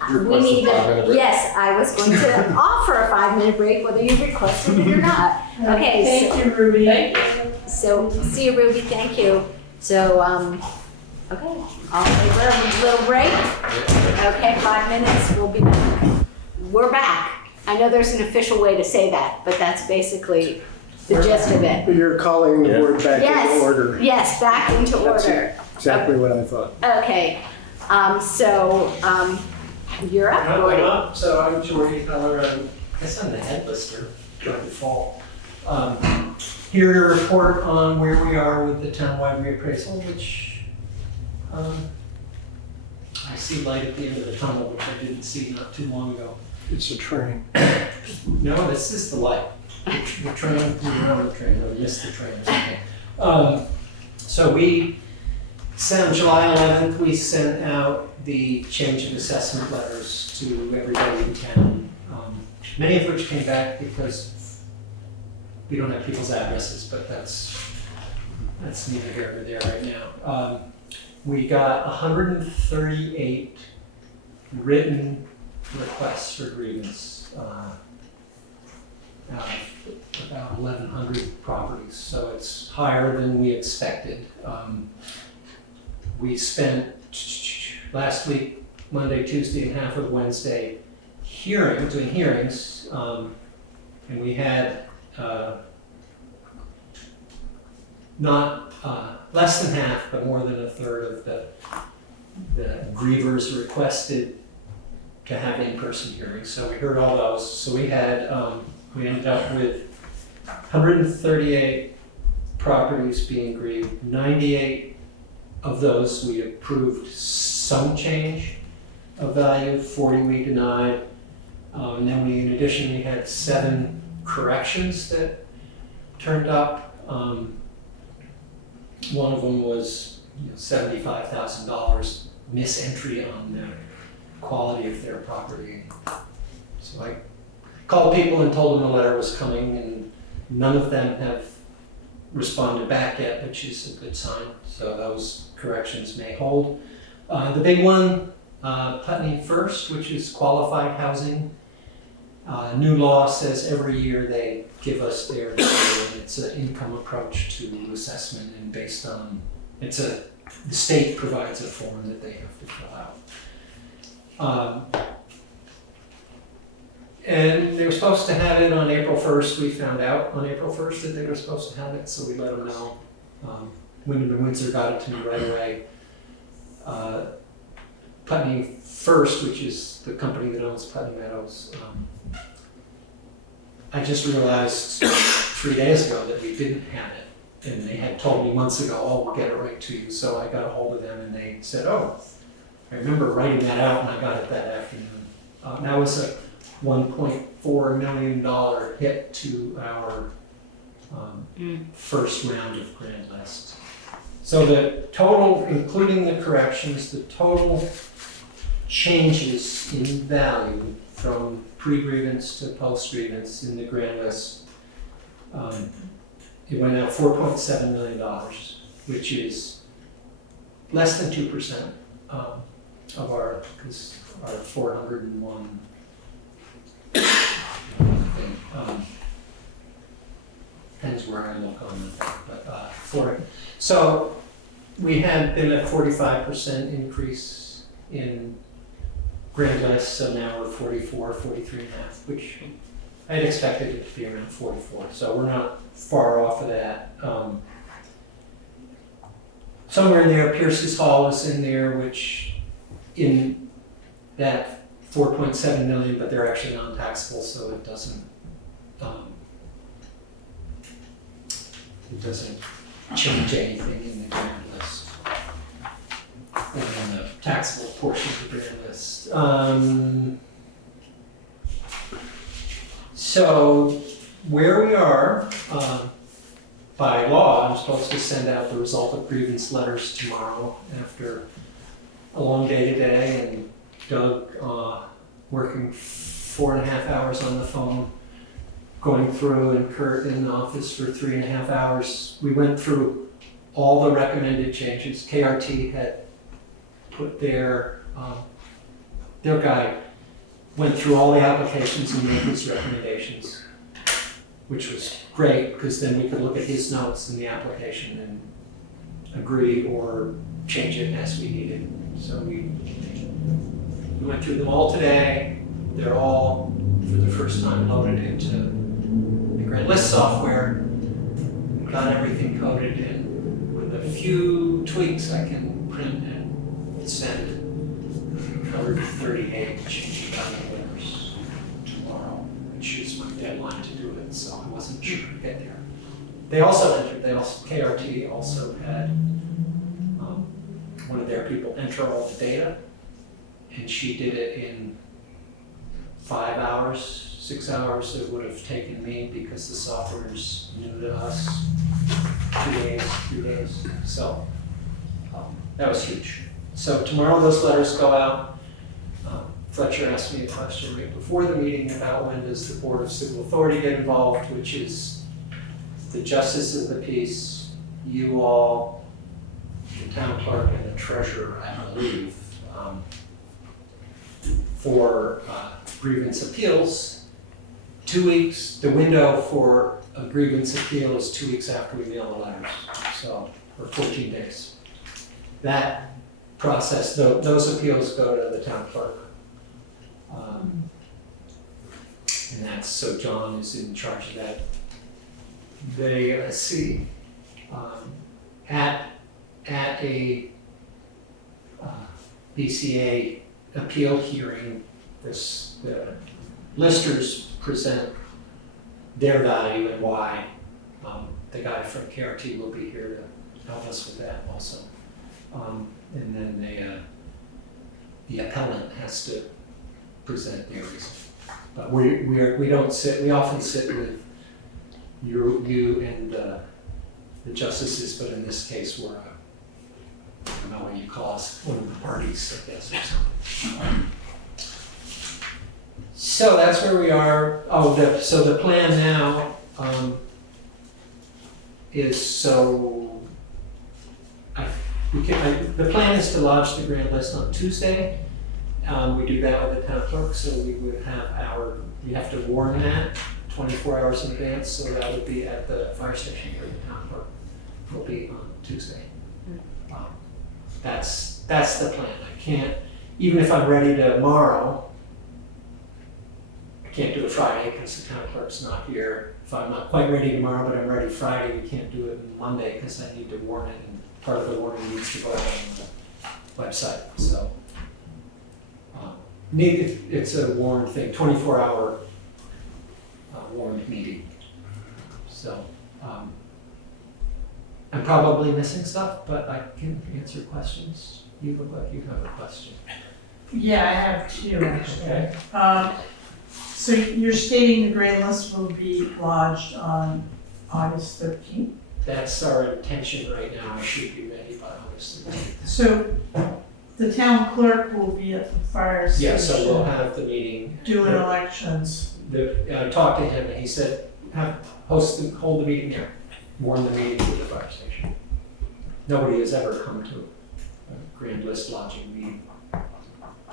a need 5-minute break. yes, I was going to offer a 5-minute break, whether you requested it or not. Okay, Thank you, Ruby. Thank you. so see you, Ruby. Thank you. So, okay, all in favor of a little break? Okay, 5 minutes. We'll be back. We're back. I know there's an official way to say that, but that's basically the gist of it. You're calling the Yeah. board back Yes. into order. Yes, back into That's order. Exactly what I thought. Okay, you're up, I'm Geordie. up, so I'm Geordie Feller, I guess I'm the head lister by default. Here to report on where we are with the townwide reappraisal, which I see light at the end of the tunnel, which I didn't see not too long ago. It's a train. No, this is the light. The train, we're on the train, I missed the train or something. So we sent, on July 11th, we sent out the change of assessment letters to everybody in town. Many of which came back because we don't have people's addresses, but that's neither here nor there right now. We got 138 written requests for grievance out of about 1,100 properties, so it's higher than we expected. We spent last week, Monday, Tuesday, and half of Wednesday doing hearings, and we had not less than half, but more than a third of the grievers requested to have in-person hearings. So we heard all those. So we had we ended up with 138 properties being grieved. 98 of those we approved some change of value. 40 we denied. And then in addition, we had 7 corrections that turned up. One of them was $75,000 misentry on the quality of their property. So I called people and told them the letter was coming, and none of them have responded back yet, which is a good sign. So those corrections may hold. The big one, Putney First, which is qualified housing. New law says every year they give us their and it's an income approach to assessment, and based on the state provides a form that they have to fill out. And they were supposed to have it on April 1st. We found out on April 1st that they were supposed to have it, so we let them know. Windham and Windsor got it to me right away. Putney First, which is the company that owns Putney Meadows, I just realized 3 days ago that we didn't have it. And they had told me months ago, oh, we'll get it right to you. So I got a hold of them and they said, oh, I remember writing that out and I got it that afternoon. That was a $1.4 million hit to our first round of grand list. So the total, including the corrections, the total changes in value from pre-grievance to post-grievance in the grand list. It went out $4.7 million, which is less than 2% of our 401 thing. Depends where I look on the thing, but so we had been at 45% increase in grand list, so now we're 44, 43 and a half, which I had expected it to be around 44, so we're not far off of that. Somewhere in there, Pierce's Hall is in there, which in that 4.7 million, but they're actually non-taxable, so it doesn't change anything in the grand list. And then the taxable portion of the grand list. So where we are, by law, I'm supposed to send out the result of grievance letters tomorrow after a long day today, and Doug working 4.5 hours on the phone, going through, and Kurt in the office for 3.5 hours. We went through all the recommended changes. KRT had put their guy went through all the applications and made his recommendations, which was great, because then we could look at his notes in the application and agree or change it as we needed. So we went through them all today. They're all, for the first time, loaded into the grand list software. Got everything coded in. With a few tweaks, I can print and send. Covered 38 change letters tomorrow, which is my deadline to do it, so I wasn't sure to get there. They also entered, KRT also had one of their people enter all the data, and she did it in 5 hours, 6 hours it would have taken me, because the software is new to us. 2 days, 3 days, so that was huge. So tomorrow those letters go out. Fletcher asked me a question right before the meeting about when does the Board of Civil Authority get involved, which is the Justice of the Peace, you all, the town clerk, and the treasurer, I believe, for grievance appeals. 2 weeks, the window for a grievance appeal is 2 weeks after we mail the letters, so, or 14 days. That process, those appeals go to the town clerk. And that's, so John is in charge of that. They, let's see, at a BCA appeal hearing, the listers present their value and why. The guy from KRT will be here to help us with that also. And then the appellant has to present their reason. But we don't sit, we often sit with you and the justices, but in this case we're, I don't know what you call us, one of the parties, I guess, or something. So that's where we are. So the plan now is so, the plan is to lodge the grand list on Tuesday. We do that with the town clerk, so we would have we have to warn that 24 hours in advance, so that would be at the fire station where the town clerk will be on Tuesday. That's the plan. I can't, even if I'm ready tomorrow, I can't do it Friday because the town clerk's not here. If I'm not quite ready tomorrow, but I'm ready Friday, we can't do it Monday because I need to warn it, and part of the warning needs to go out on the website. So it's a warned thing, 24-hour warned meeting. So I'm probably missing stuff, but I can answer questions. You look like you have a question. Yeah, I have two actually. Okay. So you're stating the grand list will be lodged on August 13th? That's our intention right now. I should be ready by August 13th. So the town clerk will be at the fire station. Yeah, so we'll have the meeting. Doing elections. I talked to him and he said, hold the meeting there, warn the meeting to the fire station. Nobody has ever come to a Grand List lodging meeting.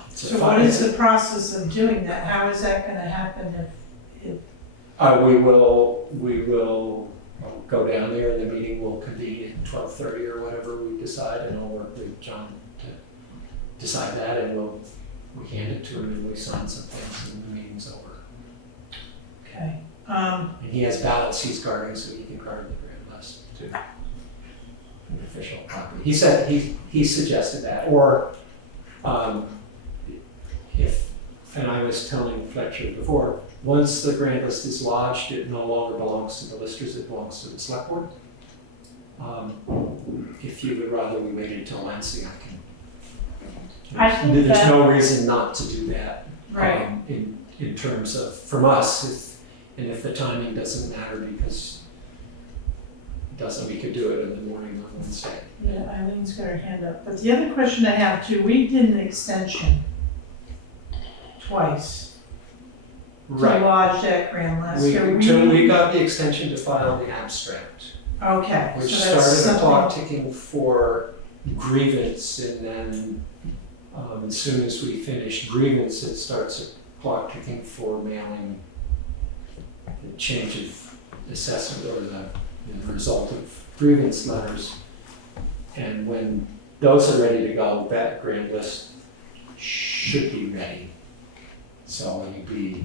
So what is the process of doing that? How is that gonna happen if? We will go down there and the meeting will convene at 12:30 or whatever we decide, and I'll work with John to decide that, and we hand it to him and we sign some things and the meeting's over. Okay. And he has ballots he's guarding, so he can guard the Grand List too. An official copy. He said he suggested that, or and I was telling Fletcher before, once the Grand List is lodged, it no longer belongs to the listers, it belongs to the select board. If you would rather we wait until Wednesday, I think there's that- no reason not to do that. Right. In terms of, from us, if the timing doesn't matter, because it doesn't, we could do it in the morning on Wednesday. Yeah, Eileen's got her hand up. But the other question I have too, we did an extension twice to lodge that Grand List. We got the extension to file the abstract, Okay. which so that's started the clock something- ticking for grievance, and then as soon as we finish grievance, it starts a clock ticking for mailing the change of assessment or the result of grievance letters. And when those are ready to go, that Grand List should be ready. So it'll be,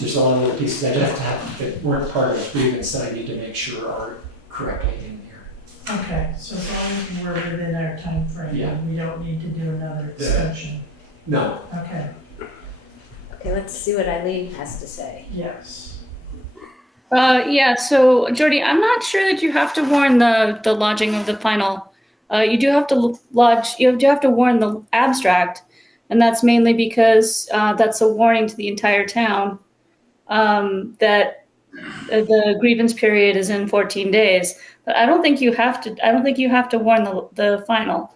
there's a lot of little pieces that weren't part of grievance that I need to make sure are correctly in there. Okay, so as long as we're within our time frame, Yeah. we don't need to do another extension. No, Okay, Okay, let's see what Eileen has to say. yes. Yeah, so Geordie, I'm not sure that you have to warn the lodging of the final. You do have to warn the abstract, and that's mainly because that's a warning to the entire town that the grievance period is in 14 days. But I don't think you have to warn the final.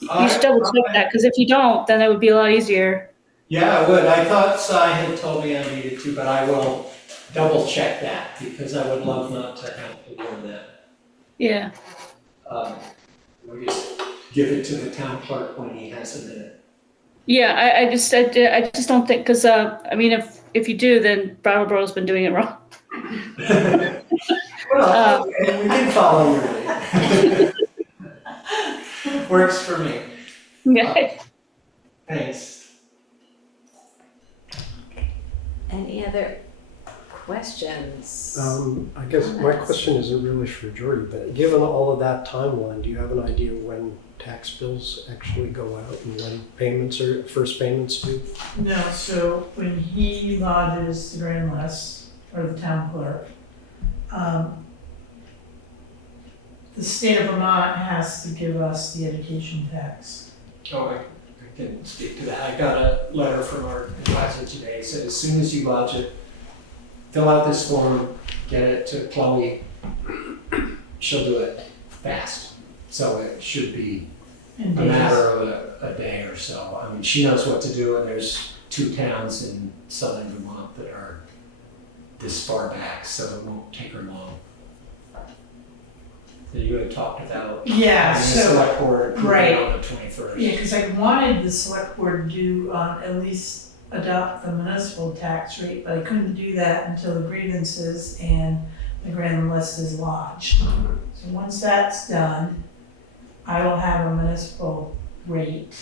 You should double check that, because if you don't, then it would be a lot easier. yeah, I would. I thought Cy had told me I needed to, but I will double check that because I would love not to have to warn that. Yeah. We just give it to the town clerk when he has a minute. Yeah, I just don't think, because I mean, if you do, then Brattleboro's been doing it wrong. Well, okay, we can follow your lead. Works for me. Yeah. Thanks. Any other questions? I guess my question isn't really for Geordie, but given all of that timeline, do you have an idea when tax bills actually go out and when first payments due? No, so when he lodges the Grand List, or the town clerk, the state of Vermont has to give us the education tax. Oh, I can speak to that. I got a letter from our advisor today. It said as soon as you lodge it, fill out this form, get it to Chloe. She'll do it fast. So it should be a matter of a day or so. I mean, she knows what to do, and there's 2 towns in southern Vermont that are this far back, so it won't take her long. That you had talked about Yeah, having the so, select board right. on the 21st. Yeah, because I wanted the select board to at least adopt the municipal tax rate, but I couldn't do that until the grievances and the Grand List is lodged. So once that's done, I will have a municipal rate.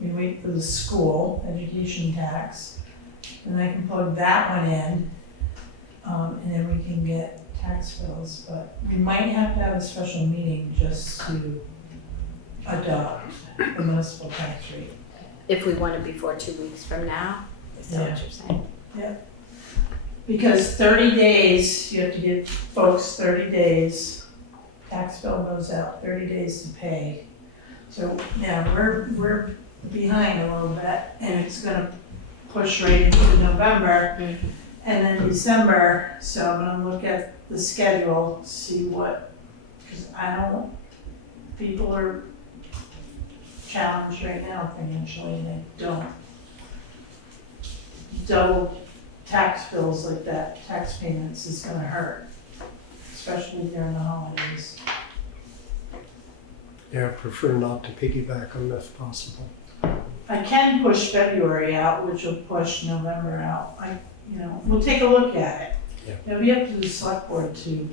We wait for the school education tax, and I can plug that one in, and then we can get tax bills. But we might have to have a special meeting just to adopt the municipal tax rate. If we want it before 2 weeks from now, is that what you're saying? Because 30 days, you have to give folks 30 days, tax bill goes out, 30 days to pay. So now we're behind a little bit, and it's gonna push right into November and then December. So I'm gonna look at the schedule, see what, because people are challenged right now financially, and they don't. Double tax bills like that, tax payments is gonna hurt, especially during the holidays. Yeah, I prefer not to piggyback on if possible. I can push February out, which will push November out. We'll take a look at it. Yeah. It'll be up to the select board to,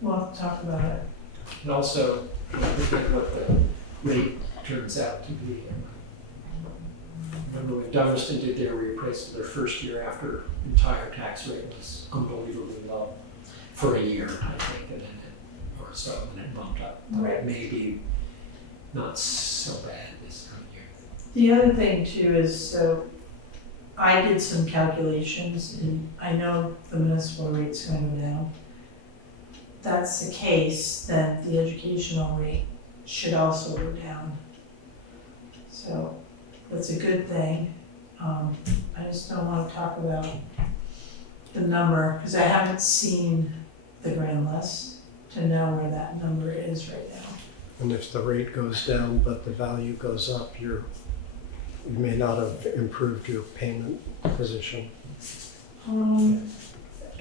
we'll have to talk about it. And also, look at what the rate turns out to be. Remember when Dummerston did their reappraisal, their first year after entire tax rate was unbelievably low for a year, I think, and then or so, and it bumped up. Right. Maybe not so bad this current year. The other thing too is, so I did some calculations and I know the municipal rate's gonna go down. If that's the case, then the educational rate should also go down. So that's a good thing. I just don't wanna talk about the number, because I haven't seen the grand list to know where that number is right now. And if the rate goes down but the value goes up, you may not have improved your payment position.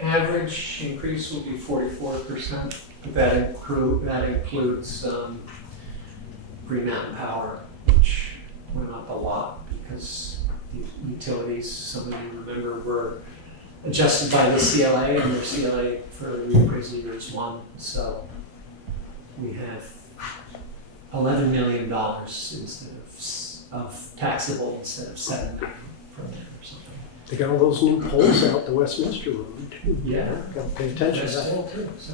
Average increase will be 44%. That includes Green Mountain Power, which went up a lot because the utilities, some of you remember, were adjusted by the CLA, and their CLA for reappraisal year is 1. So we have $11 million instead of taxable instead of $7 million from them or something. They got all those new poles out the Westminster Road too. Yeah. Got to pay attention to That's that. cool too. So,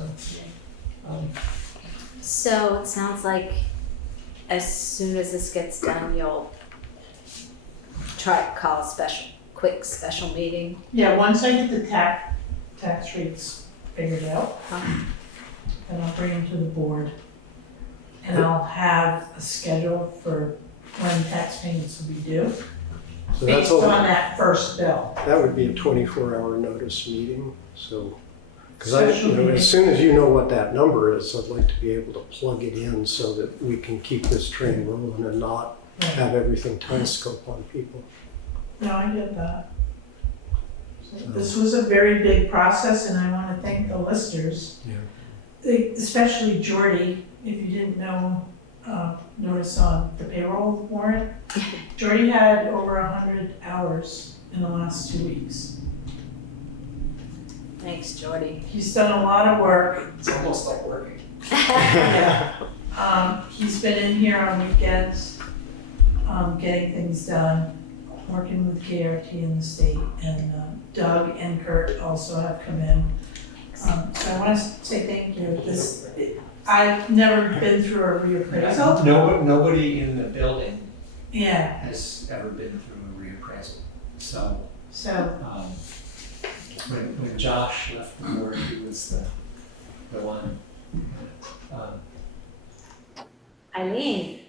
So it sounds like as soon as this gets done, you'll try to call a quick special meeting. Yeah, once I get the tax rates figured out, then I'll bring them to the board. And I'll have a schedule for when tax payments will be due, So that's based all. on that first bill. That would be a 24-hour notice meeting. So, because Special meeting. as soon as you know what that number is, I'd like to be able to plug it in so that we can keep this train rolling and not have everything telescope on people. No, I get that. So this was a very big process, and I want to thank the listers. Yeah. Especially Geordie, if you didn't know, notice on the payroll warrant. Geordie had over 100 hours in the last 2 weeks. Thanks, Geordie. He's done a lot of work. it's almost like working. He's been in here on weekends, getting things done, working with KRT in the state, and Doug and Kurt also have come in. So I want to say thank you. I've never been through a reappraisal. Nobody in the building Yeah, has ever been through a reappraisal. So so, when Josh left the board, he was the one. Eileen.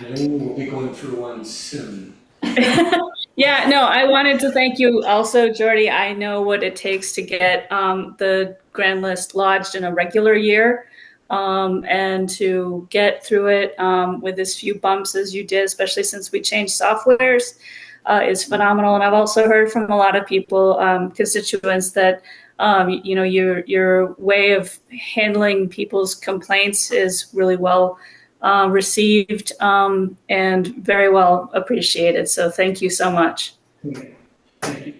Eileen will be going through one soon. Yeah, no, I wanted to thank you also, Geordie. I know what it takes to get the grand list lodged in a regular year, and to get through it with as few bumps as you did, especially since we changed softwares, is phenomenal. And I've also heard from a lot of people, constituents, that your way of handling people's complaints is really well received and very well appreciated. So thank you so much. Okay. Thank you.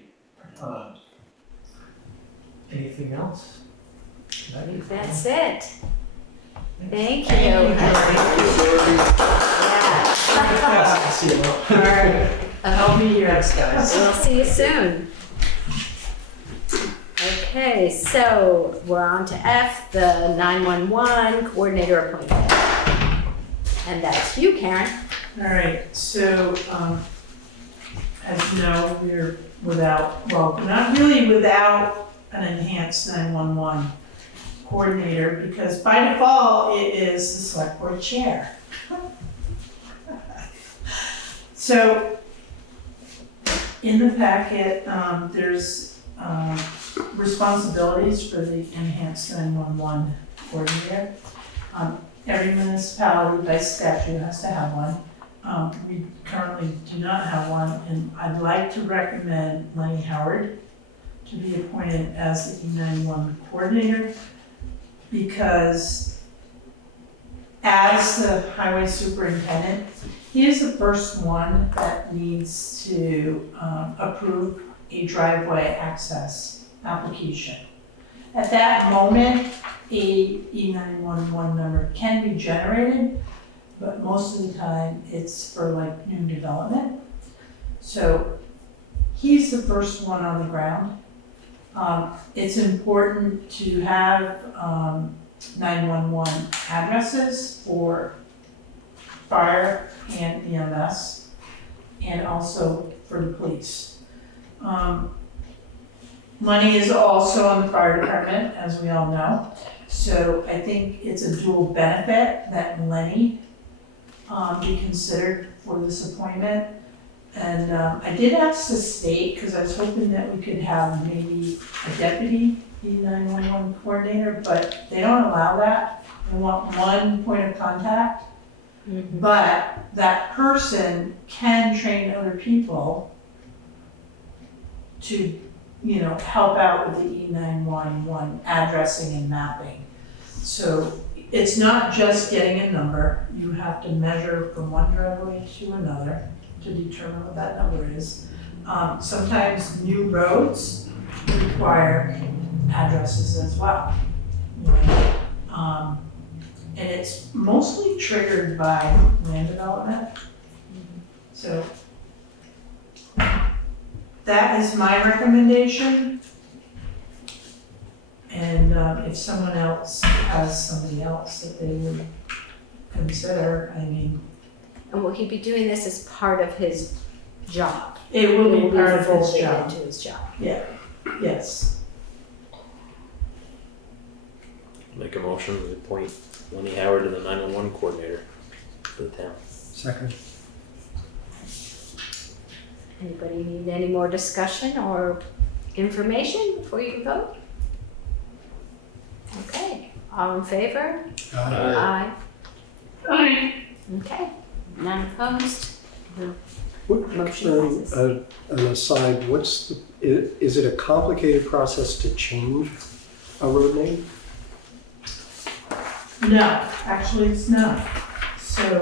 Anything else? That's it. Thank you. Yes, see you all. all right, I'll be here. guys. We'll see you soon. Okay, so we're on to F, the 911 coordinator appointment. And that's you, Karen. All right, so, as you know, we're not really without an enhanced 911 coordinator, because by default, it is the select board chair. So, in the packet, there's responsibilities for the enhanced 911 coordinator. every municipality by statute has to have one. We currently do not have one, and I'd like to recommend Lenny Howard to be appointed as the E91 coordinator, because as the highway superintendent, he is the first one that needs to approve a driveway access application. At that moment, a E911 number can be generated, but most of the time it's for like new development. So he's the first one on the ground. It's important to have 911 addresses for fire and EMS, and also for the police. Money is also on the fire department, as we all know. So I think it's a dual benefit that Lenny be considered for this appointment. And I did ask the state, because I was hoping that we could have maybe a deputy E911 coordinator, but they don't allow that. They want one point of contact. But that person can train other people to, you know, help out with the E911 addressing and mapping. So it's not just getting a number. You have to measure from one driveway to another to determine what that number is. Sometimes new roads require addresses as well. You know? And it's mostly triggered by land development. So that is my recommendation. And if someone else has somebody else that they would consider, I mean. And will he be doing this as part of his job? It will be part of his folded job. into his job. Yeah, yes. Make a motion to appoint Lenny Howard to the 911 coordinator for the town. Second. Anybody need any more discussion or information before you vote? Okay, all in favor? Aye. Aye. Okay, none opposed? Motion passes. An aside, is it a complicated process to change a road name? No, actually it's not. So,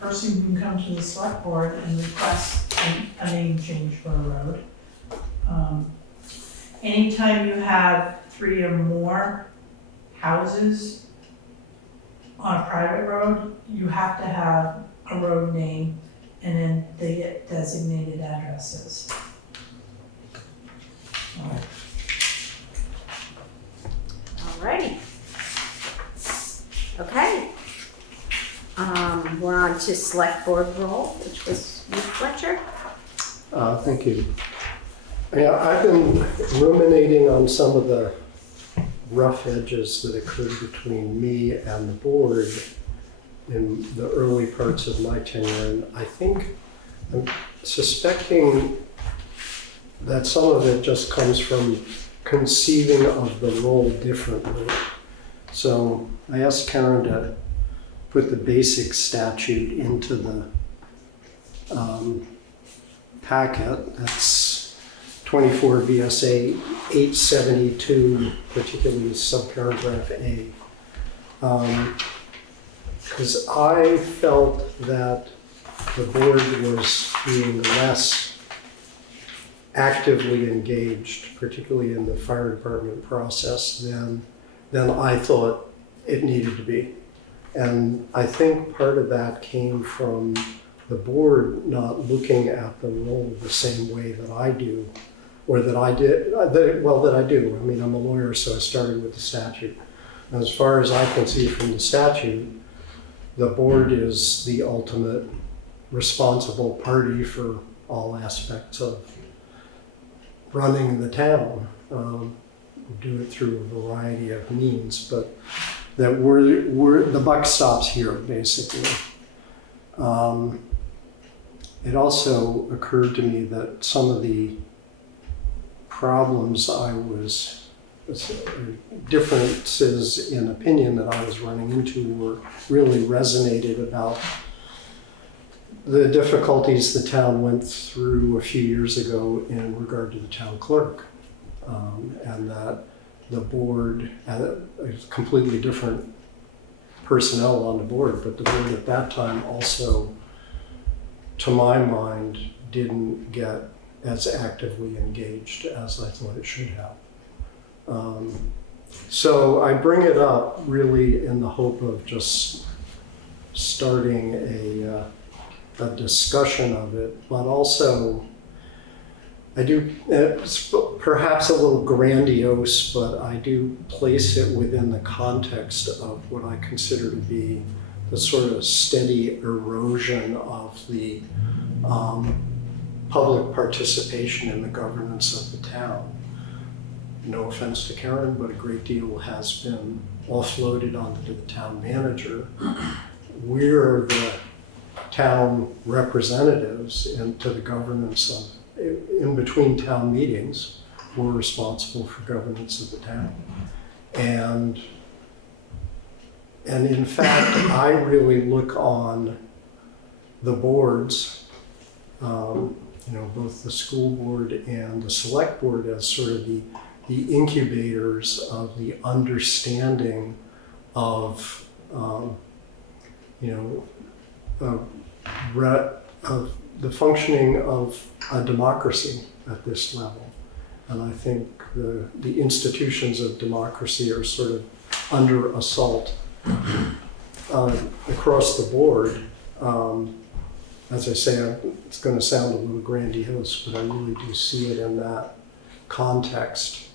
person can come to the select board and request a name change for a road. Anytime you have 3 or more houses on a private road, you have to have a road name, and then they get designated addresses. Alrighty. Okay. We're on to select board roll, which was you, Fletcher. Thank you. Yeah, I've been ruminating on some of the rough edges that occurred between me and the board in the early parts of my tenure, and I'm suspecting that some of it just comes from conceiving of the role differently. So I asked Karen to put the basic statute into the packet. That's 24 VSA 872, particularly subparagraph A. Because I felt that the board was being less actively engaged, particularly in the fire department process, than I thought it needed to be. And I think part of that came from the board not looking at the role the same way that I do, or that I did, that I do. I mean, I'm a lawyer, so I started with the statute. And as far as I can see from the statute, the board is the ultimate responsible party for all aspects of running the town. Do it through a variety of means, but that we're the buck stops here, basically. It also occurred to me that some of the problems I was differences in opinion that I was running into were really resonated about the difficulties the town went through a few years ago in regard to the town clerk, and that the board, a completely different personnel on the board, but the board at that time also, to my mind, didn't get as actively engaged as I thought it should have. So I bring it up really in the hope of just starting a discussion of it, but also I do, it's perhaps a little grandiose, but I do place it within the context of what I consider to be the sort of steady erosion of the public participation in the governance of the town. No offense to Karen, but a great deal has been offloaded onto the town manager. We're the town representatives into the governance of, in between town meetings, we're responsible for governance of the town. And in fact, I really look on the boards, both the school board and the select board as sort of the incubators of the understanding of, of the functioning of a democracy at this level. And I think the institutions of democracy are sort of under assault across the board. As I say, it's going to sound a little grandiose, but I really do see it in that context.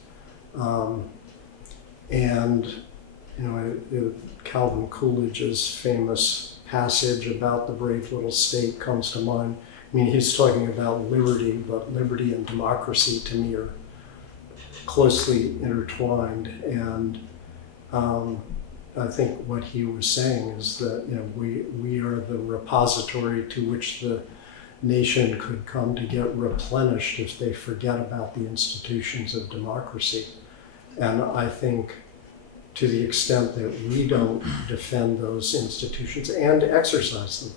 Calvin Coolidge's famous passage about the brave little state comes to mind. I mean, he's talking about liberty, but liberty and democracy to me are closely intertwined. And I think what he was saying is that we are the repository to which the nation could come to get replenished if they forget about the institutions of democracy. And I think to the extent that we don't defend those institutions and exercise them,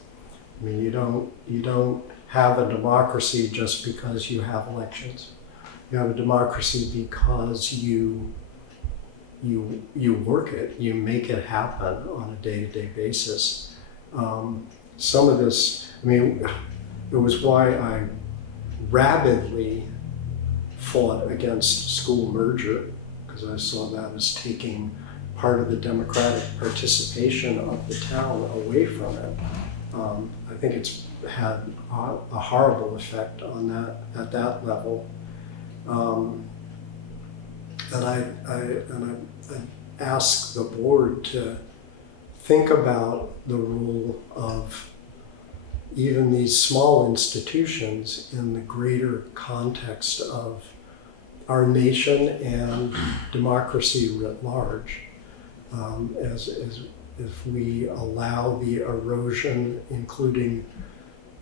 I mean, you don't have a democracy just because you have elections. You have a democracy because you work it, you make it happen on a day-to-day basis. Some of this, I mean, it was why I rabidly fought against school merger, because I saw that as taking part of the democratic participation of the town away from it. I think it's had a horrible effect on that at that level. And I ask the board to think about the role of even these small institutions in the greater context of our nation and democracy writ large. As if we allow the erosion, including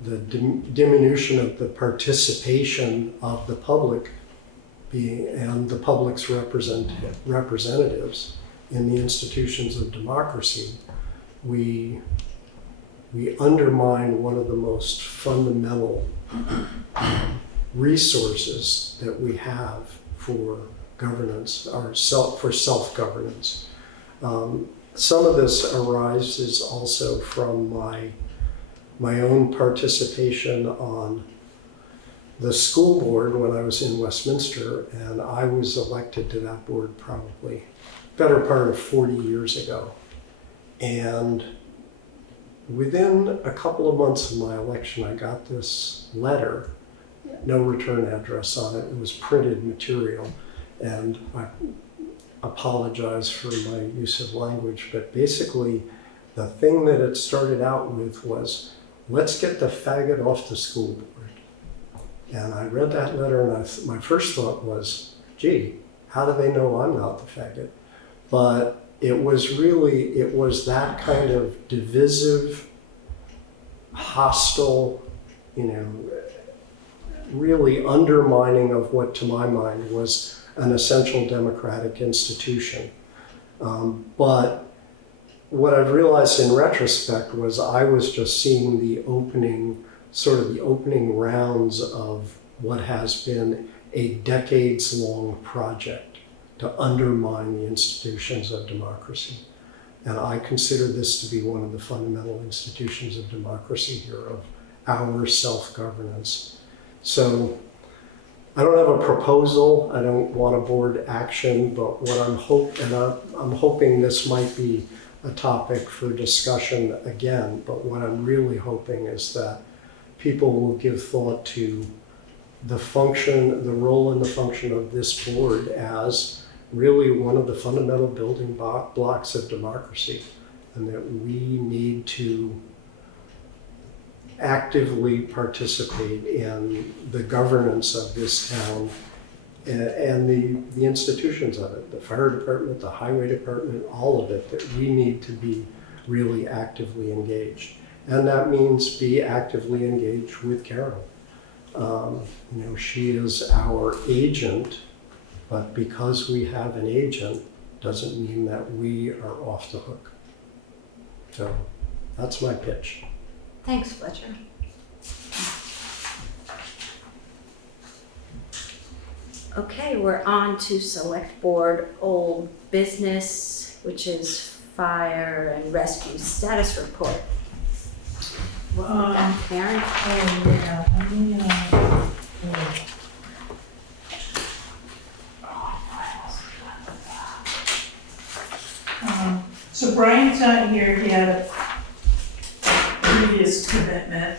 the diminution of the participation of the public and the public's representatives in the institutions of democracy, we undermine one of the most fundamental resources that we have for governance, for self-governance. Some of this arises also from my own participation on the school board when I was in Westminster, and I was elected to that board probably better part of 40 years ago. And within a couple of months of my election, I got this letter, no return address on it. It was printed material, and I apologize for my use of language, but basically the thing that it started out with was, let's get the faggot off the school board. And I read that letter, and my first thought was, gee, how do they know I'm not the faggot? But it was that kind of divisive, hostile, really undermining of what, to my mind, was an essential democratic institution. But what I've realized in retrospect was I was just seeing the opening rounds of what has been a decades-long project to undermine the institutions of democracy. And I consider this to be one of the fundamental institutions of democracy here, of our self-governance. So I don't have a proposal, I don't want a board action, but what I'm hoping this might be a topic for discussion again, but what I'm really hoping is that people will give thought to the function, the role and the function of this board as really one of the fundamental building blocks of democracy, and that we need to actively participate in the governance of this town and the institutions of it, the fire department, the highway department, all of it, that we need to be really actively engaged. And that means be actively engaged with Carol. She is our agent, but because we have an agent doesn't mean that we are off the hook. So that's my pitch. Thanks, Fletcher. Okay, we're on to Selectboard Old Business, which is Fire and Rescue Status Report. What was that, Karen? So Brian's not here, he had a previous commitment.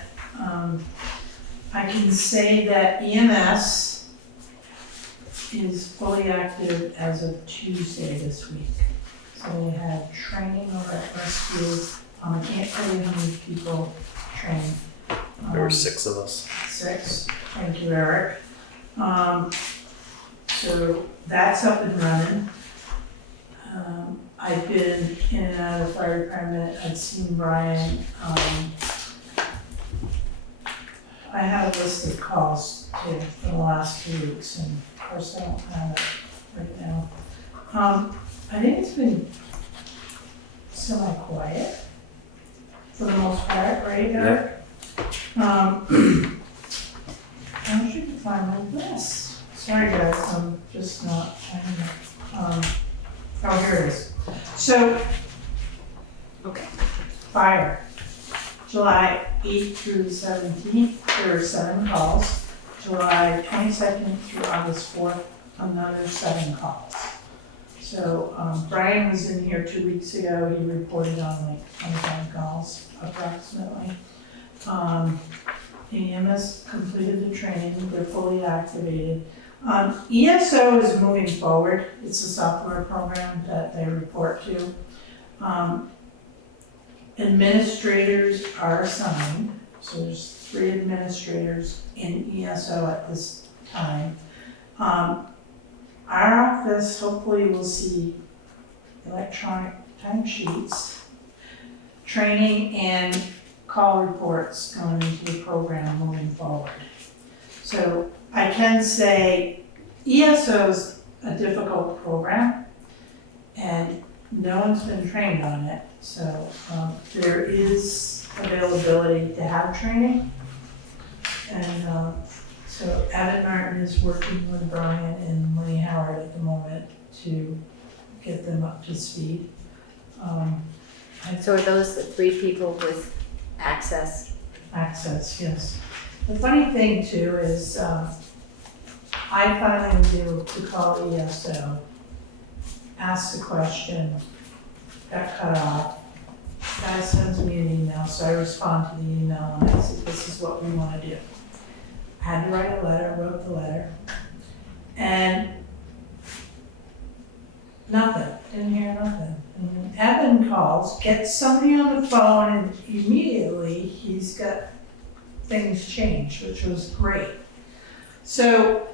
I can say that EMS is fully active as of Tuesday this week. So we had training over at Rescue. I can't tell you how many people trained. There were 6 of us. 6, thank you, Eric. So that's up and running. I've been in and out of the fire department. I've seen Brian. I have a list of calls too for the last 2 weeks, and of course I don't have it right now. I think it's been semi-quiet for the most part, right, Eric? How should you find my list? Sorry guys, I'm just not finding it. Oh, here it is. So, Okay. fire. July 8th through the 17th, there were 7 calls. July 22nd through August 4th, another 7 calls. So Brian was in here 2 weeks ago. He reported on like 25 calls approximately. EMS completed the training. They're fully activated. ESO is moving forward. It's a software program that they report to. Administrators are assigned, so there's 3 administrators in ESO at this time. Our office hopefully will see electronic timesheets, training, and call reports going into the program moving forward. So I can say ESO is a difficult program, and no one's been trained on it. So there is availability to have training. And so Abbott Martin is working with Brian and Lenny Howard at the moment to get them up to speed. So are those the 3 people with access? Access, yes. The funny thing too is I finally was able to call ESO, ask the question, got cut off. Guy sends me an email, so I respond to the email and I said, this is what we want to do. Had to write a letter, wrote the letter, and nothing, didn't hear nothing. And then Evan calls, gets somebody on the phone, and immediately he's got things changed, which was great. So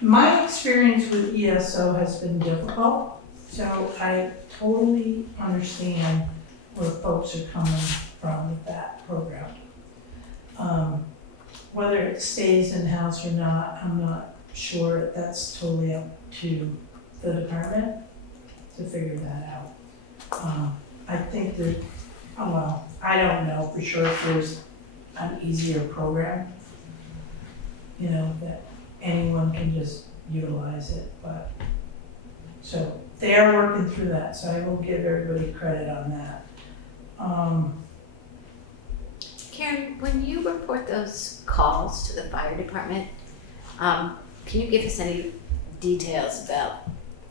my experience with ESO has been difficult, so I totally understand where folks are coming from with that program. whether it stays in-house or not, I'm not sure. That's totally up to the department to figure that out. I think that, well, I don't know for sure if there's an easier program, you know, that anyone can just utilize it, but, so they are working through that, so I will give everybody credit on that. Karen, when you report those calls to the fire department, can you give us any details about,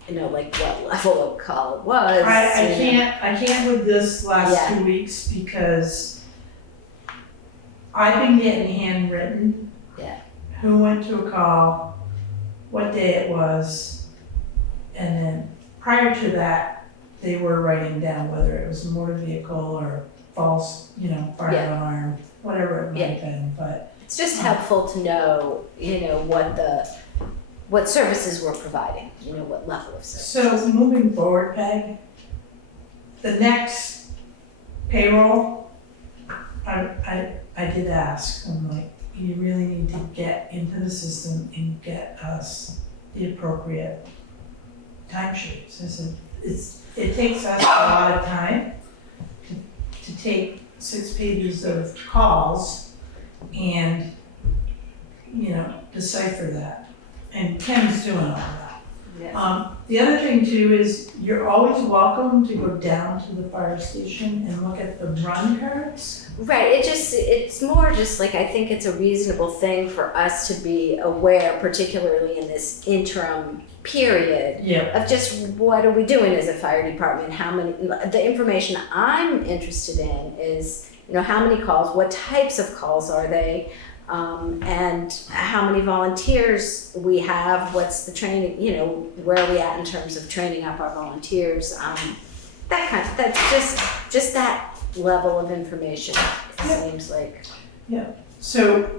you know, like what level of call it was? I can't with this last 2 weeks because I've been getting handwritten. Yeah. Who went to a call, what day it was, and then prior to that, they were writing down whether it was a motor vehicle or false, you know, fire alarm, whatever it might have been, but. It's just helpful to know, you know, what services we're providing, you know, what level of service. So moving forward, Peg, the next payroll, I did ask, I'm like, you really need to get into the system and get us the appropriate timesheets. I said, it takes us a lot of time to take 6 pages of calls and, you know, decipher that. And Ken's doing all of that. Yeah. The other thing too is you're always welcome to go down to the fire station and look at the run cards. Right, it's more just like, I think it's a reasonable thing for us to be aware, particularly in this interim period, of just what are we doing as a fire department, the information I'm interested in is, you know, how many calls, what types of calls are they, and how many volunteers we have, what's the training, you know, where are we at in terms of training up our volunteers, that's just that level of information, it seems like. Yeah, so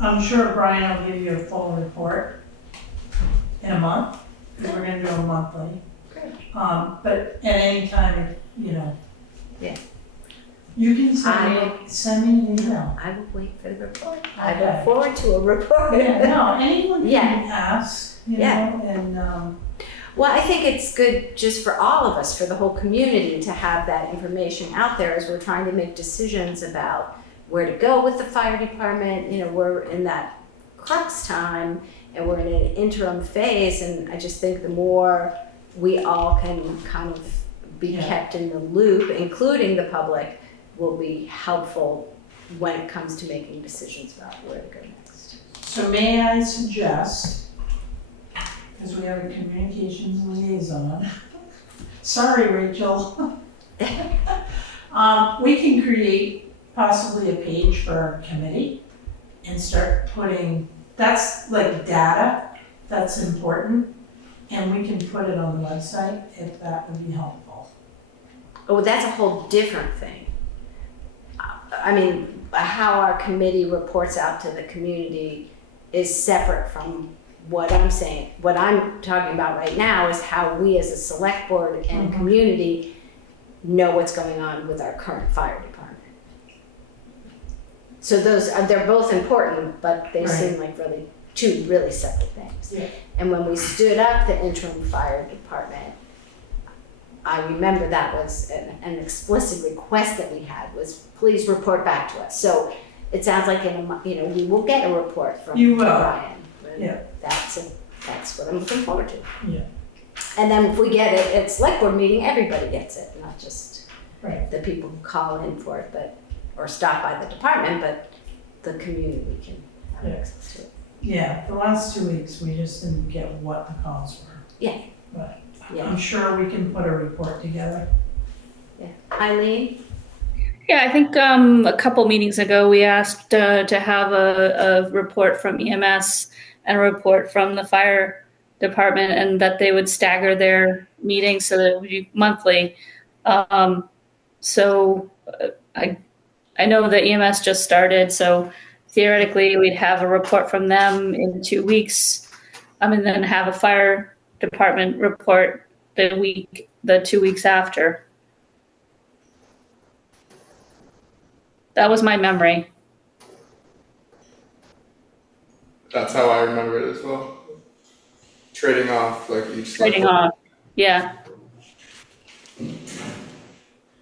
I'm sure Brian will give you a full report in a month, because we're gonna do a monthly. Great. But at any time, you know. Yeah. You can send me an email. I will wait for the report. Okay. I look forward to a report. Yeah, no, anyone can ask, you know, and, Well, I think it's good just for all of us, for the whole community, to have that information out there as we're trying to make decisions about where to go with the fire department. You know, we're in that crux time and we're in an interim phase, and I just think the more we all can kind of be kept in the loop, including the public, will be helpful when it comes to making decisions about where to go next. so may I suggest, because we have a communications liaison. Sorry, Rachel. We can create possibly a page for our committee and start putting, that's like data, that's important, and we can put it on the website if that would be helpful. Oh, that's a whole different thing. I mean, how our committee reports out to the community is separate from what I'm saying. What I'm talking about right now is how we as a select board and community know what's going on with our current fire department. So they're both important, but they seem like two really separate things. Yeah. And when we stood up the interim fire department, I remember that was an explicit request that we had was, please report back to us. So it sounds like we will get a report from Brian. Yeah. That's what I'm looking forward to. Yeah. And then if we get it at select board meeting, everybody gets it, not just Right. the people who call in for it, or stop by the department, but the community can have access to it. Yeah, the last 2 weeks, we just didn't get what the calls were. Yeah. But Yeah. I'm sure we can put a report together. Yeah. Eileen? Yeah, I think a couple meetings ago we asked to have a report from EMS and a report from the fire department, and that they would stagger their meetings so that it would be monthly. So I know that EMS just started, so theoretically we'd have a report from them in 2 weeks, and then have a fire department report the 2 weeks after. That was my memory. That's how I remember it as well. Trading off like each. Trading off. Yeah.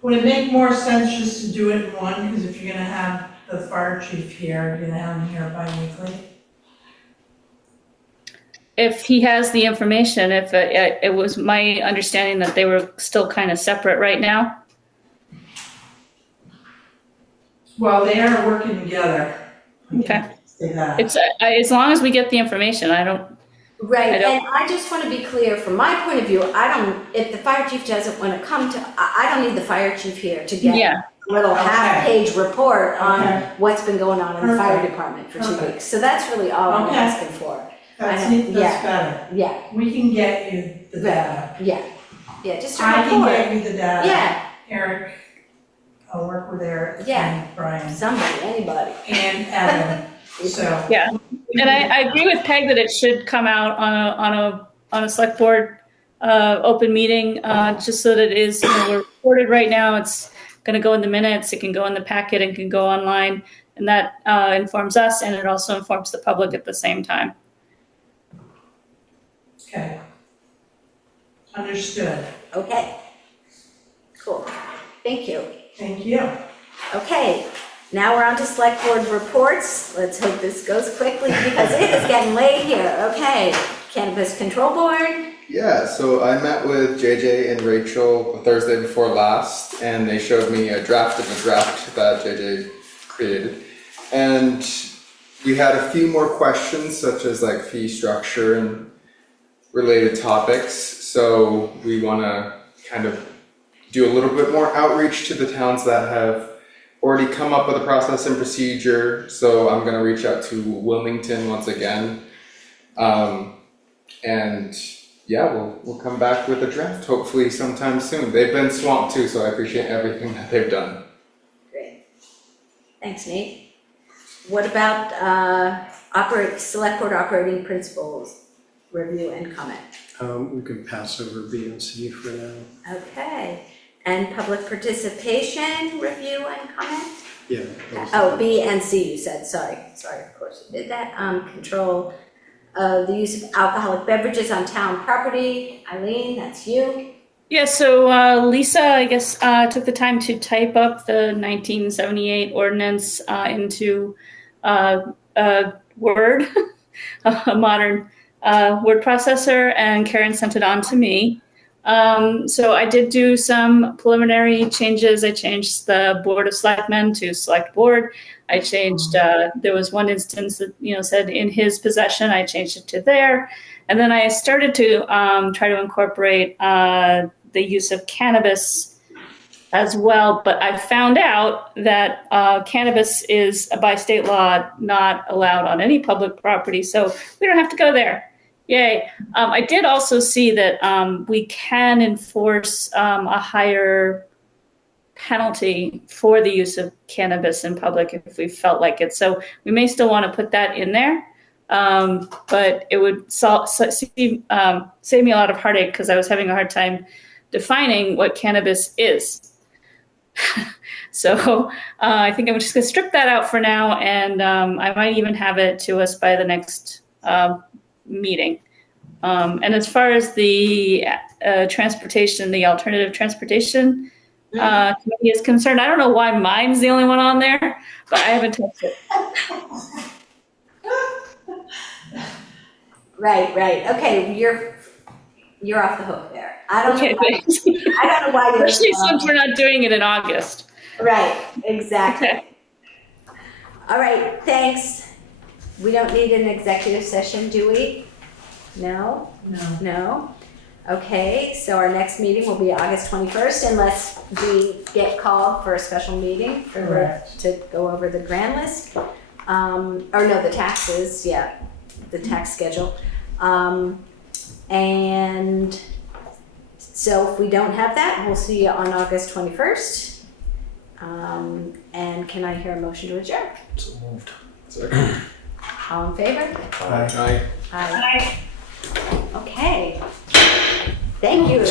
Would it make more sense just to do it in one, because if you're gonna have the fire chief here, you're gonna have him here bi-weekly? If he has the information, if it was my understanding that they were still kind of separate right now. Well, they are working together. Okay. Say that. It's as long as we get the information, I don't. Right, I don't- and I just want to be clear, from my point of view, if the fire chief doesn't want to come to, I don't need the fire chief here to get Yeah. a little half-page report on Okay. what's been going on in the fire Perfect. department for 2 Perfect. weeks. So that's really all I'm Okay. asking for. That's I know, it, that's better. Yeah, We can get you the data. yeah, just a I can report. get you the data. Yeah, Eric, I'll work with Eric Yeah. and Brian somebody, anybody. and Evan, so. Yeah. And I agree with Peg that it should come out on a select board open meeting, just so that it is, we're recorded right now. It's going to go in the minutes. It can go in the packet and can go online, and that informs us, and it also informs the public at the same time. Okay. Understood. Okay. Cool. Thank you. Thank you. Okay, now we're on to select board reports. Let's hope this goes quickly because it is getting late here. Okay, Cannabis Control Board. Yeah, so I met with JJ and Rachel the Thursday before last, and they showed me a draft of a draft that JJ created. And we had a few more questions, such as like fee structure and related topics. So we want to kind of do a little bit more outreach to the towns that have already come up with a process and procedure. So I'm going to reach out to Wilmington once again. And yeah, we'll come back with a draft hopefully sometime soon. They've been swamped too, so I appreciate everything that they've done. Great. Thanks, Nate. What about select board operating principles review and comment? We could pass over B and C for now. Okay. And public participation review and comment? Yeah. those- Oh, B and C you said, sorry, of course you did that. Control the use of alcoholic beverages on town property. Eileen, that's you. Yeah, so Lisa, I guess, took the time to type up the 1978 ordinance into Word, a modern word processor, and Karen sent it on to me. So I did do some preliminary changes. I changed the Board of Selectmen to Select Board. I changed, there was one instance that, said in his possession. I changed it to there. And then I started to try to incorporate the use of cannabis as well. But I found out that cannabis is, by state law, not allowed on any public property. So we don't have to go there. Yay. I did also see that we can enforce a higher penalty for the use of cannabis in public if we felt like it. So we may still want to put that in there, but it would save me a lot of heartache because I was having a hard time defining what cannabis is. So I think I'm just going to strip that out for now, and I might even have it to us by the next meeting. And as far as the transportation, the alternative transportation committee is concerned, I don't know why mine's the only one on there, but I haven't touched it. Right. Okay, you're off the hook there. I don't Okay, know why, thanks. I don't know why you're Especially since we're not doing it in August. Right, exactly. Okay. All right, thanks. We don't need an executive session, do we? No? No? Okay, so our next meeting will be August 21st unless we get called for a special meeting to go over the grand list. The taxes, the tax schedule. And so if we don't have that, we'll see you on August 21st. And can I hear a motion to adjourn? So moved. Second. All in favor? Aye. Aye. Okay. Thank you.